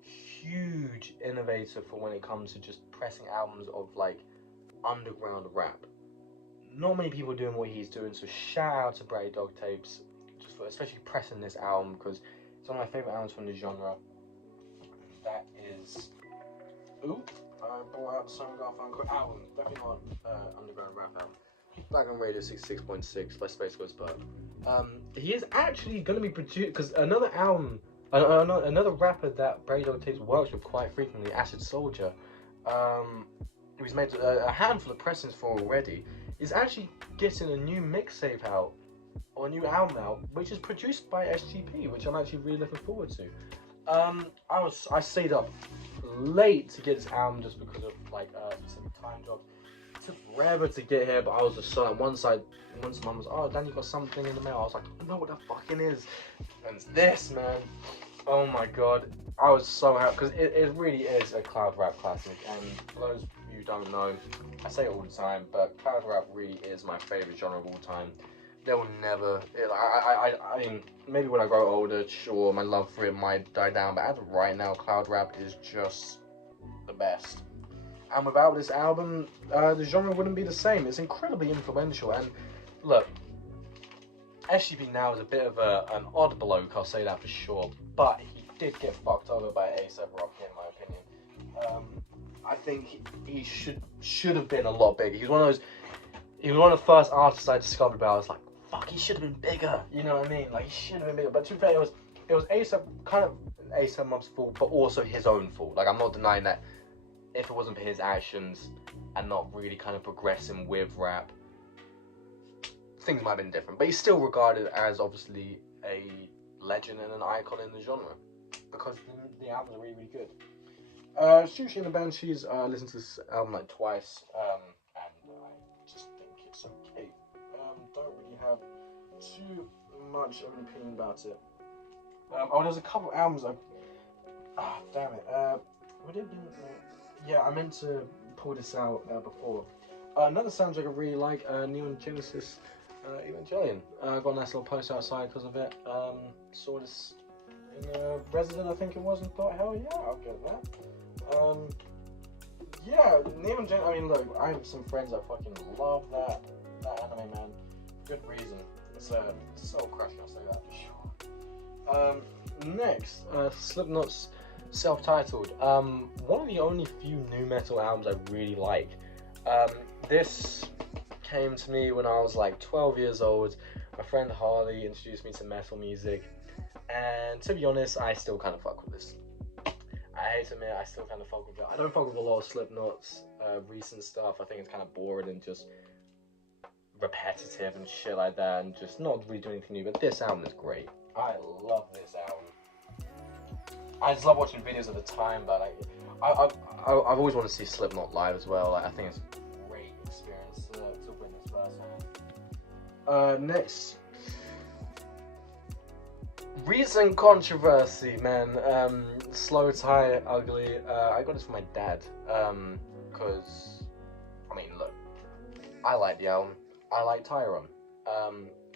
huge innovator for when it comes to just pressing albums of like underground rap. Not many people are doing what he's doing, so shout out to Bright Dog Tapes, just for especially pressing this album, because it's one of my favorite albums from the genre. That is, I brought out the Simon & Garfunkel album, definitely not underground rap album. Black on Radio 66.6 by Space Ghost Bird. He is actually going to be produced, because another album, another rapper that Brady Dog Tapes works with quite frequently, Acid Soldier, he's made a handful of pressings for already, is actually getting a new mixtape out, or a new album out, which is produced by SGP, which I'm actually really looking forward to. I stayed up late to get this album just because of specific time jobs. It took forever to get here, but I was just so once mum was, oh, Dan, you got something in the mail. I was like, I know what that fucking is, and it's this, man. Oh my god, I was so happy, because it really is a cloud rap classic, and for those of you who don't know, I say it all the time, but cloud rap really is my favorite genre of all time. There will never, I mean, maybe when I grow older, sure, my love for it might die down, but as of right now, cloud rap is just the best. And without this album, the genre wouldn't be the same. It's incredibly influential, and look, SGP now is a bit of an odd bloke, I'll say that for sure, but he did get fucked over by A$AP Rocky, in my opinion. I think he should have been a lot bigger. He was one of the first artists I discovered about. I was like, fuck, he should have been bigger. You know what I mean? Like, he should have been bigger. But to be fair, it was A$AP, kind of A$AP Mob's fault, but also his own fault. Like, I'm not denying that if it wasn't for his actions and not really kind of progressing with rap, things might have been different. But he's still regarded as obviously a legend and an icon in the genre, because the albums are really, really good. Sushi and the Banshees, I listened to this album like twice, and I just think it's okay. Don't really have too much of an opinion about it. There's a couple of albums damn it. I meant to pull this out before. Another soundtrack I really like, Neon Genesis Evangelion. I got a nice little post outside because of it. Saw this in Resident, I think it was, and thought, hell yeah, I'll get that. Neon Genesis, I mean, look, I have some friends that fucking love that anime, man. Good reason. It's soul crushing, I'll say that for sure. Next, Slipknot's self-titled. One of the only few nu metal albums I really like. This came to me when I was like 12 years old. My friend Harley introduced me to metal music, and to be honest, I still kind of fuck with this. I hate to admit, I still kind of fuck with it. I don't fuck with a lot of Slipknot's recent stuff. I think it's kind of boring and just repetitive and shit like that, and just not really doing anything new. But this album is great. I love this album. I just love watching videos at the time, but like, I've always wanted to see Slipknot live as well. Like, I think it's a great experience to witness firsthand. Next, recent controversy, man. Slow Tie Ugly. I got this from my dad. Because I mean, look, I like the album. I like Tyrone.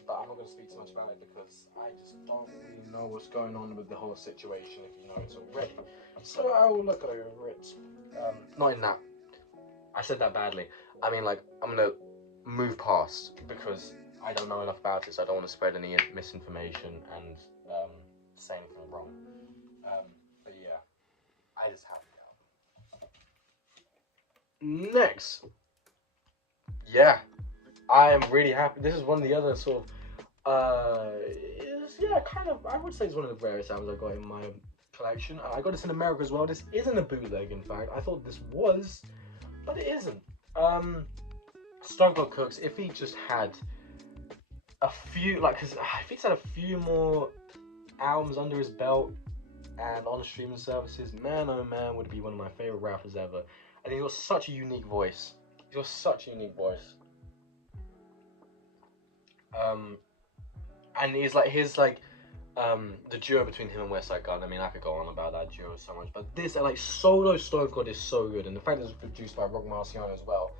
But I'm not going to speak too much about it because I just don't really know what's going on with the whole situation, if you know it already. So I will look over it. Not in that. I said that badly. I mean, like, I'm going to move past because I don't know enough about it, so I don't want to spread any misinformation and say anything wrong. But yeah, I just have the album. Next. Yeah. I am really happy. This is one of the other sort of, kind of, I would say it's one of the rarest albums I got in my collection. I got this in America as well. This isn't a bootleg, in fact. I thought this was, but it isn't. Stone Cold Cooks, if he just had a few, like, cause if he's had a few more albums under his belt and on streaming services, man, oh man, would be one of my favorite rappers ever. And he's got such a unique voice. He's got such a unique voice. And he's like the duo between him and Westside Gunn. I mean, I could go on about that duo so much, but this like solo Stone Cold is so good, and the fact that it's produced by Rock Marciano as well,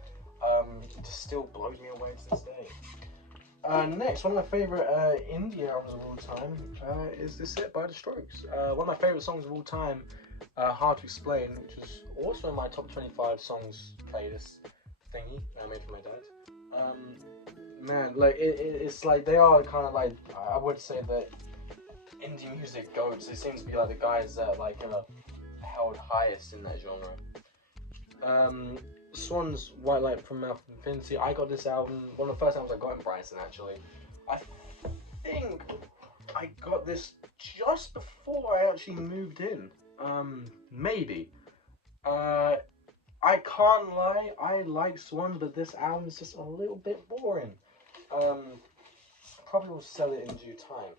just still blows me away to this day. Next, one of my favorite indie albums of all time is this set by The Strokes. One of my favorite songs of all time, Hard to Explain, which is also in my top 25 songs playlist thingy I made for my dad. Man, like it's like they are kind of like, I would say that indie music goats. It seems to be like the guys that like are held highest in that genre. Swans, White Light from Mouth of Infinity. I got this album, one of the first albums I got in Brighton actually. I think I got this just before I actually moved in. Maybe. I can't lie, I like Swans, but this album is just a little bit boring. Probably will sell it in due time.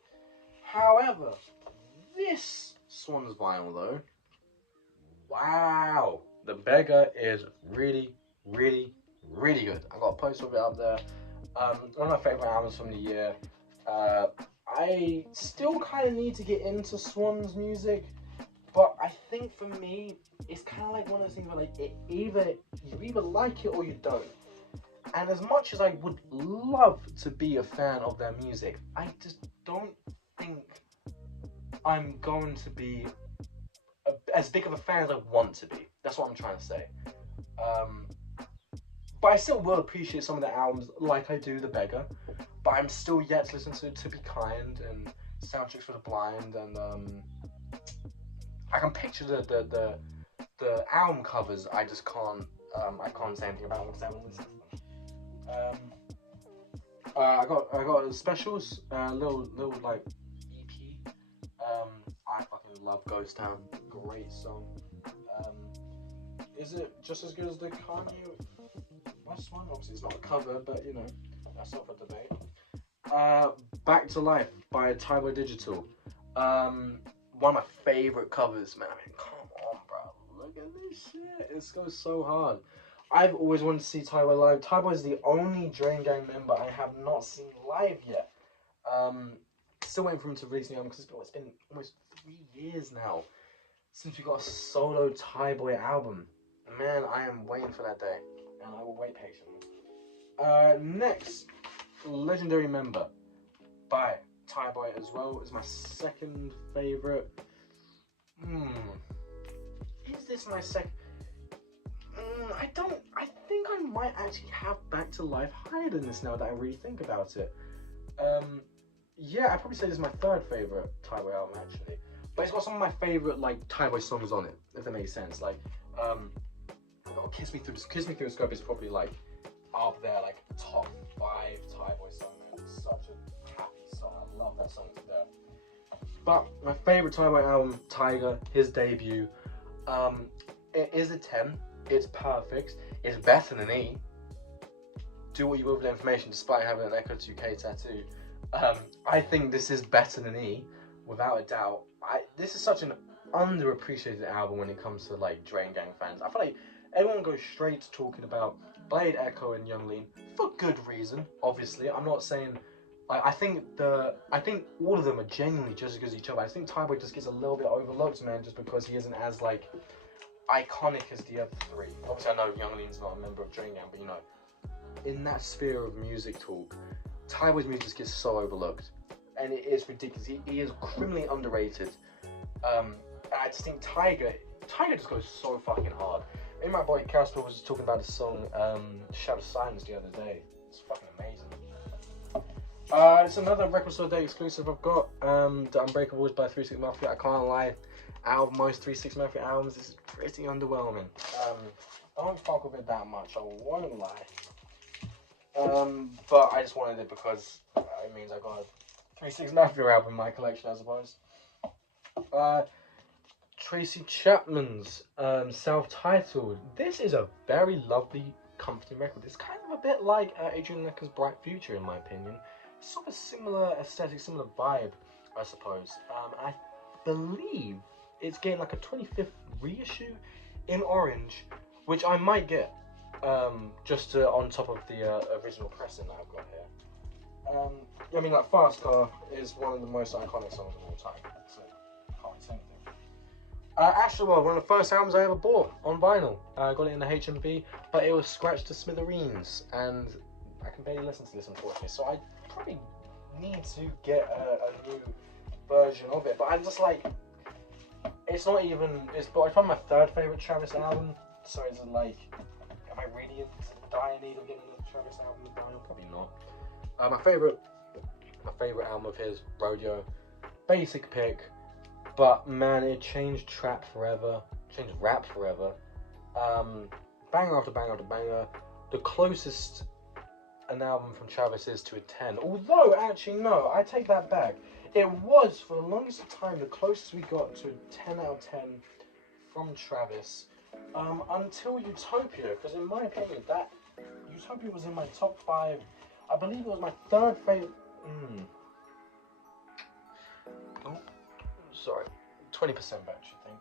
However, this Swans vinyl though, wow, The Beggar is really, really, really good. I got a poster of it up there. One of my favorite albums from the year. I still kind of need to get into Swans music, but I think for me, it's kind of like one of those things where like you either like it or you don't. And as much as I would love to be a fan of their music, I just don't think I'm going to be as big of a fan as I want to be. That's what I'm trying to say. But I still will appreciate some of the albums, like I do The Beggar. But I'm still yet to listen to Be Kind and Soundtracks for the Blind, and I can picture the album covers. I just can't. I can't say anything about them because I haven't listened to them. I got the specials, little like EP. I fucking love Ghost Town. Great song. Is it just as good as the Kanye West one? Obviously, it's not a cover, but you know, that's up for debate. Back to Life by Tybo Digital. One of my favorite covers, man. I mean, come on, bro. Look at this shit. It goes so hard. I've always wanted to see Tybo live. Tybo is the only Drain Gang member I have not seen live yet. Still waiting for him to release the album because it's been almost 3 years now since we got a solo Tyboy album. Man, I am waiting for that day, and I will wait patiently. Next, Legendary Member by Tyboy as well is my second favorite. Is this my second? I think I might actually have Back to Life higher than this now that I really think about it. Yeah, I'd probably say this is my third favorite Tyboy album actually. But it's got some of my favorite like Tyboy songs on it, if that makes sense. Like, Kiss Me Through the Scope is probably like up there, like top 5 Tyboy song. Man, it's such a happy song. I love that song to death. But my favorite Tyboy album, Tiger, his debut. It is a 10. It's perfect. It's better than E. do what you will with the information, despite having an Echo 2K tattoo. I think this is better than E, without a doubt. This is such an underappreciated album when it comes to like Drain Gang fans. I feel like everyone goes straight to talking about Blade, Echo, and Young Lean for good reason. Obviously, I'm not saying. I think all of them are genuinely just as good as each other. I think Tyboy just gets a little bit overlooked, man, just because he isn't as like iconic as the other three. Obviously, I know Young Lean's not a member of Drain Gang, but you know, in that sphere of music talk, Tyboy's music just gets so overlooked, and it is ridiculous. He is criminally underrated. And I just think Tyga just goes so fucking hard. Me and my boy Casper was just talking about the song Shadow Silence the other day. It's fucking amazing. It's another Record Store Day exclusive I've got. The Unbreakable is by 3 6 Mafia. I can't lie, out of most 3 6 Mafia albums, this is pretty underwhelming. I don't fuck with it that much, I won't lie. But I just wanted it because it means I got a 3 6 Mafia album in my collection, I suppose. Tracy Chapman's self-titled. This is a very lovely, comforting record. It's kind of a bit like Adrian Lecker's Bright Future, in my opinion. Sort of similar aesthetic, similar vibe, I suppose. I believe it's getting like a 25th reissue in orange, which I might get, just on top of the original pressing that I've got here. I mean, like, Fast Car is one of the most iconic songs of all time, so can't really say anything. Astroworld, one of the first albums I ever bought on vinyl. I got it in the HMV, but it was scratched to smithereens, and I can barely listen to this, unfortunately, so I probably need to get a new version of it. But I'm just like, it's not even, it's probably my third favourite Travis album, so is it like, am I really in dire need of getting another Travis album with vinyl? Probably not. My favourite album of his, Rodeo, basic pick, but man, it changed rap forever. Banger after banger after banger. The closest an album from Travis is to a 10. Although, actually, no, I take that back. It was, for the longest time, the closest we got to a 10 out of 10 from Travis. Until Utopia, because in my opinion, that Utopia was in my top 5. I believe it was my third favourite. Oh, sorry, 20% battery thing.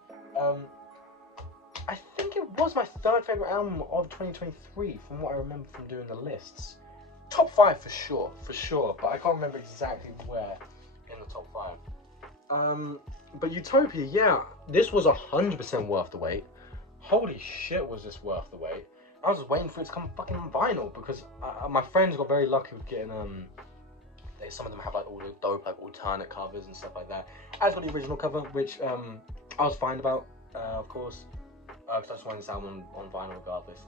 I think it was my third favourite album of 2023, from what I remember from doing the lists. Top 5 for sure, but I can't remember exactly where in the top 5. But Utopia, yeah, this was 100% worth the wait. Holy shit, was this worth the wait. I was just waiting for it to come fucking on vinyl, because my friends got very lucky with getting, some of them have like all the dope like alternate covers and stuff like that. As for the original cover, which I was fine about, of course, because I just wanted this album on vinyl regardless,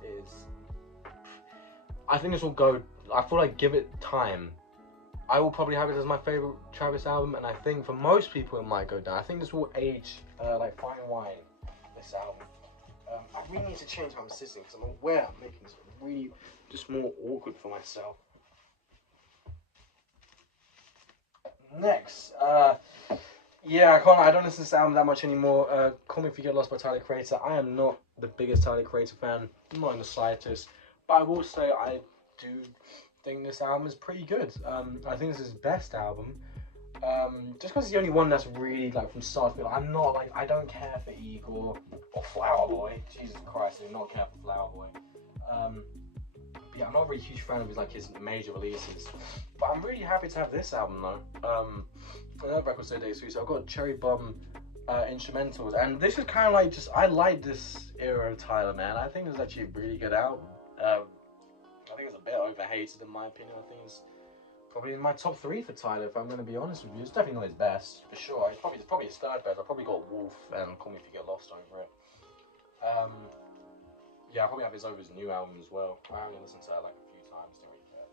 I think this will go, I feel like give it time. I will probably have it as my favourite Travis album, and I think for most people it might go down. I think this will age like fine wine, this album. I really need to change how I'm sitting, because I'm aware I'm making this really just more awkward for myself. Next, yeah, I don't listen to this album that much anymore. Call Me If You Get Lost by Tyler Creator. I am not the biggest Tyler Creator fan, not in the slightest, but I will say I do think this album is pretty good. I think this is his best album, just because it's the only one that's really like from start to finish. I'm not like, I don't care for Igor or Flower Boy. Jesus Christ, I do not care for Flower Boy. But yeah, I'm not a really huge fan of his major releases, but I'm really happy to have this album though. Another Record Store Day exclusive. I've got Cherry Bomb instrumentals, and this is kind of like I like this era of Tyler, man. I think it's actually a really good album. I think it's a bit overhated in my opinion. I think it's probably in my top 3 for Tyler, if I'm going to be honest with you. It's definitely not his best, for sure. It's probably his third best. I probably got Wolf and Call Me If You Get Lost over it. Yeah, I'll probably have his over his new album as well. I only listened to that like a few times, don't really care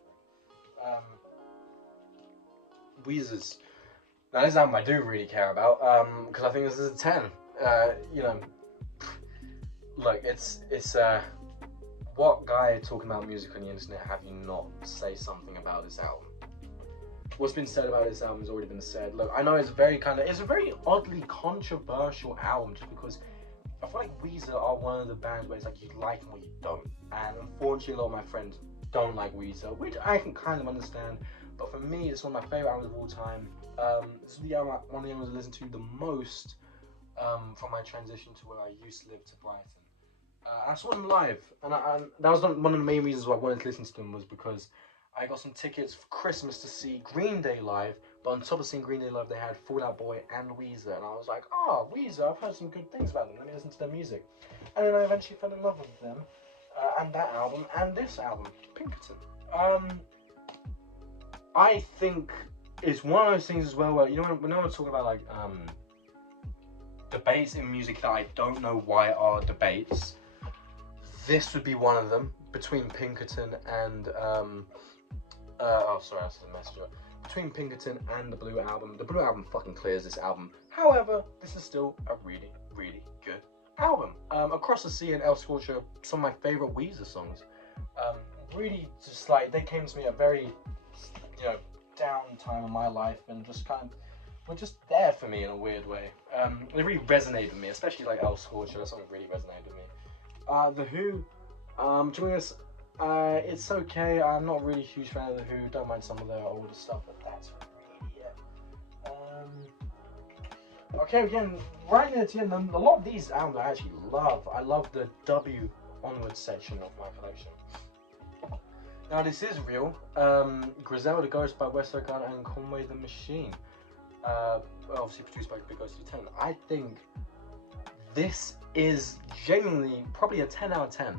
for it. Weezer's. Now this album I do really care about, because I think this is a 10. You know, look, it's what guy talking about music on the internet have you not say something about this album? What's been said about this album has already been said. Look, I know it's a very oddly controversial album, just because I feel like Weezer are one of the bands where it's like you like them or you don't. And unfortunately, a lot of my friends don't like Weezer, which I can kind of understand. But for me, it's one of my favorite albums of all time. This is the album, one of the albums I listen to the most from my transition to where I used to live to Brighton. I saw them live, and that was one of the main reasons why I wanted to listen to them, was because I got some tickets for Christmas to see Green Day live. But on top of seeing Green Day live, they had Fall Out Boy and Weezer, and I was like, oh, Weezer, I've heard some good things about them. Let me listen to their music. And then I eventually fell in love with them, and that album, and this album, Pinkerton. I think it's one of those things as well where, you know, when I was talking about like debates in music that I don't know why are debates, this would be one of them, between Pinkerton and oh sorry, that's a messenger. Between Pinkerton and the Blue Album. The Blue Album fucking clears this album. However, this is still a really, really good album. Across the Sea and El Scorcher, some of my favorite Weezer songs. Really just like, they came to me at a very, you know, down time in my life, and just kind of were just there for me in a weird way. They really resonated with me, especially like El Scorcher. That song really resonated with me. The Who, to be honest, it's okay. I'm not really a huge fan of The Who. Don't mind some of their older stuff, but that's really it. Okay, again, right near the end, a lot of these albums I actually love. I love the W onwards section of my collection. Now, this is real. Griselda Ghost by Westside Gunn and Conway the Machine. Obviously produced by Big Ghost Lieutenant. I think this is genuinely probably a 10 out of 10.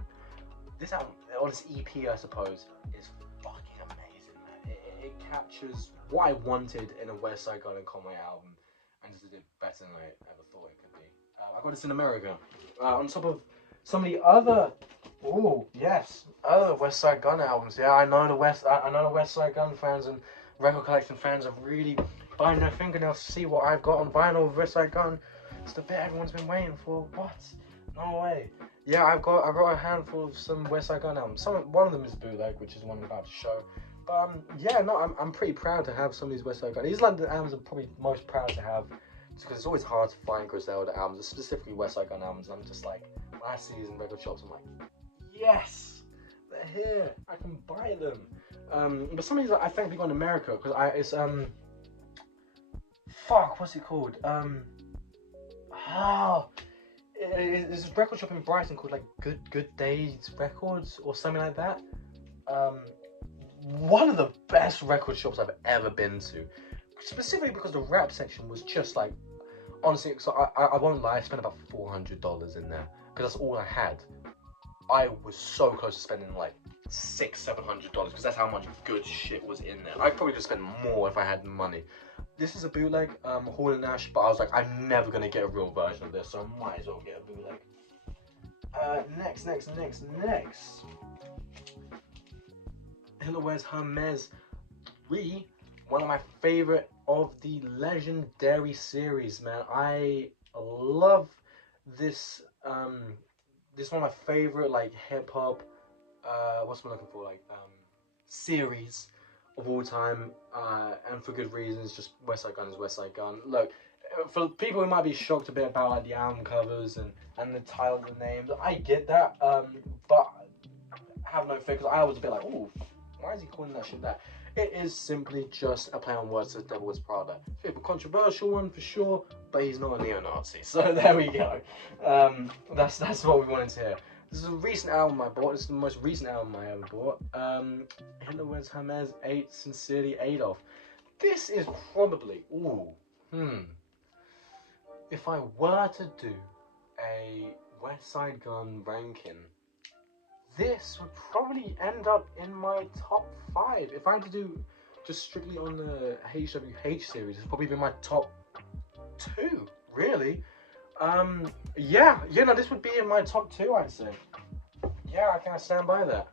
This album, or this EP, I suppose, is fucking amazing, man. It captures what I wanted in a Westside Gunn and Conway album, and just did it better than I ever thought it could be. I got this in America. On top of some of the other, other Westside Gunn albums. Yeah, I know the Westside Gunn fans and record collection fans are really biting their fingernails to see what I've got on vinyl of Westside Gunn. It's the bit everyone's been waiting for. What? No way. Yeah, I've got a handful of some Westside Gunn albums. One of them is bootleg, which is one I'm about to show. But yeah, no, I'm pretty proud to have some of these Westside Gunn. These are like the albums I'm probably most proud to have, just because it's always hard to find Griselda albums, specifically Westside Gunn albums. I'm just like, when I see these in record shops, I'm like, yes, they're here. I can buy them. But some of these I thankfully got in America, because it's what's it called? There's a record shop in Brighton called like Good Days Records or something like that. One of the best record shops I've ever been to, specifically because the rap section was just like, honestly, so I won't lie, I spent about $400 in there, because that's all I had. I was so close to spending like $600-700, because that's how much good shit was in there. I probably could spend more if I had money. This is a bootleg, Hall & Nash, but I was like, I'm never gonna get a real version of this, so I might as well get a bootleg. Next. Hillaway's Hermes 3, one of my favorite of the legendary series, man. I love this. This is one of my favorite like hip hop. What's am I looking for? Like series of all time, and for good reasons. Just Westside Gunn is Westside Gunn. Look, for people who might be shocked a bit about like the album covers and the titles and names, I get that. But have no fear, because I was a bit like, ooh, why is he calling that shit that? It is simply just a play on words to Devil Wears Prada. It's a bit of a controversial one for sure, but he's not a neo-Nazi, so there we go. That's what we wanted to hear. This is a recent album I bought. This is the most recent album I ever bought. Hillaway's Hermes 8, Sincerely Adolf. This is probably, if I were to do a Westside Gunn ranking, this would probably end up in my top 5. If I had to do just strictly on the HWH series, it's probably been my top 2, really. This would be in my top 2, I'd say. Yeah, I can stand by that.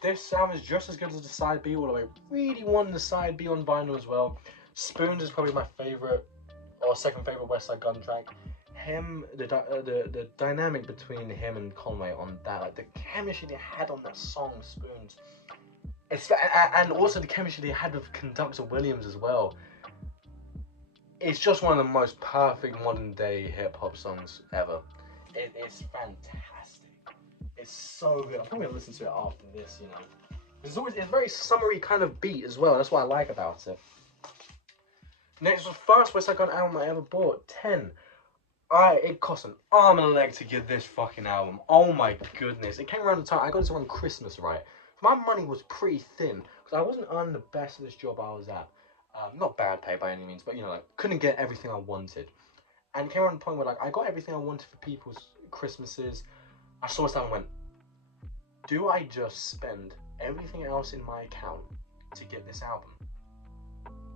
This album is just as good as the side B, although I really want the side B on vinyl as well. Spoons is probably my favorite, or second favorite Westside Gunn track. The dynamic between him and Conway on that, like the chemistry they had on that song, Spoons. And also the chemistry they had with Conductor Williams as well. It's just one of the most perfect modern day hip hop songs ever. It's fantastic. It's so good. I'm probably gonna listen to it after this, you know. It's a very summery kind of beat as well. That's what I like about it. Next was the first West Side Gun album I ever bought, 10. It cost an arm and a leg to get this fucking album. Oh my goodness. It came around the time, I got this around Christmas, right? My money was pretty thin, because I wasn't earning the best of this job I was at. Not bad pay by any means, but you know, like, couldn't get everything I wanted. And it came around the point where, like, I got everything I wanted for people's Christmases. I saw this album and went, do I just spend everything else in my account to get this album?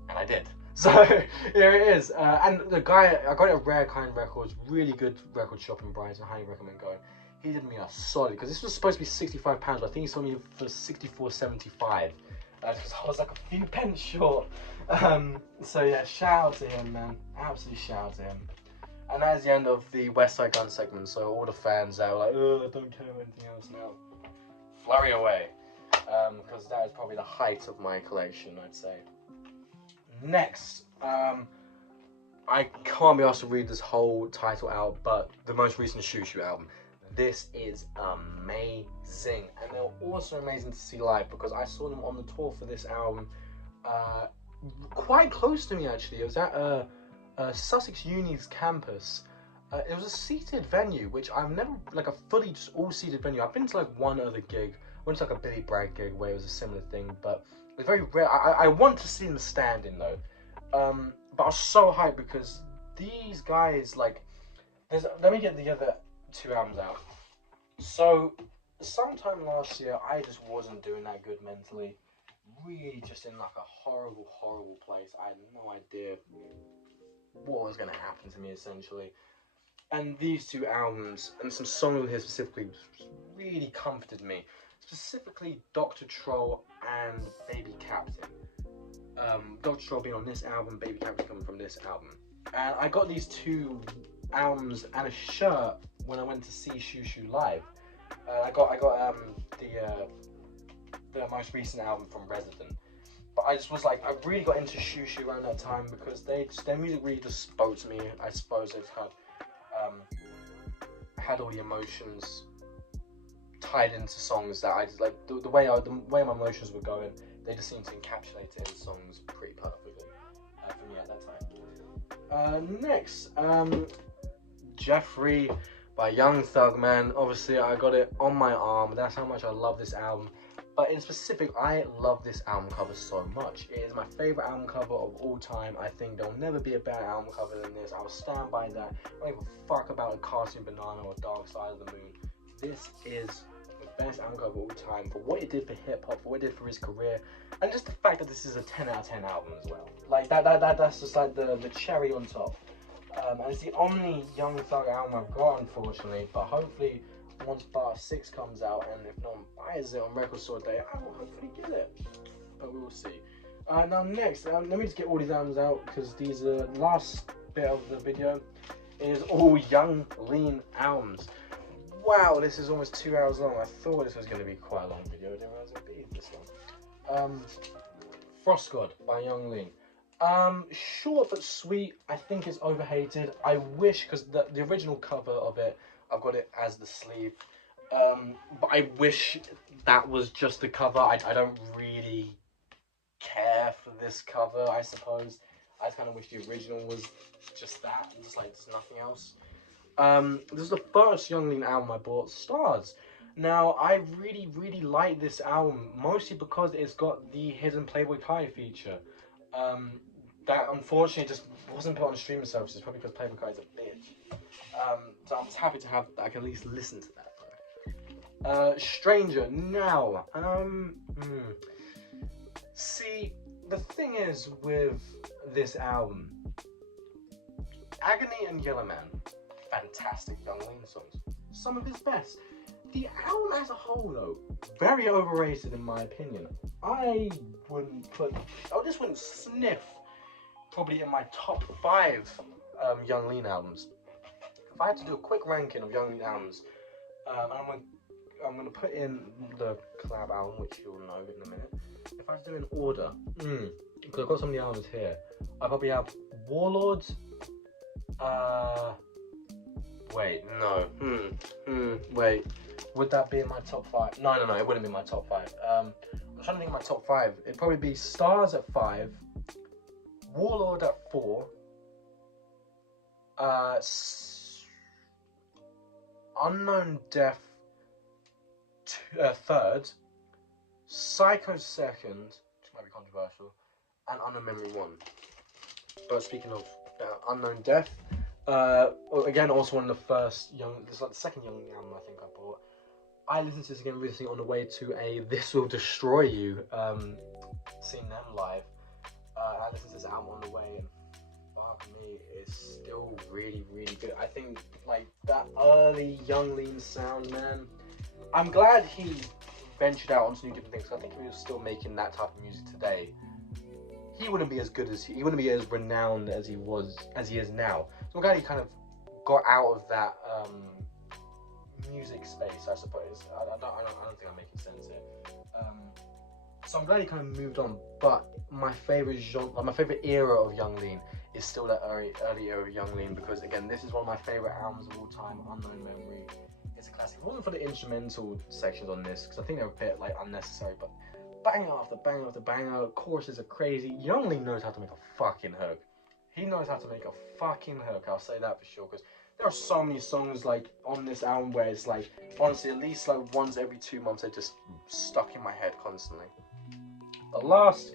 And I did. So here it is. And the guy, I got it at Rare Kind Records, really good record shop in Brighton. I highly recommend going. He did me a solid, because this was supposed to be £65, but I think he sold me for £64.75. Because I was like a few pence short. So yeah, shout out to him, man. Absolutely shout out to him. And that is the end of the West Side Gun segment. So all the fans that were like, oh, I don't care about anything else now, flurry away. Because that is probably the height of my collection, I'd say. Next, I can't be asked to read this whole title out, but the most recent Shoo Shoo album. This is amazing, and they're also amazing to see live, because I saw them on the tour for this album, quite close to me actually. It was at Sussex Uni's campus. It was a seated venue, which I've never, like a fully just all seated venue. I've been to like one other gig. I went to like a Billy Bragg gig where it was a similar thing, but it's very rare. I want to see them standing though. But I was so hyped because these guys, like, let me get the other two albums out. So sometime last year, I just wasn't doing that good mentally. Really just in like a horrible, horrible place. I had no idea what was going to happen to me essentially. And these two albums, and some songs here specifically, really comforted me. Specifically Dr. Troll and Baby Captain. Dr. Troll being on this album, Baby Captain coming from this album. And I got these two albums and a shirt when I went to see Shoo Shoo live. I got the most recent album from Resident. But I just was like, I really got into Shoo Shoo around that time because their music really just spoke to me. I suppose they've had all the emotions tied into songs that I just like. The way my emotions were going, they just seemed to encapsulate it in songs pretty perfectly for me at that time. Next, Jeffrey by Young Thug, man. Obviously, I got it on my arm. That's how much I love this album. But in specific, I love this album cover so much. It is my favorite album cover of all time. I think there'll never be a better album cover than this. I will stand by that. I don't give a fuck about a Cartoon Banana or Dark Side of the Moon. This is the best album cover of all time for what it did for hip hop, for what it did for his career, and just the fact that this is a 10 out of 10 album as well. Like that's just like the cherry on top. And it's the only Young Thug album I've got, unfortunately. But hopefully, once Bar 6 comes out, and if no one buys it on Record Store Day, I will hopefully get it. But we will see. Now next, let me just get all these albums out, because these are the last bit of the video is all Young Lean albums. Wow, this is almost 2 hours long. I thought this was going to be quite a long video. I didn't realize it would be this long. Frost God by Young Lean. Short but sweet. I think it's overhated. I wish, because the original cover of it, I've got it as the sleeve. But I wish that was just the cover. I don't really care for this cover, I suppose. I kind of wish the original was just that, and just like just nothing else. This is the first Young Lean album I bought, Stars. Now, I really, really like this album, mostly because it's got the hidden Playboy Kai feature. That unfortunately just wasn't put on streaming services, probably because Playboy Kai is a bitch. So I'm just happy to have that. I can at least listen to that though. Stranger. Now, see, the thing is with this album, Agony and Yellow Man, fantastic Young Lean songs, some of his best. The album as a whole though, very overrated in my opinion. I just wouldn't sniff probably in my top 5 Young Lean albums. If I had to do a quick ranking of Young Lean albums, I'm gonna put in the collab album, which you'll know in a minute. If I had to do it in order, because I've got some of the albums here, I probably have Warlords. Wait, no. Wait. Would that be in my top 5? No, it wouldn't be my top 5. I'm trying to think of my top 5. It'd probably be Stars at 5, Warlord at 4, Unknown Death 3rd, Psycho 2nd, which might be controversial, and Unknown Memory 1. But speaking of Unknown Death, again, also one of the first this is like the second Young album I think I bought. I listened to this again recently on the way to a This Will Destroy You, seeing them live. I listened to this album on the way, and fuck me, it's still really, really good. I think like that early Young Lean sound, man. I'm glad he ventured out onto new different things. I think if he was still making that type of music today, he wouldn't be as good as he wouldn't be as renowned as he is now. So I'm glad he kind of got out of that music space, I suppose. I don't think I'm making sense here. So I'm glad he kind of moved on. But my favorite genre, my favorite era of Young Lean is still that early era of Young Lean, because again, this is one of my favorite albums of all time. Unknown Memory. It's a classic. It wasn't for the instrumental sections on this, because I think they were a bit like unnecessary, but banger after banger after banger, choruses are crazy. Young Lean knows how to make a fucking hook. He knows how to make a fucking hook, I'll say that for sure, because there are so many songs like on this album where it's like, honestly, at least like once every 2 months, they're just stuck in my head constantly. The last,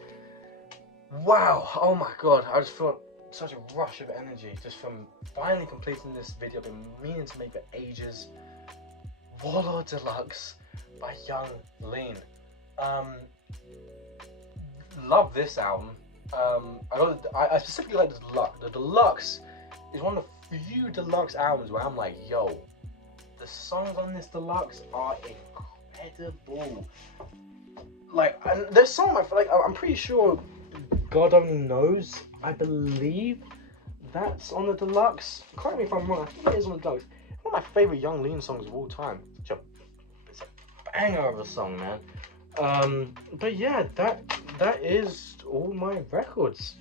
wow, oh my god, I just felt such a rush of energy just from finally completing this video I've been meaning to make for ages. Warlord Deluxe by Young Lean. Love this album. I specifically like the deluxe. The deluxe is one of the few deluxe albums where I'm like, yo, the songs on this deluxe are incredible. Like, and there's some I'm pretty sure God Only Knows, I believe that's on the deluxe. Correct me if I'm wrong, I think it is on the deluxe. One of my favorite Young Lean songs of all time. It's a banger of a song, man. But yeah, that is all my records.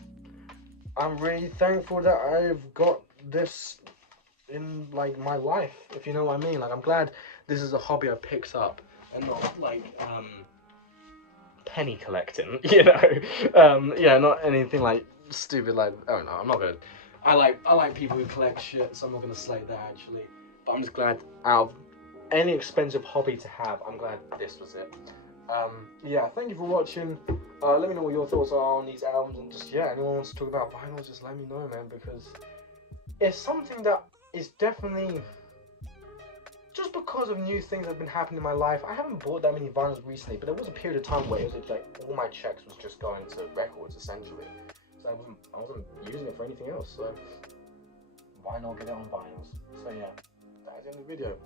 I'm really thankful that I've got this in like my life, if you know what I mean. Like, I'm glad this is a hobby I picked up and not like penny collecting, you know. Yeah, not anything like stupid like, oh no, I'm not gonna. I like people who collect shit, so I'm not gonna slate that actually. But I'm just glad out of any expensive hobby to have, I'm glad this was it. Yeah, thank you for watching. Let me know what your thoughts are on these albums, and just, yeah, anyone wants to talk about vinyl, just let me know, man, because it's something that is definitely, just because of new things that have been happening in my life. I haven't bought that many vinyls recently, but there was a period of time where it was like all my checks was just going to records essentially. So I wasn't using it for anything else, so why not get it on vinyls? So yeah, that's the end of the video.